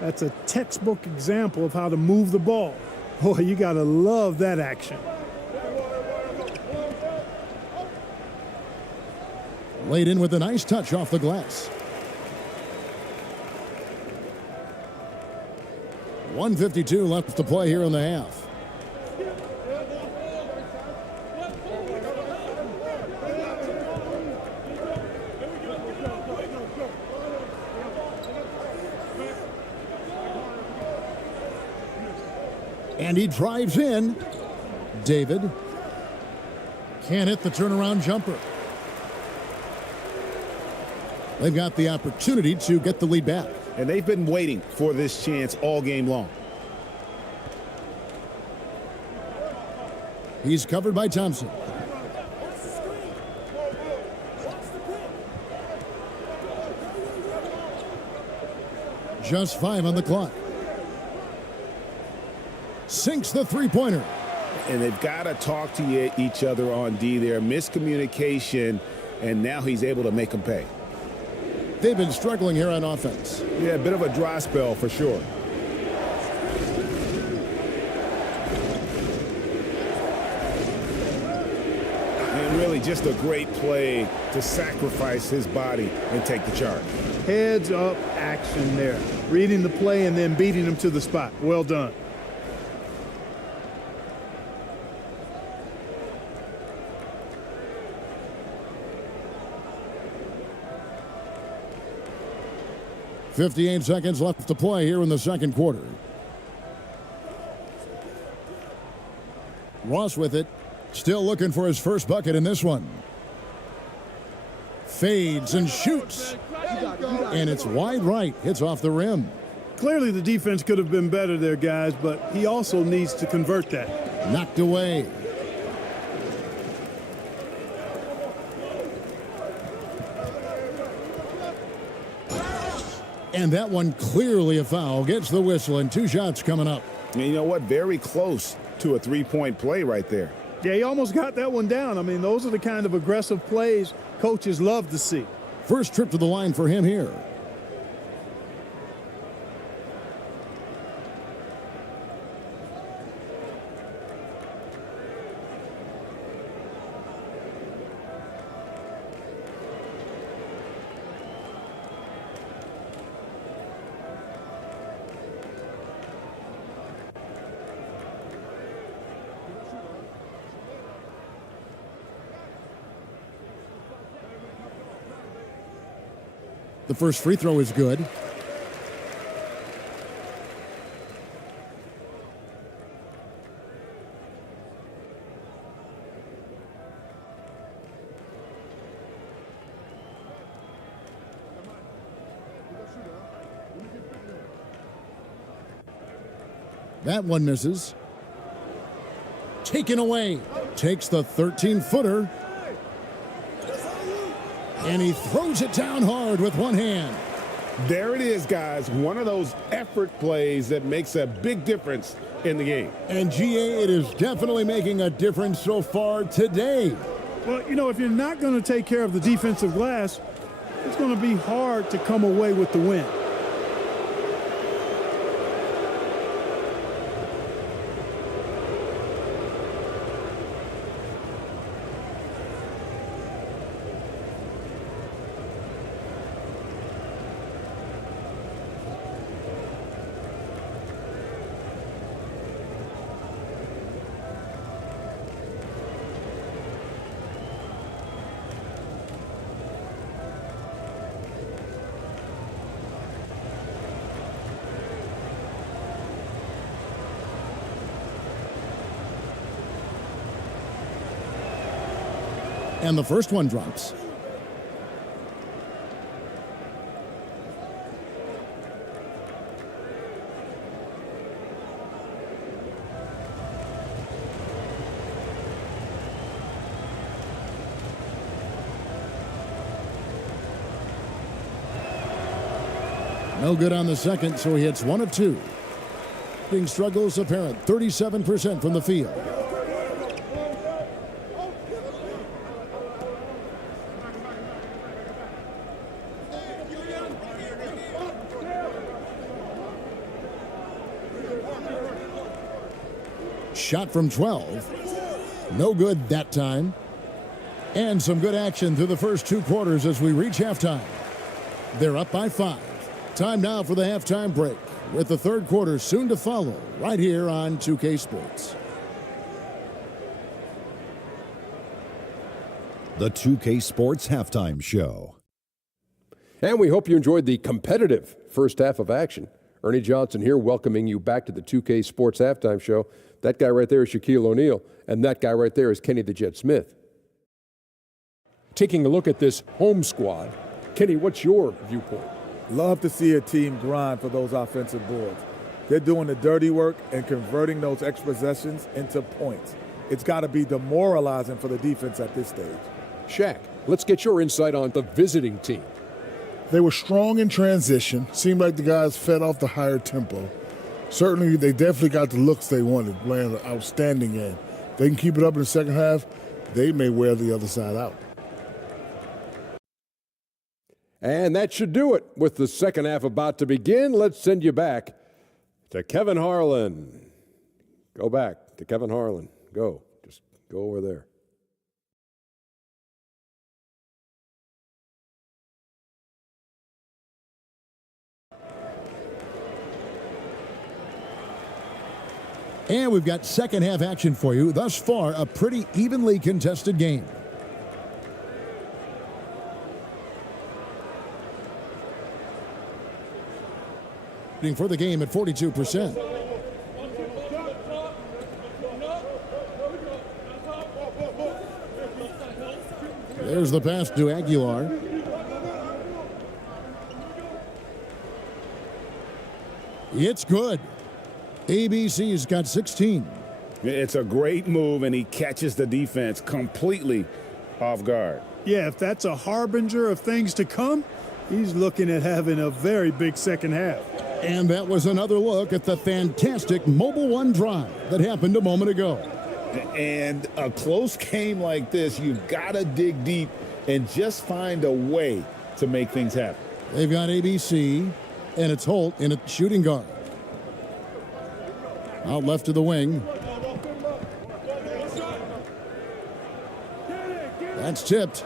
That's a textbook example of how to move the ball. Boy, you got to love that action. Laid in with a nice touch off the glass. 1:52 left to play here in the half. And he drives in. David can't hit the turnaround jumper. They've got the opportunity to get the lead back. And they've been waiting for this chance all game long. He's covered by Thompson. Just 5 on the clock. Sinks the three-pointer. And they've got to talk to each other on D there. Miscommunication, and now he's able to make them pay. They've been struggling here on offense. Yeah, a bit of a dry spell for sure. And really just a great play to sacrifice his body and take the charge. Heads up action there. Reading the play and then beating him to the spot. Well done. .58 seconds left to play here in the second quarter. Ross with it. Still looking for his first bucket in this one. Fades and shoots. And it's wide right. Hits off the rim. Clearly the defense could have been better there, guys, but he also needs to convert that. Knocked away. And that one clearly a foul. Gets the whistle and 2 shots coming up. And you know what? Very close to a three-point play right there. Yeah, he almost got that one down. I mean, those are the kind of aggressive plays coaches love to see. First trip to the line for him here. The first free throw is good. That one misses. Taken away. Takes the 13-footer. And he throws it down hard with one hand. There it is, guys. One of those effort plays that makes a big difference in the game. And GA, it is definitely making a difference so far today. Well, you know, if you're not going to take care of the defensive glass, it's going to be hard to come away with the win. And the first one drops. No good on the second, so he hits 1 of 2. Shooting struggles apparent, 37% from the field. Shot from 12. No good that time. And some good action through the first 2 quarters as we reach halftime. They're up by 5. Time now for the halftime break, with the third quarter soon to follow right here on 2K Sports. The 2K Sports Halftime Show. And we hope you enjoyed the competitive first half of action. Ernie Johnson here welcoming you back to the 2K Sports Halftime Show. That guy right there is Shaquille O'Neal, and that guy right there is Kenny the Jet Smith. Taking a look at this home squad, Kenny, what's your viewpoint? Love to see a team grind for those offensive boards. They're doing the dirty work and converting those extra possessions into points. It's got to be demoralizing for the defense at this stage. Shaq, let's get your insight on the visiting team. They were strong in transition. Seemed like the guys fed off the higher tempo. Certainly, they definitely got the looks they wanted, playing an outstanding game. They can keep it up in the second half, they may wear the other side out. And that should do it. With the second half about to begin, let's send you back to Kevin Harlan. Go back to Kevin Harlan. Go. Just go over there. And we've got second half action for you. Thus far, a pretty evenly contested game. For the game at 42%. There's the pass to Aguilar. It's good. ABC's got 16. It's a great move, and he catches the defense completely off guard. Yeah, if that's a harbinger of things to come, he's looking at having a very big second half. And that was another look at the fantastic Mobile One drive that happened a moment ago. And a close game like this, you've got to dig deep and just find a way to make things happen. They've got ABC, and it's Holt in a shooting guard. Out left to the wing. That's tipped.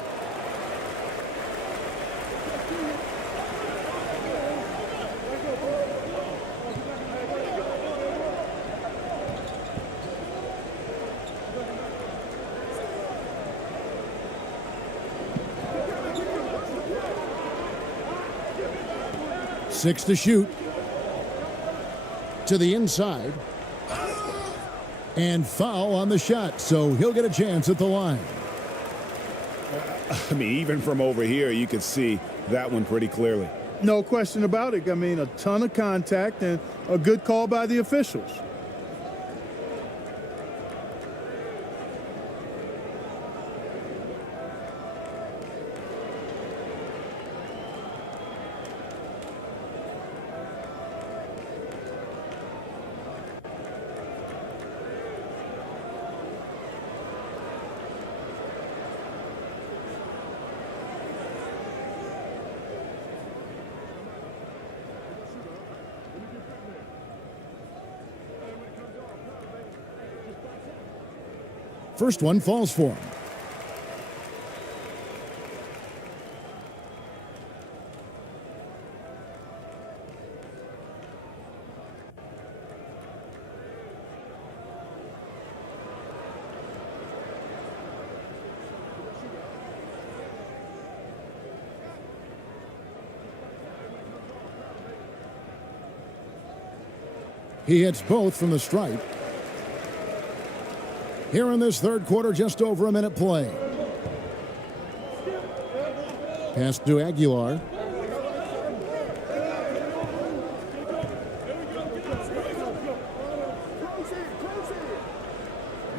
6 to shoot. To the inside. And foul on the shot, so he'll get a chance at the line. I mean, even from over here, you can see that one pretty clearly. No question about it. I mean, a ton of contact and a good call by the officials. First one falls for him. He hits both from the stripe. Here in this third quarter, just over a minute play. Pass to Aguilar.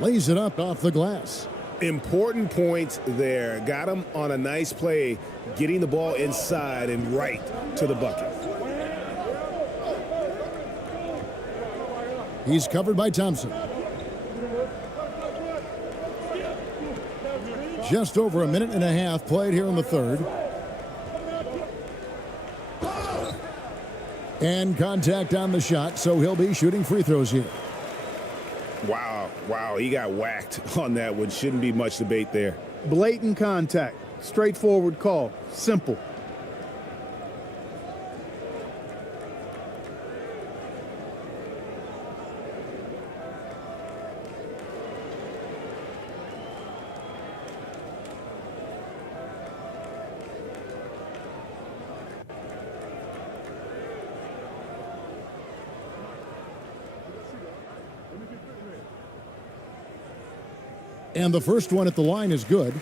Lays it up off the glass. Important points there. Got him on a nice play, getting the ball inside and right to the bucket. He's covered by Thompson. Just over a minute and a half played here in the third. And contact on the shot, so he'll be shooting free throws here. Wow, he got whacked on that one. Shouldn't be much debate there. Blatant contact. Straightforward call. Simple. And the first one at the line is good.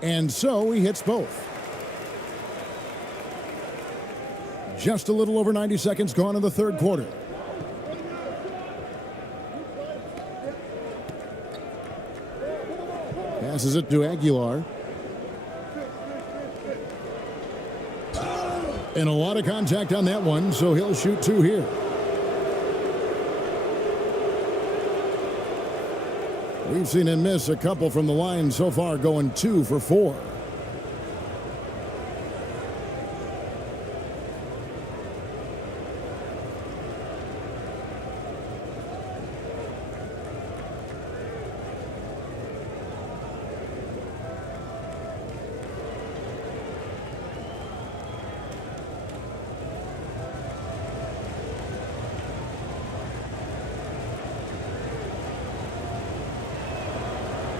And so he hits both. Just a little over 90 seconds gone in the third quarter. Passes it to Aguilar. And a lot of contact on that one, so he'll shoot two here. We've seen him miss a couple from the line so far, going 2 for 4.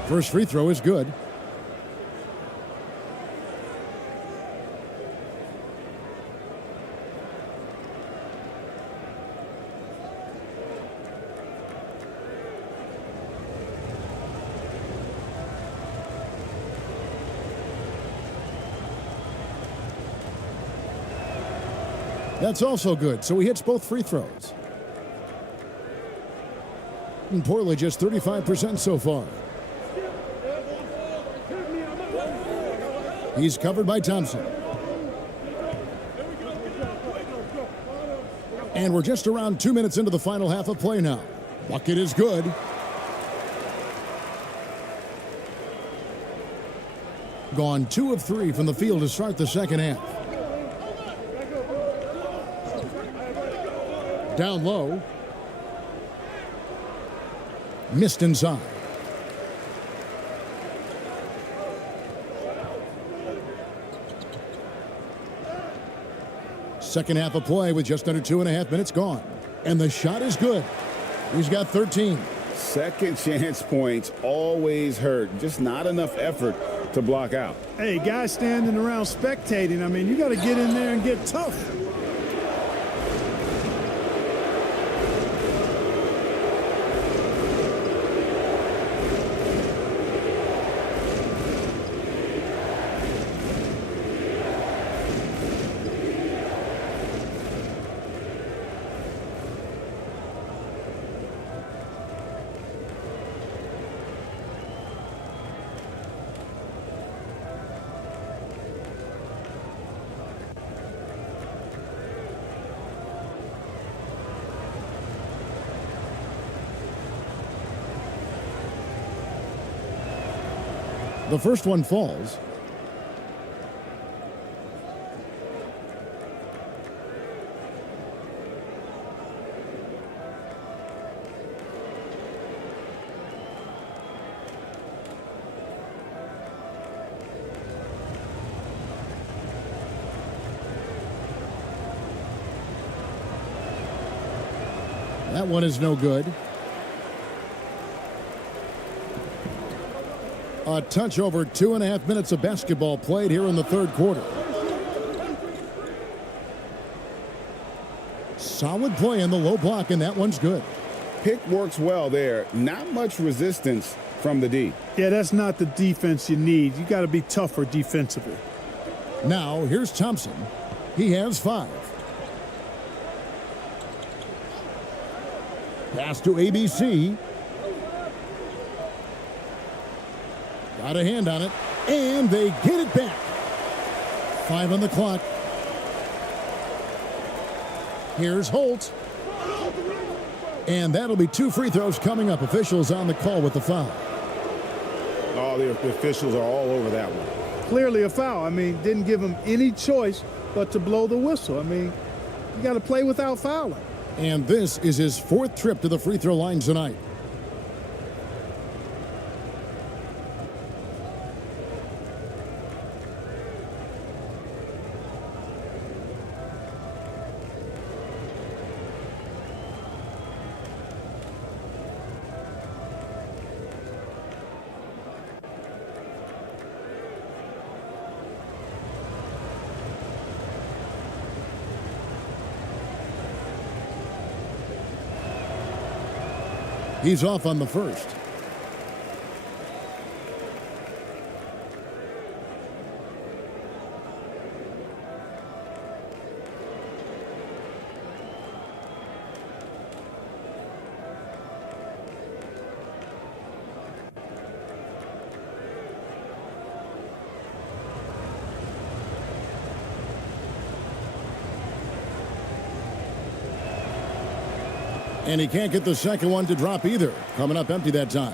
First free throw is good. That's also good, so he hits both free throws. And Portland just 35% so far. He's covered by Thompson. And we're just around 2 minutes into the final half of play now. Bucket is good. Gone 2 of 3 from the field to start the second half. Down low. Missed inside. Second half of play with just under 2.5 minutes gone. And the shot is good. He's got 13. Second chance points always hurt. Just not enough effort to block out. Hey, guys standing around spectating, I mean, you got to get in there and get tough. The first one falls. That one is no good. A touch over 2.5 minutes of basketball played here in the third quarter. Solid play in the low block, and that one's good. Pick works well there. Not much resistance from the D. Yeah, that's not the defense you need. You got to be tougher defensively. Now, here's Thompson. He has 5. Pass to ABC. Got a hand on it, and they get it back. 5 on the clock. Here's Holt. And that'll be 2 free throws coming up. Officials on the call with the foul. Oh, the officials are all over that one. Clearly a foul. I mean, didn't give him any choice but to blow the whistle. I mean, you got to play without fouling. And this is his 4th trip to the free throw line tonight. He's off on the first. And he can't get the second one to drop either. Coming up empty that time.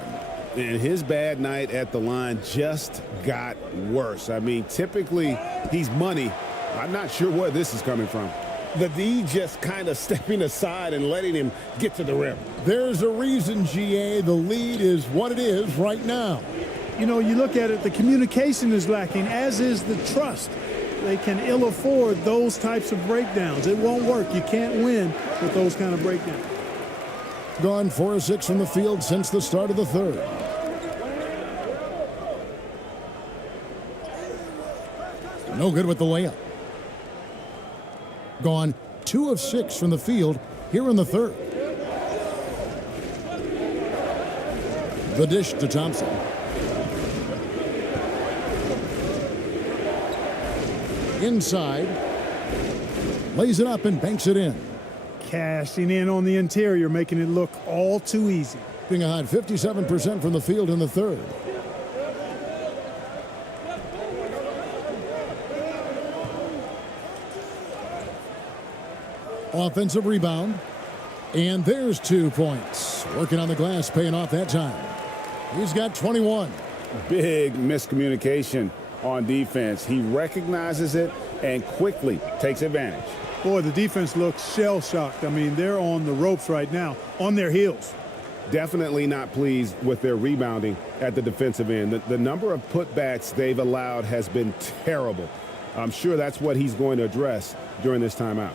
And his bad night at the line just got worse. I mean, typically he's money. I'm not sure where this is coming from. The D just kind of stepping aside and letting him get to the rim. There's a reason, GA. The lead is what it is right now. You know, you look at it, the communication is lacking, as is the trust. They can ill afford those types of breakdowns. It won't work. You can't win with those kind of breakdowns. Gone 4 of 6 from the field since the start of the third. No good with the layup. Gone 2 of 6 from the field here in the third. The dish to Thompson. Inside. Lays it up and banks it in. Cashing in on the interior, making it look all too easy. Being a hot 57% from the field in the third. Offensive rebound. And there's 2 points. Working on the glass, paying off that time. He's got 21. Big miscommunication on defense. He recognizes it and quickly takes advantage. Boy, the defense looks shell-shocked. I mean, they're on the ropes right now, on their heels. Definitely not pleased with their rebounding at the defensive end. The number of putbacks they've allowed has been terrible. I'm sure that's what he's going to address during this timeout.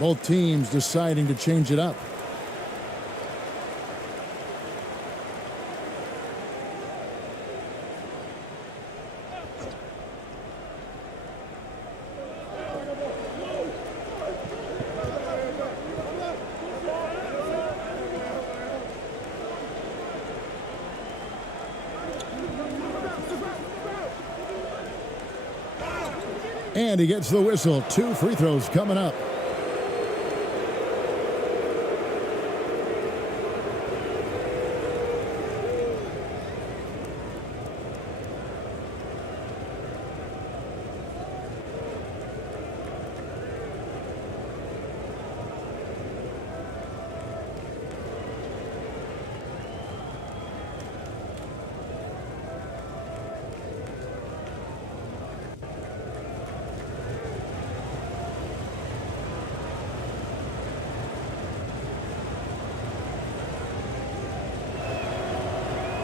Both teams deciding to change it up. And he gets the whistle. 2 free throws coming up.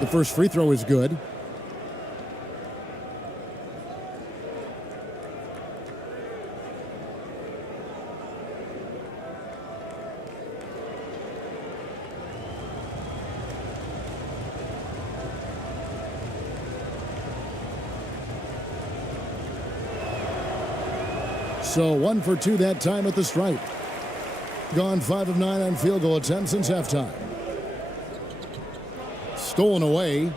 The first free throw is good. So 1 for 2 that time at the stripe. Gone 5 of 9 on field goal attempts since halftime. Stolen away.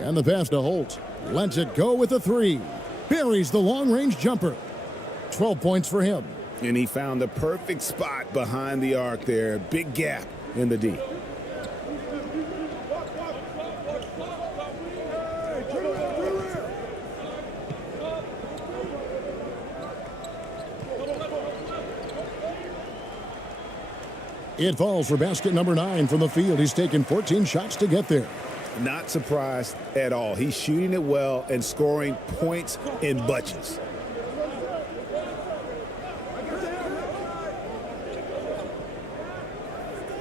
And the pass to Holt. Lets it go with a 3. Buries the long-range jumper. 12 points for him. And he found the perfect spot behind the arc there. Big gap in the D. It falls for basket number 9 from the field. He's taken 14 shots to get there. Not surprised at all. He's shooting it well and scoring points in bunches.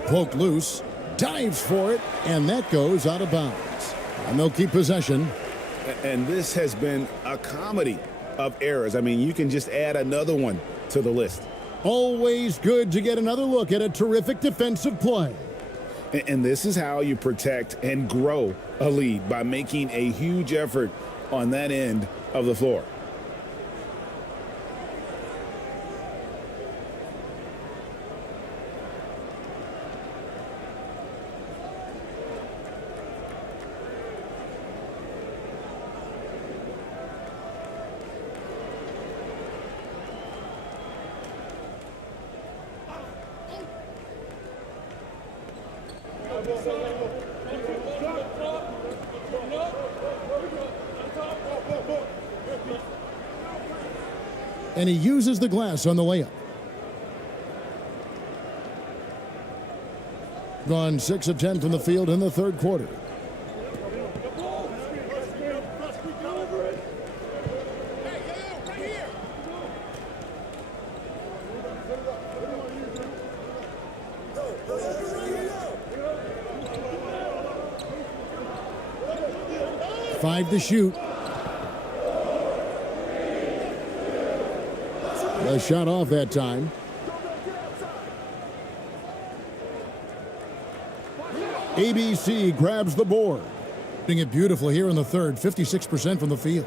Poked loose, dives for it, and that goes out of bounds. And they'll keep possession. And this has been a comedy of errors. I mean, you can just add another one to the list. Always good to get another look at a terrific defensive play. And this is how you protect and grow a lead, by making a huge effort on that end of the floor. And he uses the glass on the layup. Gone 6 of 10 from the field in the third quarter. Five to shoot. The shot off that time. ABC grabs the board. Doing it beautiful here in the third, 56% from the field.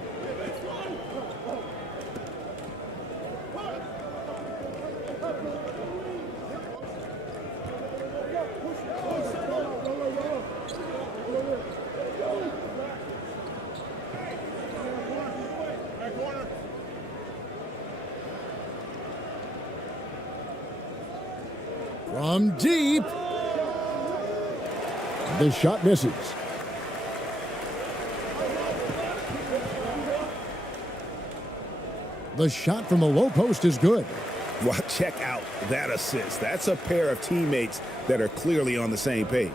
From deep. The shot misses. The shot from the low post is good. Well, check out that assist. That's a pair of teammates that are clearly on the same page.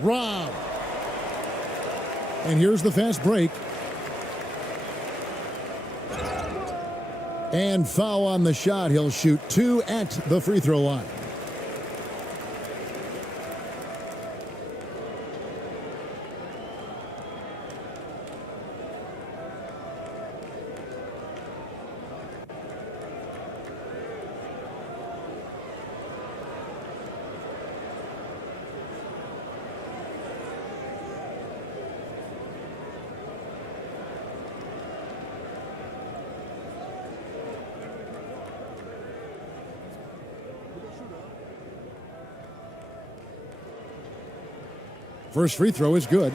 Rob. And here's the fast break. And foul on the shot. He'll shoot 2 at the free throw line. First free throw is good.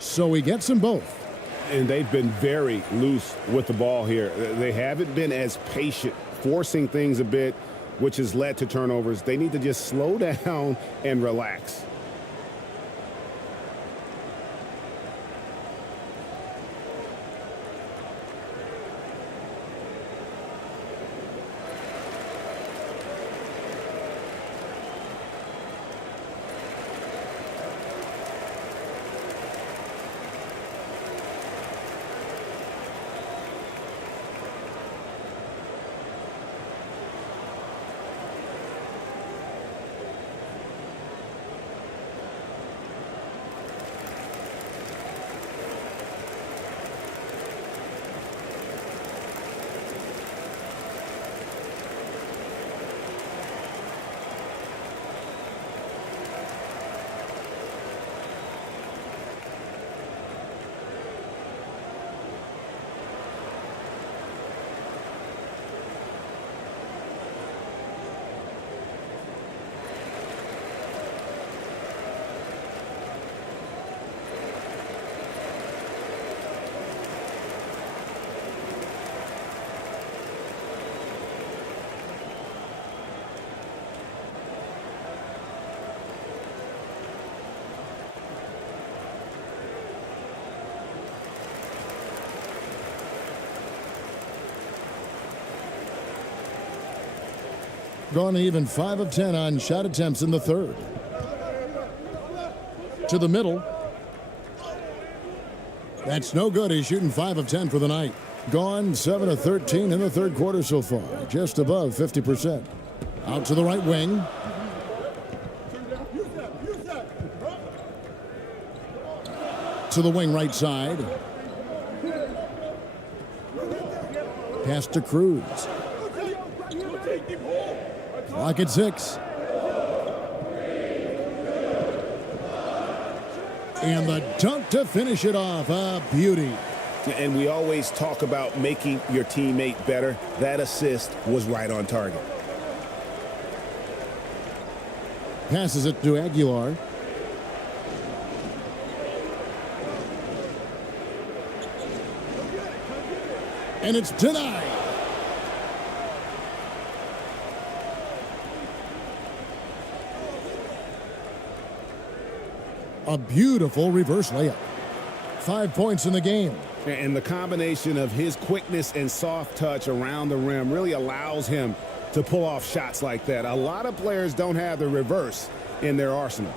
So he gets them both. And they've been very loose with the ball here. They haven't been as patient, forcing things a bit, which has led to turnovers. They need to just slow down and relax. Gone even 5 of 10 on shot attempts in the third. To the middle. That's no good. He's shooting 5 of 10 for the night. Gone 7 of 13 in the third quarter so far. Just above 50%. Out to the right wing. To the wing right side. Pass to Cruz. Clock at 6. And the dunk to finish it off. A beauty. And we always talk about making your teammate better. That assist was right on target. Passes it to Aguilar. And it's denied. A beautiful reverse layup. 5 points in the game. And the combination of his quickness and soft touch around the rim really allows him to pull off shots like that. A lot of players don't have the reverse in their arsenal.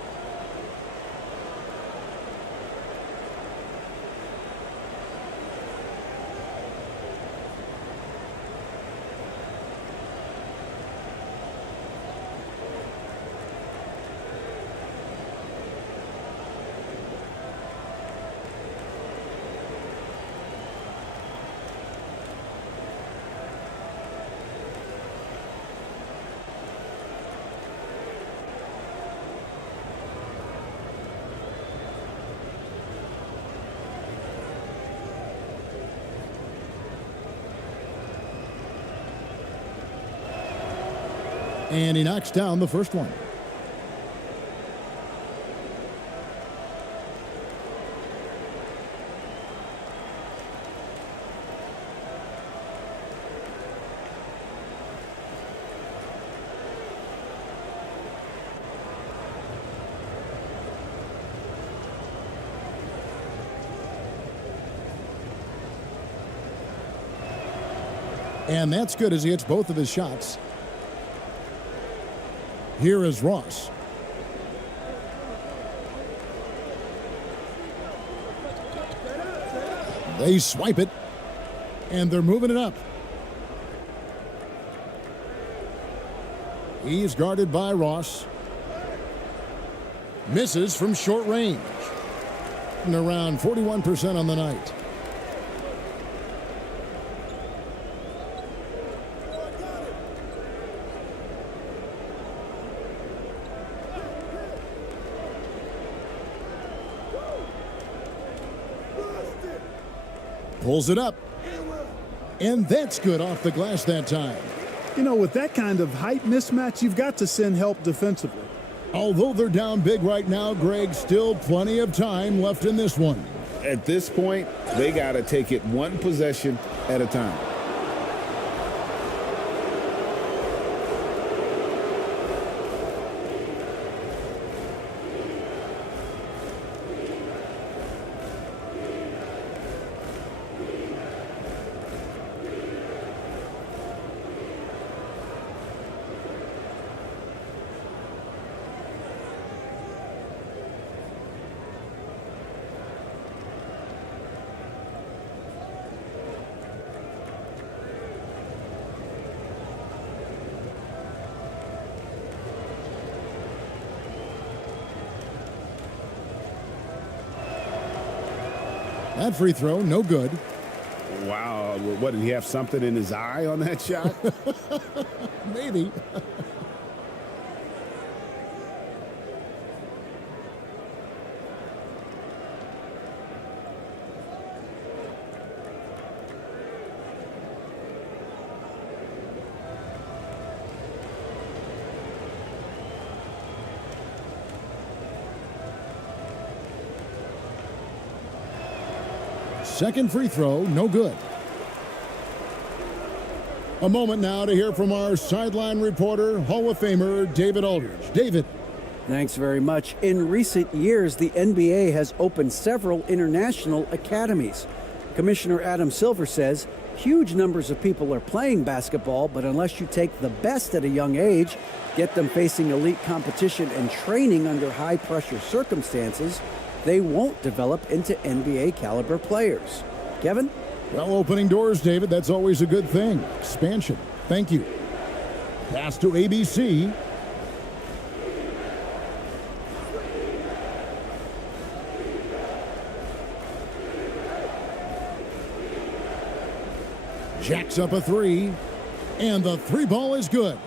And he knocks down the first one. And that's good as he hits both of his shots. Here is Ross. They swipe it, and they're moving it up. He's guarded by Ross. Misses from short range. And around 41% on the night. Pulls it up. And that's good off the glass that time. You know, with that kind of height mismatch, you've got to send help defensively. Although they're down big right now, Greg, still plenty of time left in this one. At this point, they got to take it one possession at a time. That free throw, no good. Wow. What, did he have something in his eye on that shot? Maybe. Second free throw, no good. A moment now to hear from our sideline reporter, Hall of Famer David Aldridge. David. Thanks very much. In recent years, the NBA has opened several international academies. Commissioner Adam Silver says huge numbers of people are playing basketball, but unless you take the best at a young age, get them facing elite competition and training under high-pressure circumstances, they won't develop into NBA caliber players. Kevin? Well, opening doors, David, that's always a good thing. Expansion. Thank you. Pass to ABC. Jacks up a three, and the three ball is good.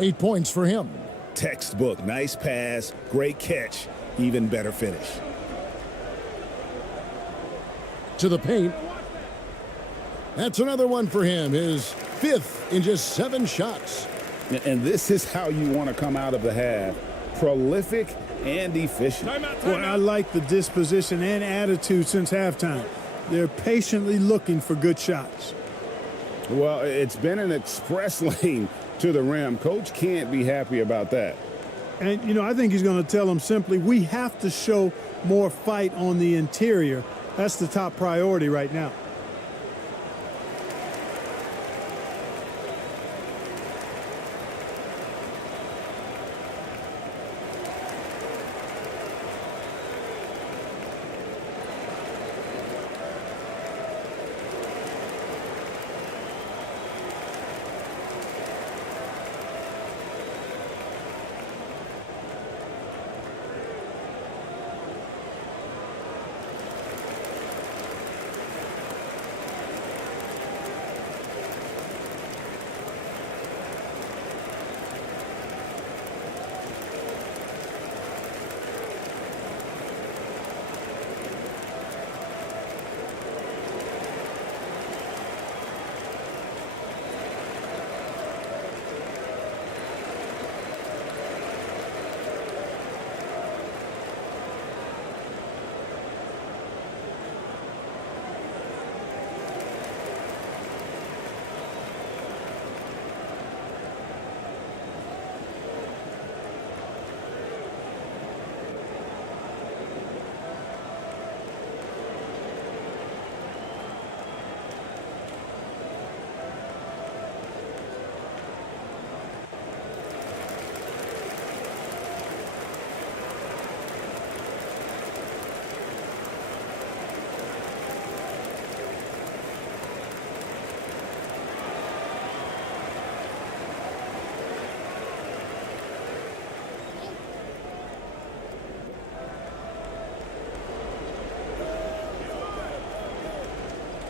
8 points for him. Textbook. Nice pass. Great catch. Even better finish. to the paint. That's another one for him, his 5th in just 7 shots. And this is how you want to come out of the half. Prolific and efficient. Well, I like the disposition and attitude since halftime. They're patiently looking for good shots. Well, it's been an express lane to the rim. Coach can't be happy about that. And, you know, I think he's going to tell them simply, we have to show more fight on the interior. That's the top priority right now.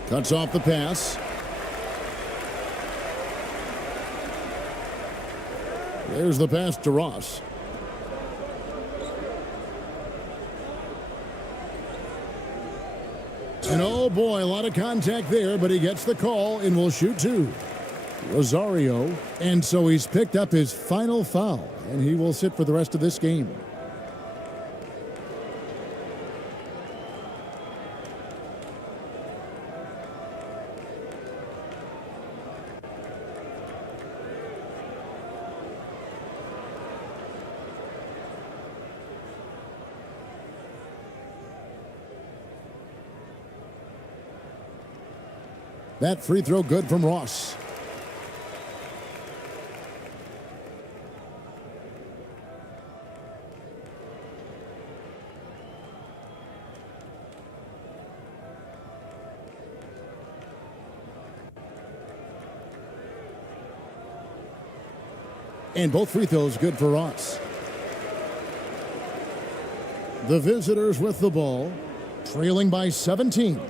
Cuts off the pass. There's the pass to Ross. And oh boy, a lot of contact there, but he gets the call and will shoot 2. Rosario. And so he's picked up his final foul, and he will sit for the rest of this game. That free throw good from Ross. And both free throws good for Ross. The visitors with the ball, trailing by 17.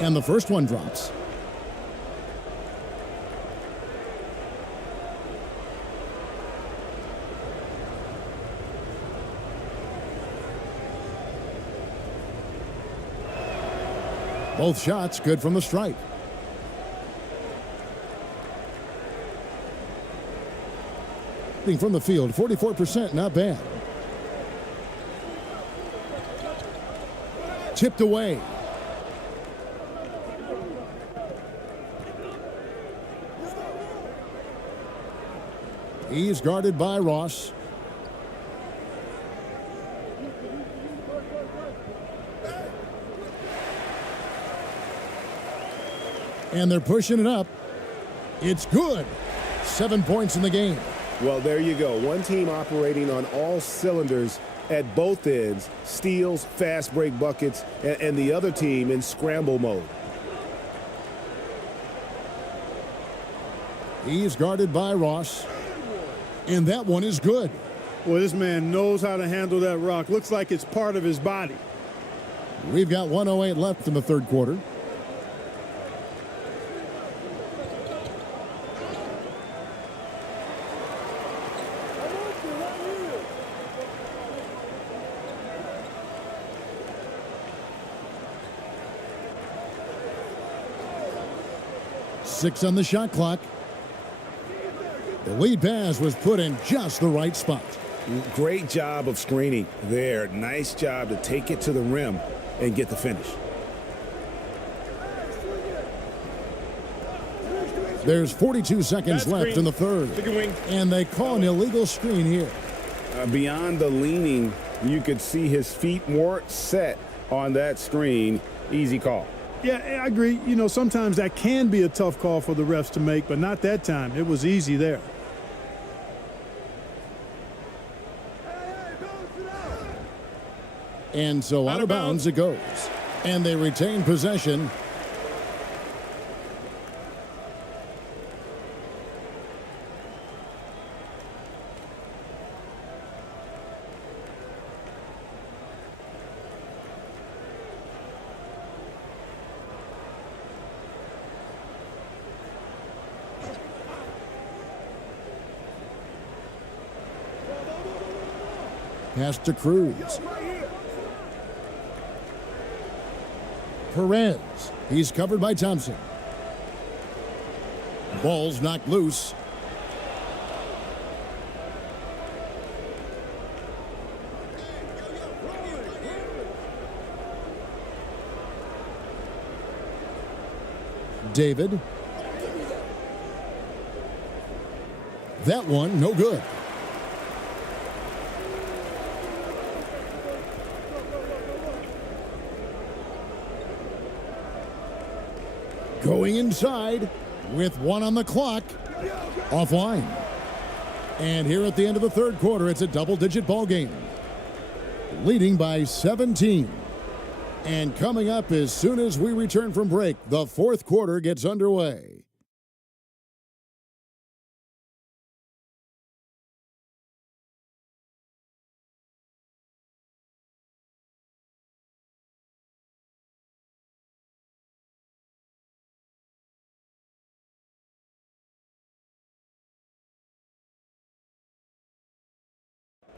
And the first one drops. Both shots good from the stripe. From the field, 44%, not bad. Tipped away. He's guarded by Ross. And they're pushing it up. It's good. 7 points in the game. Well, there you go. One team operating on all cylinders at both ends, steals, fast break buckets, and the other team in scramble mode. He's guarded by Ross. And that one is good. Well, this man knows how to handle that rock. Looks like it's part of his body. We've got 1:08 left in the third quarter. Six on the shot clock. The lead pass was put in just the right spot. Great job of screening there. Nice job to take it to the rim and get the finish. There's 42 seconds left in the third. And they call an illegal screen here. Beyond the leaning, you could see his feet weren't set on that screen. Easy call. Yeah, I agree. You know, sometimes that can be a tough call for the refs to make, but not that time. It was easy there. And so out of bounds it goes. And they retain possession. Pass to Cruz. Perez. He's covered by Thompson. Ball's knocked loose. David. That one, no good. Going inside with one on the clock. Offline. And here at the end of the third quarter, it's a double-digit ball game. Leading by 17. And coming up as soon as we return from break, the fourth quarter gets underway.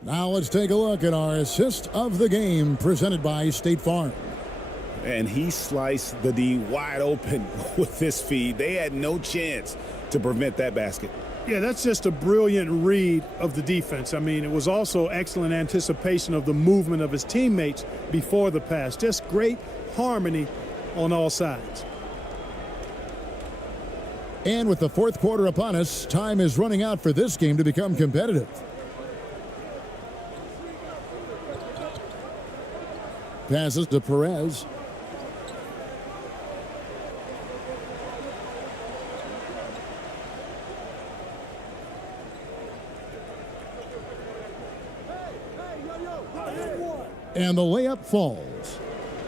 Now let's take a look at our assist of the game presented by State Farm. And he sliced the D wide open with this feed. They had no chance to prevent that basket. Yeah, that's just a brilliant read of the defense. I mean, it was also excellent anticipation of the movement of his teammates before the pass. Just great harmony on all sides. And with the fourth quarter upon us, time is running out for this game to become competitive. Passes to Perez. And the layup falls.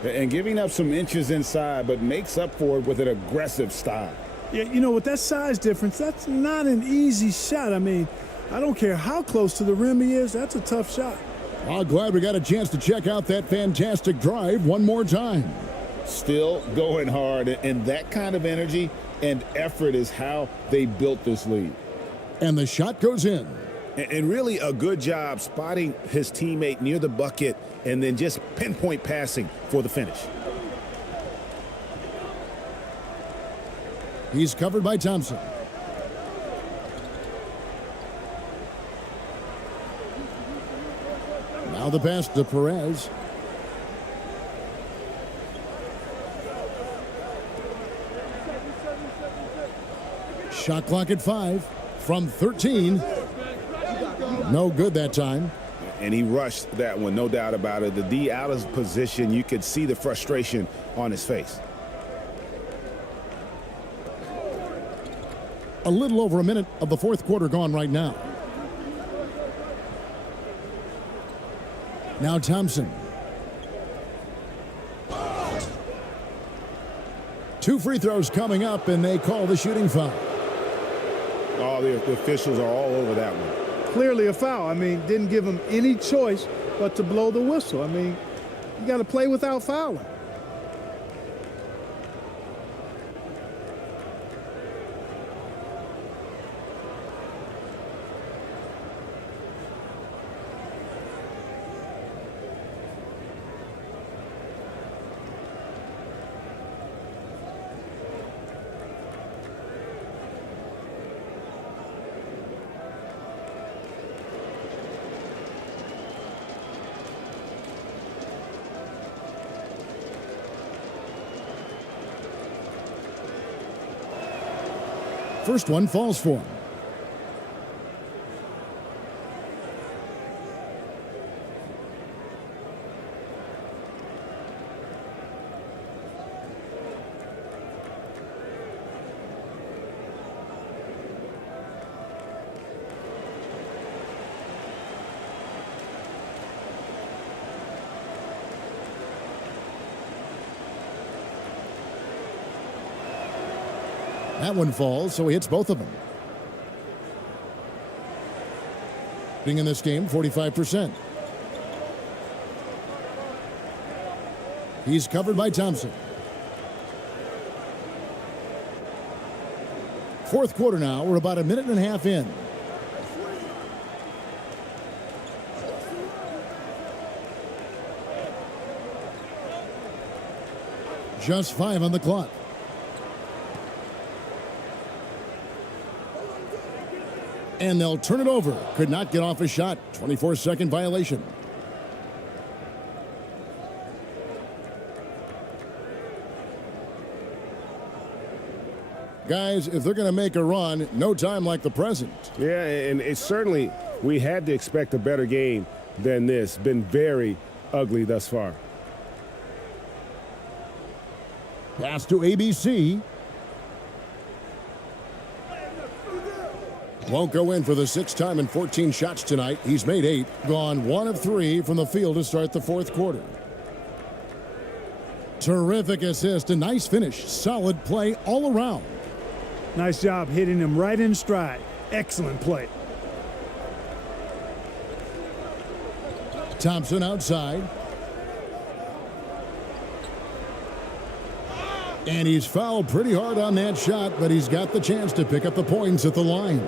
And giving up some inches inside, but makes up for it with an aggressive style. Yeah, you know, with that size difference, that's not an easy shot. I mean, I don't care how close to the rim he is, that's a tough shot. I'm glad we got a chance to check out that fantastic drive one more time. Still going hard, and that kind of energy and effort is how they built this lead. And the shot goes in. And really a good job spotting his teammate near the bucket and then just pinpoint passing for the finish. He's covered by Thompson. Now the pass to Perez. Shot clock at 5 from 13. No good that time. And he rushed that one, no doubt about it. The D out of position, you could see the frustration on his face. A little over a minute of the fourth quarter gone right now. Now Thompson. 2 free throws coming up, and they call the shooting foul. Oh, the officials are all over that one. Clearly a foul. I mean, didn't give him any choice but to blow the whistle. I mean, you got to play without fouling. First one falls for him. That one falls, so he hits both of them. Being in this game, 45%. He's covered by Thompson. Fourth quarter now. We're about a minute and a half in. Just 5 on the clock. And they'll turn it over. Could not get off a shot. 24-second violation. Guys, if they're going to make a run, no time like the present. Yeah, and it's certainly, we had to expect a better game than this. Been very ugly thus far. Pass to ABC. Won't go in for the 6th time in 14 shots tonight. He's made 8. Gone 1 of 3 from the field to start the fourth quarter. Terrific assist. A nice finish. Solid play all around. Nice job hitting him right in stride. Excellent play. Thompson outside. And he's fouled pretty hard on that shot, but he's got the chance to pick up the points at the line.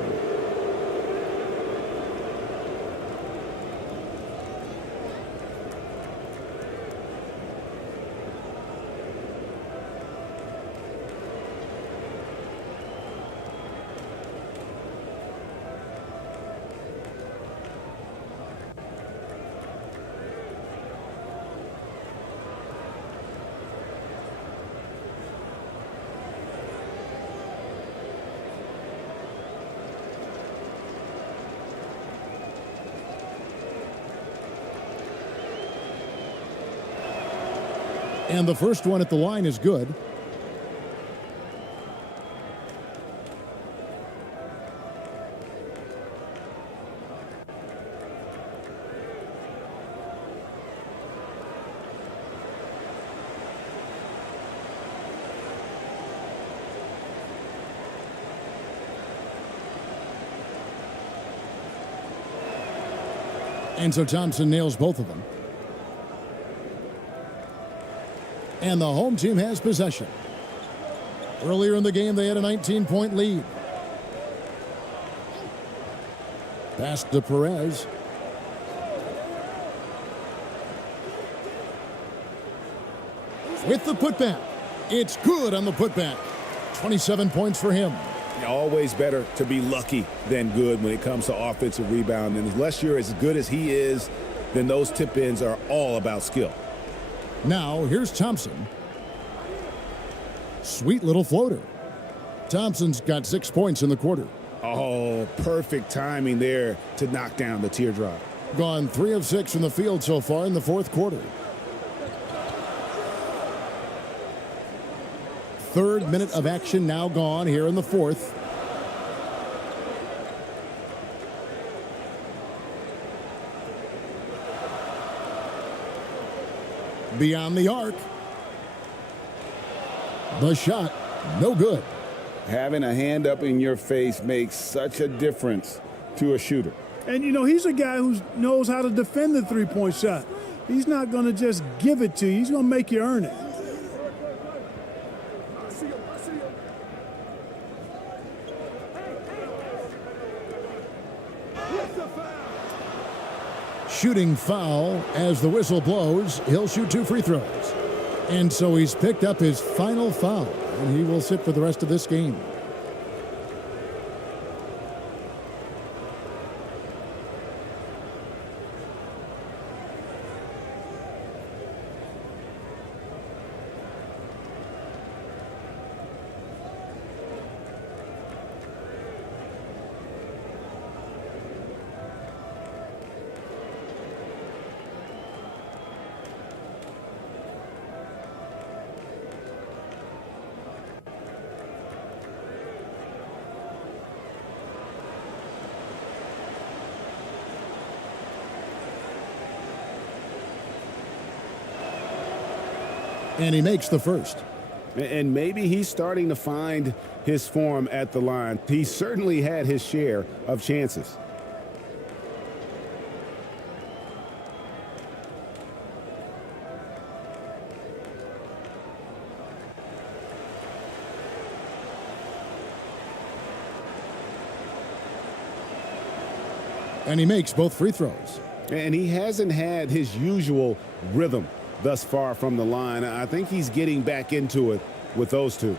And the first one at the line is good. And so Thompson nails both of them. And the home team has possession. Earlier in the game, they had a 19-point lead. Pass to Perez. With the putback. It's good on the putback. 27 points for him. Always better to be lucky than good when it comes to offensive rebounding. Unless you're as good as he is, then those tip-ins are all about skill. Now, here's Thompson. Sweet little floater. Thompson's got 6 points in the quarter. Oh, perfect timing there to knock down the teardrop. Gone 3 of 6 from the field so far in the fourth quarter. Third minute of action now gone here in the fourth. Beyond the arc. The shot, no good. Having a hand up in your face makes such a difference to a shooter. And, you know, he's a guy who knows how to defend the three-point shot. He's not going to just give it to you. He's going to make you earn it. Shooting foul as the whistle blows. He'll shoot 2 free throws. And so he's picked up his final foul, and he will sit for the rest of this game. And he makes the first. And maybe he's starting to find his form at the line. He certainly had his share of chances. And he makes both free throws. And he hasn't had his usual rhythm thus far from the line. I think he's getting back into it with those two.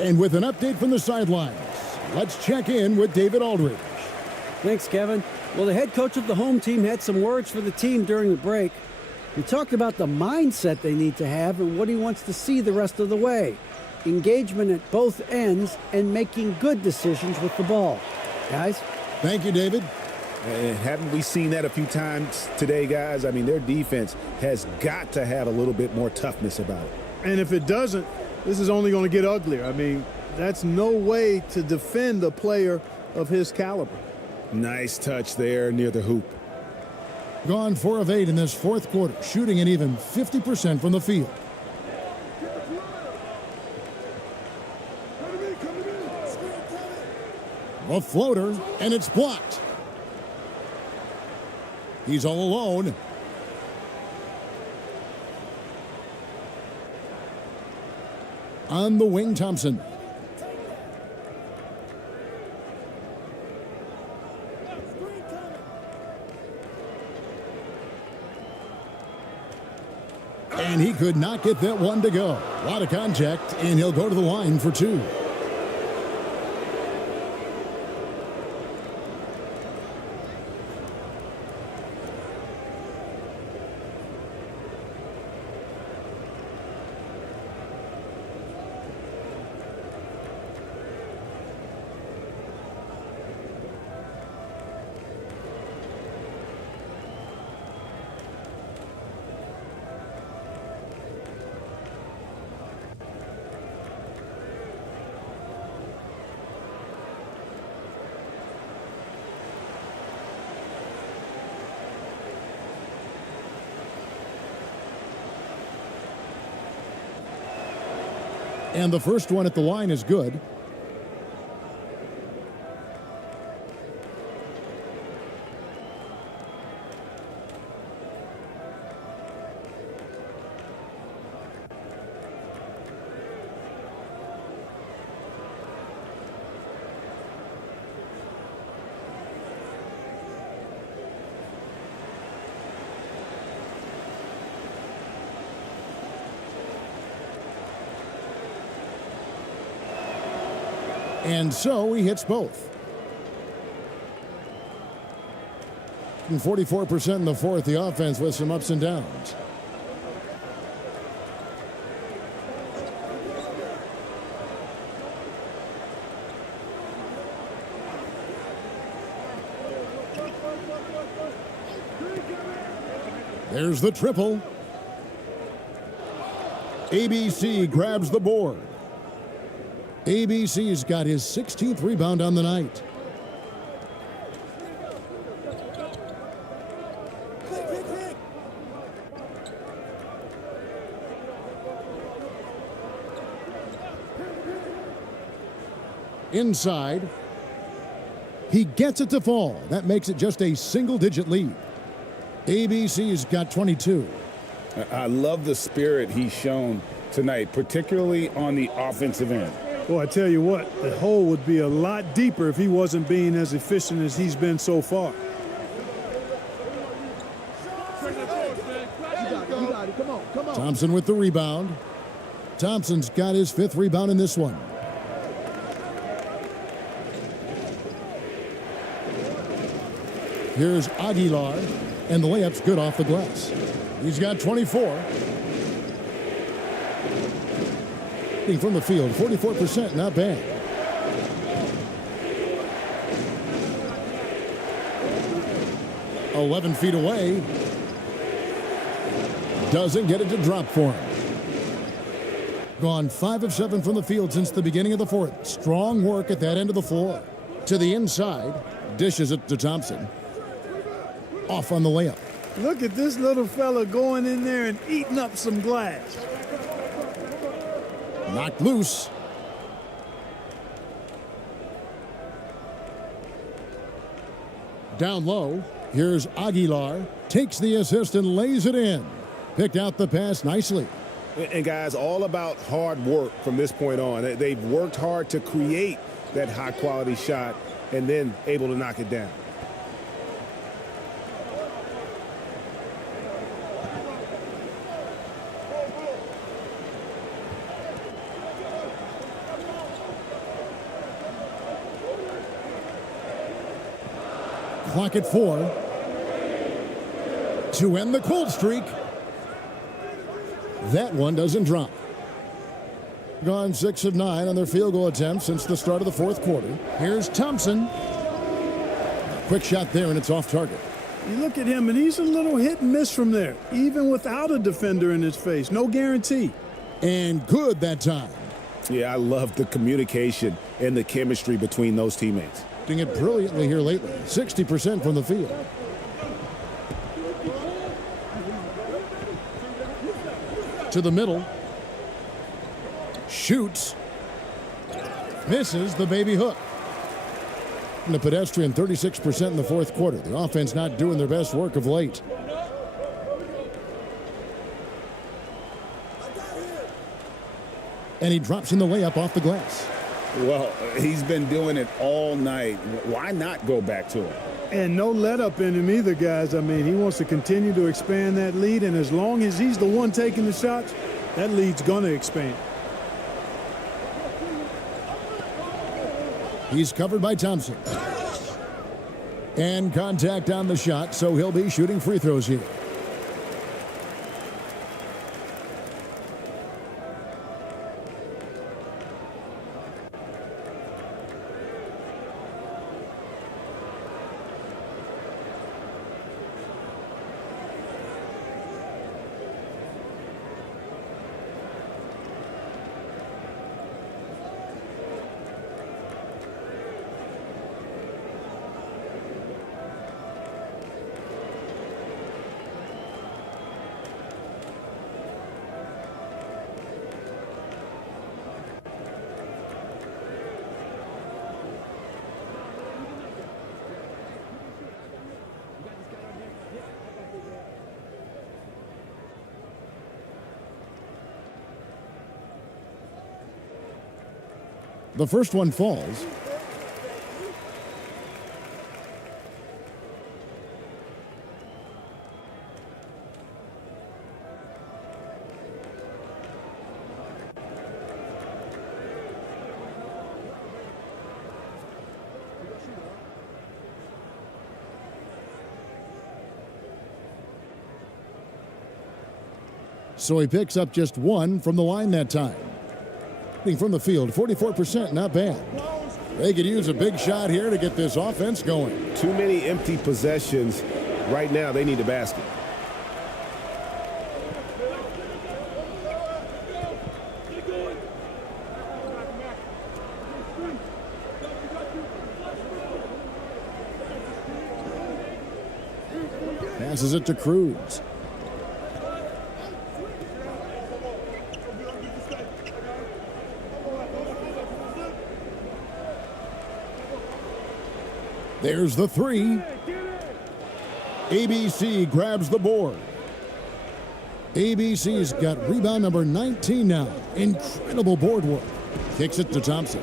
And with an update from the sidelines, let's check in with David Aldridge. Thanks, Kevin. Well, the head coach of the home team had some words for the team during the break. He talked about the mindset they need to have and what he wants to see the rest of the way. Engagement at both ends and making good decisions with the ball. Guys? Thank you, David. And haven't we seen that a few times today, guys? I mean, their defense has got to have a little bit more toughness about it. And if it doesn't, this is only going to get uglier. I mean, that's no way to defend a player of his caliber. Nice touch there near the hoop. Gone 4 of 8 in this fourth quarter, shooting an even 50% from the field. A floater, and it's blocked. He's all alone. On the wing, Thompson. And he could not get that one to go. A lot of contact, and he'll go to the line for 2. And the first one at the line is good. And so he hits both. And 44% in the fourth, the offense with some ups and downs. There's the triple. ABC grabs the board. ABC's got his 16th rebound on the night. Inside. He gets it to fall. That makes it just a single-digit lead. ABC's got 22. I love the spirit he's shown tonight, particularly on the offensive end. Well, I tell you what, the hole would be a lot deeper if he wasn't being as efficient as he's been so far. Thompson with the rebound. Thompson's got his 5th rebound in this one. Here's Aguilar, and the layup's good off the glass. He's got 24. From the field, 44%, not bad. "11 feet away. Doesn't get it to drop for him. Gone 5 of 7 from the field since the beginning of the fourth. Strong work at that end of the floor. To the inside, dishes it to Thompson. Off on the layup. Look at this little fella going in there and eating up some glass. Knocked loose. Down low. Here's Aguilar. Takes the assist and lays it in. Picked out the pass nicely. And guys, all about hard work from this point on. They've worked hard to create that high-quality shot and then able to knock it down. Clock at 4. To end the cold streak. That one doesn't drop. Gone 6 of 9 on their field goal attempts since the start of the fourth quarter. Here's Thompson. Quick shot there, and it's off target. You look at him, and he's a little hit and miss from there, even without a defender in his face. No guarantee. And good that time. Yeah, I love the communication and the chemistry between those teammates. Doing it brilliantly here lately. 60% from the field. To the middle. Shoots. Misses the baby hook. And the pedestrian 36% in the fourth quarter. The offense not doing their best work of late. And he drops in the layup off the glass. Well, he's been doing it all night. Why not go back to him? And no let up in him either, guys. I mean, he wants to continue to expand that lead, and as long as he's the one taking the shots, that lead's going to expand. He's covered by Thompson. And contact on the shot, so he'll be shooting free throws here. The first one falls. So he picks up just one from the line that time. From the field, 44%, not bad. They could use a big shot here to get this offense going. Too many empty possessions. Right now, they need a basket. Passes it to Cruz. There's the three. ABC grabs the board. ABC's got rebound number 19 now. Incredible board work. Kicks it to Thompson.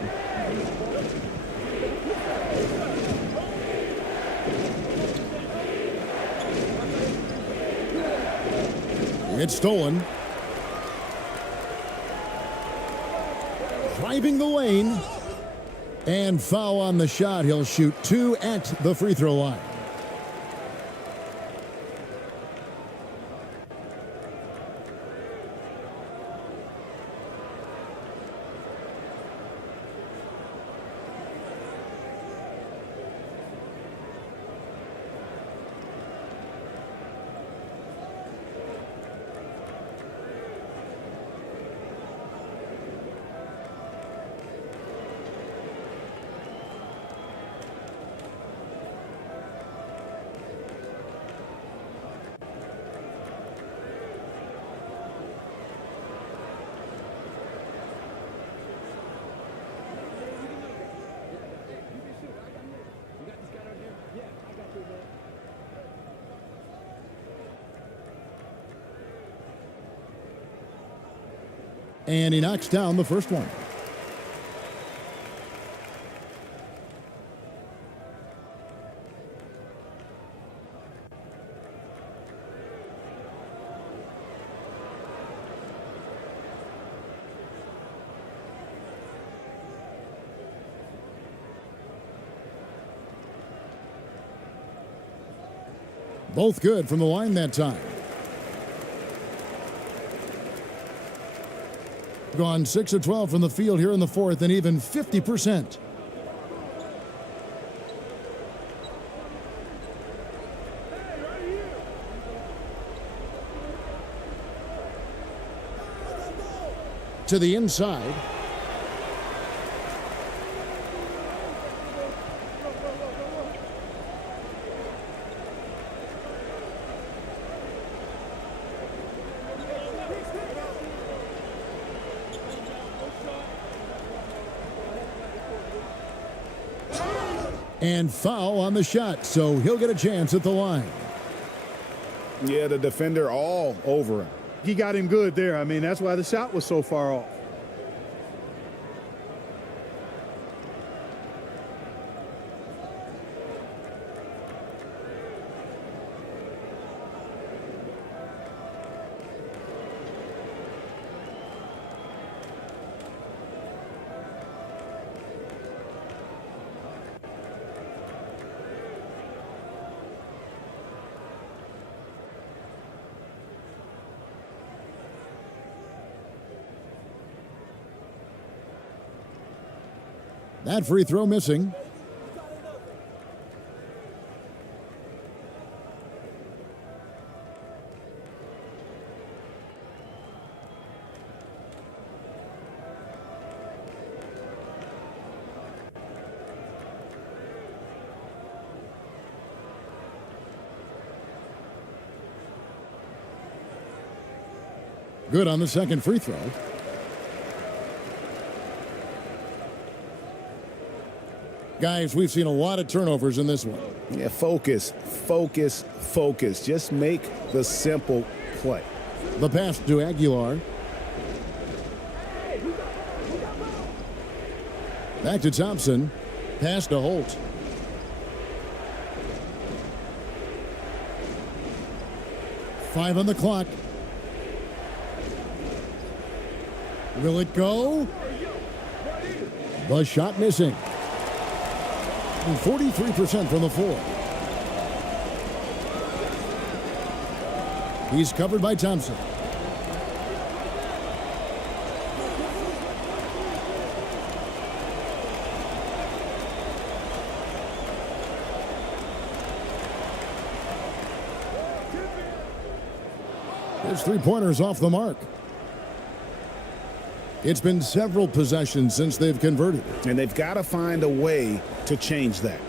It's stolen. Driving the lane. And foul on the shot. He'll shoot 2 at the free throw line. And he knocks down the first one. Both good from the line that time. Gone 6 of 12 from the field here in the fourth, and even 50%. To the inside. And foul on the shot, so he'll get a chance at the line. Yeah, the defender all over him. He got him good there. I mean, that's why the shot was so far off. That free throw missing. Good on the second free throw. Guys, we've seen a lot of turnovers in this one. Yeah, focus, focus, focus. Just make the simple play. The pass to Aguilar. Back to Thompson. Pass to Holt. Five on the clock. Will it go? The shot missing. 43% from the floor. He's covered by Thompson. His three-pointer's off the mark. It's been several possessions since they've converted. And they've got to find a way to change that.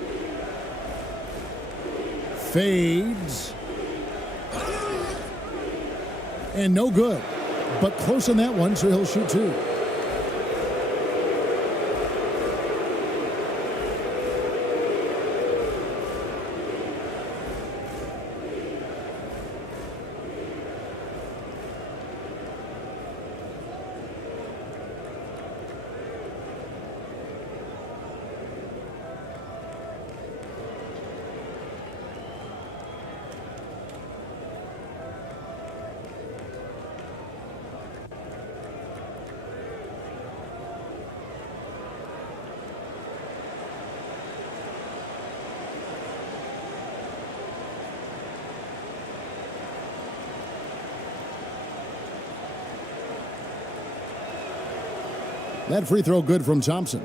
Fades. And no good. But close on that one, so he'll shoot two. That free throw good from Thompson.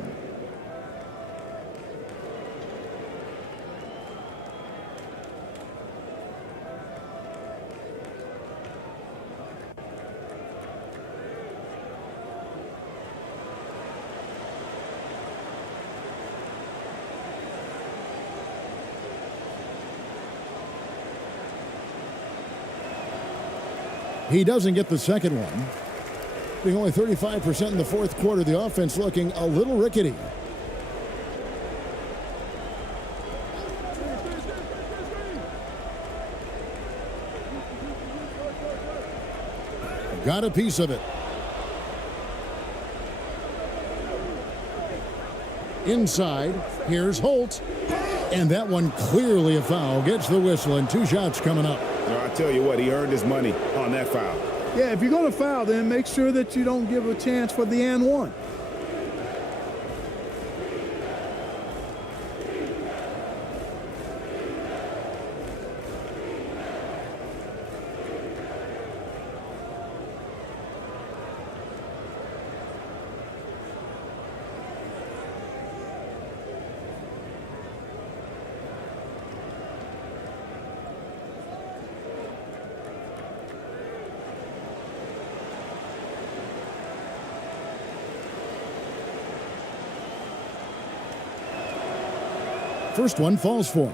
He doesn't get the second one. Being only 35% in the fourth quarter, the offense looking a little rickety. Got a piece of it. Inside, here's Holt. And that one clearly a foul. Gets the whistle and two shots coming up. I tell you what, he earned his money on that foul. Yeah, if you're going to foul, then make sure that you don't give a chance for the and one. First one falls for him.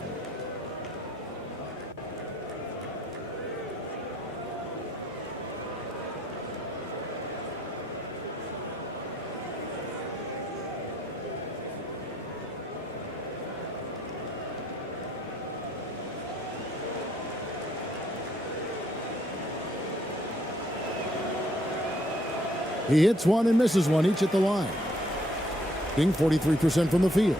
He hits one and misses one, each at the line. Being 43% from the field.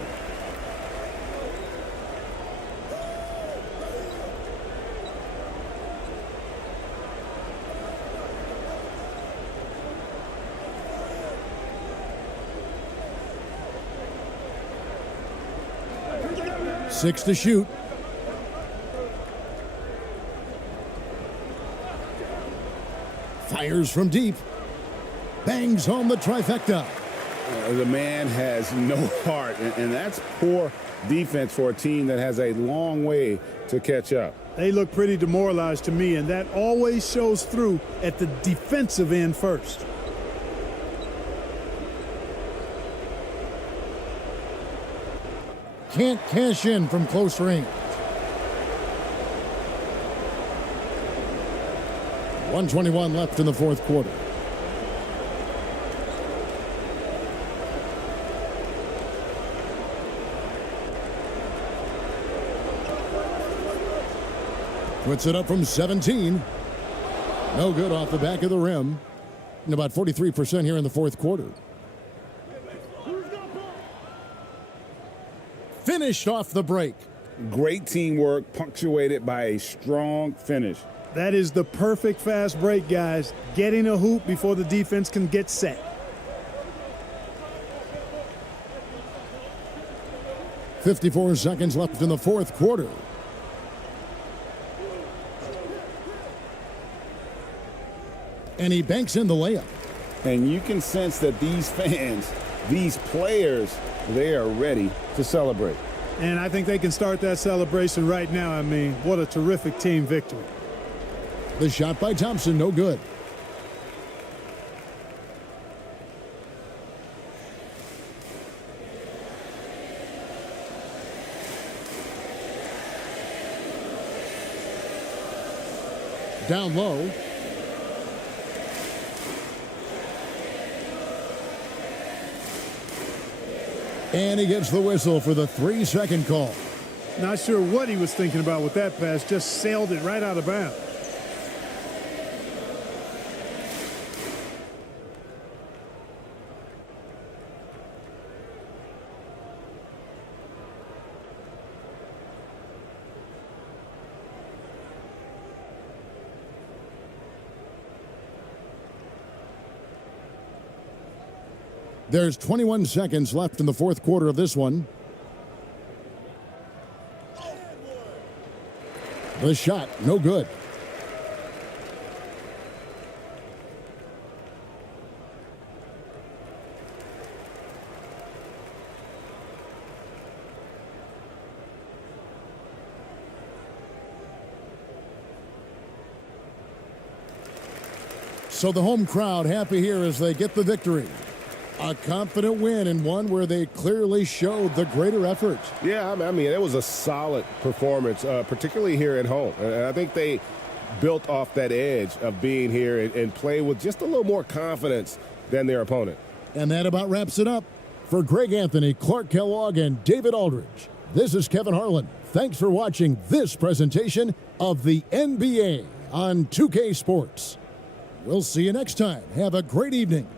Six to shoot. Fires from deep. Bangs home the trifecta. The man has no heart, and that's poor defense for a team that has a long way to catch up. They look pretty demoralized to me, and that always shows through at the defensive end first. Can't cash in from close range. 1:21 left in the fourth quarter. Puts it up from 17. No good off the back of the rim. And about 43% here in the fourth quarter. finished off the break. Great teamwork, punctuated by a strong finish. That is the perfect fast break, guys. Getting a hoop before the defense can get set. .54 seconds left in the fourth quarter. And he banks in the layup. And you can sense that these fans, these players, they are ready to celebrate. And I think they can start that celebration right now. I mean, what a terrific team victory. The shot by Thompson, no good. Down low. And he gets the whistle for the 3-second call. Not sure what he was thinking about with that pass. Just sailed it right out of bounds. There's 21 seconds left in the fourth quarter of this one. The shot, no good. So the home crowd happy here as they get the victory. A confident win and one where they clearly showed the greater effort. Yeah, I mean, it was a solid performance, particularly here at home. And I think they built off that edge of being here and play with just a little more confidence than their opponent. And that about wraps it up. For Greg Anthony, Clark Kellogg, and David Aldridge, this is Kevin Harlan. Thanks for watching this presentation of the NBA on 2K Sports. We'll see you next time. Have a great evening.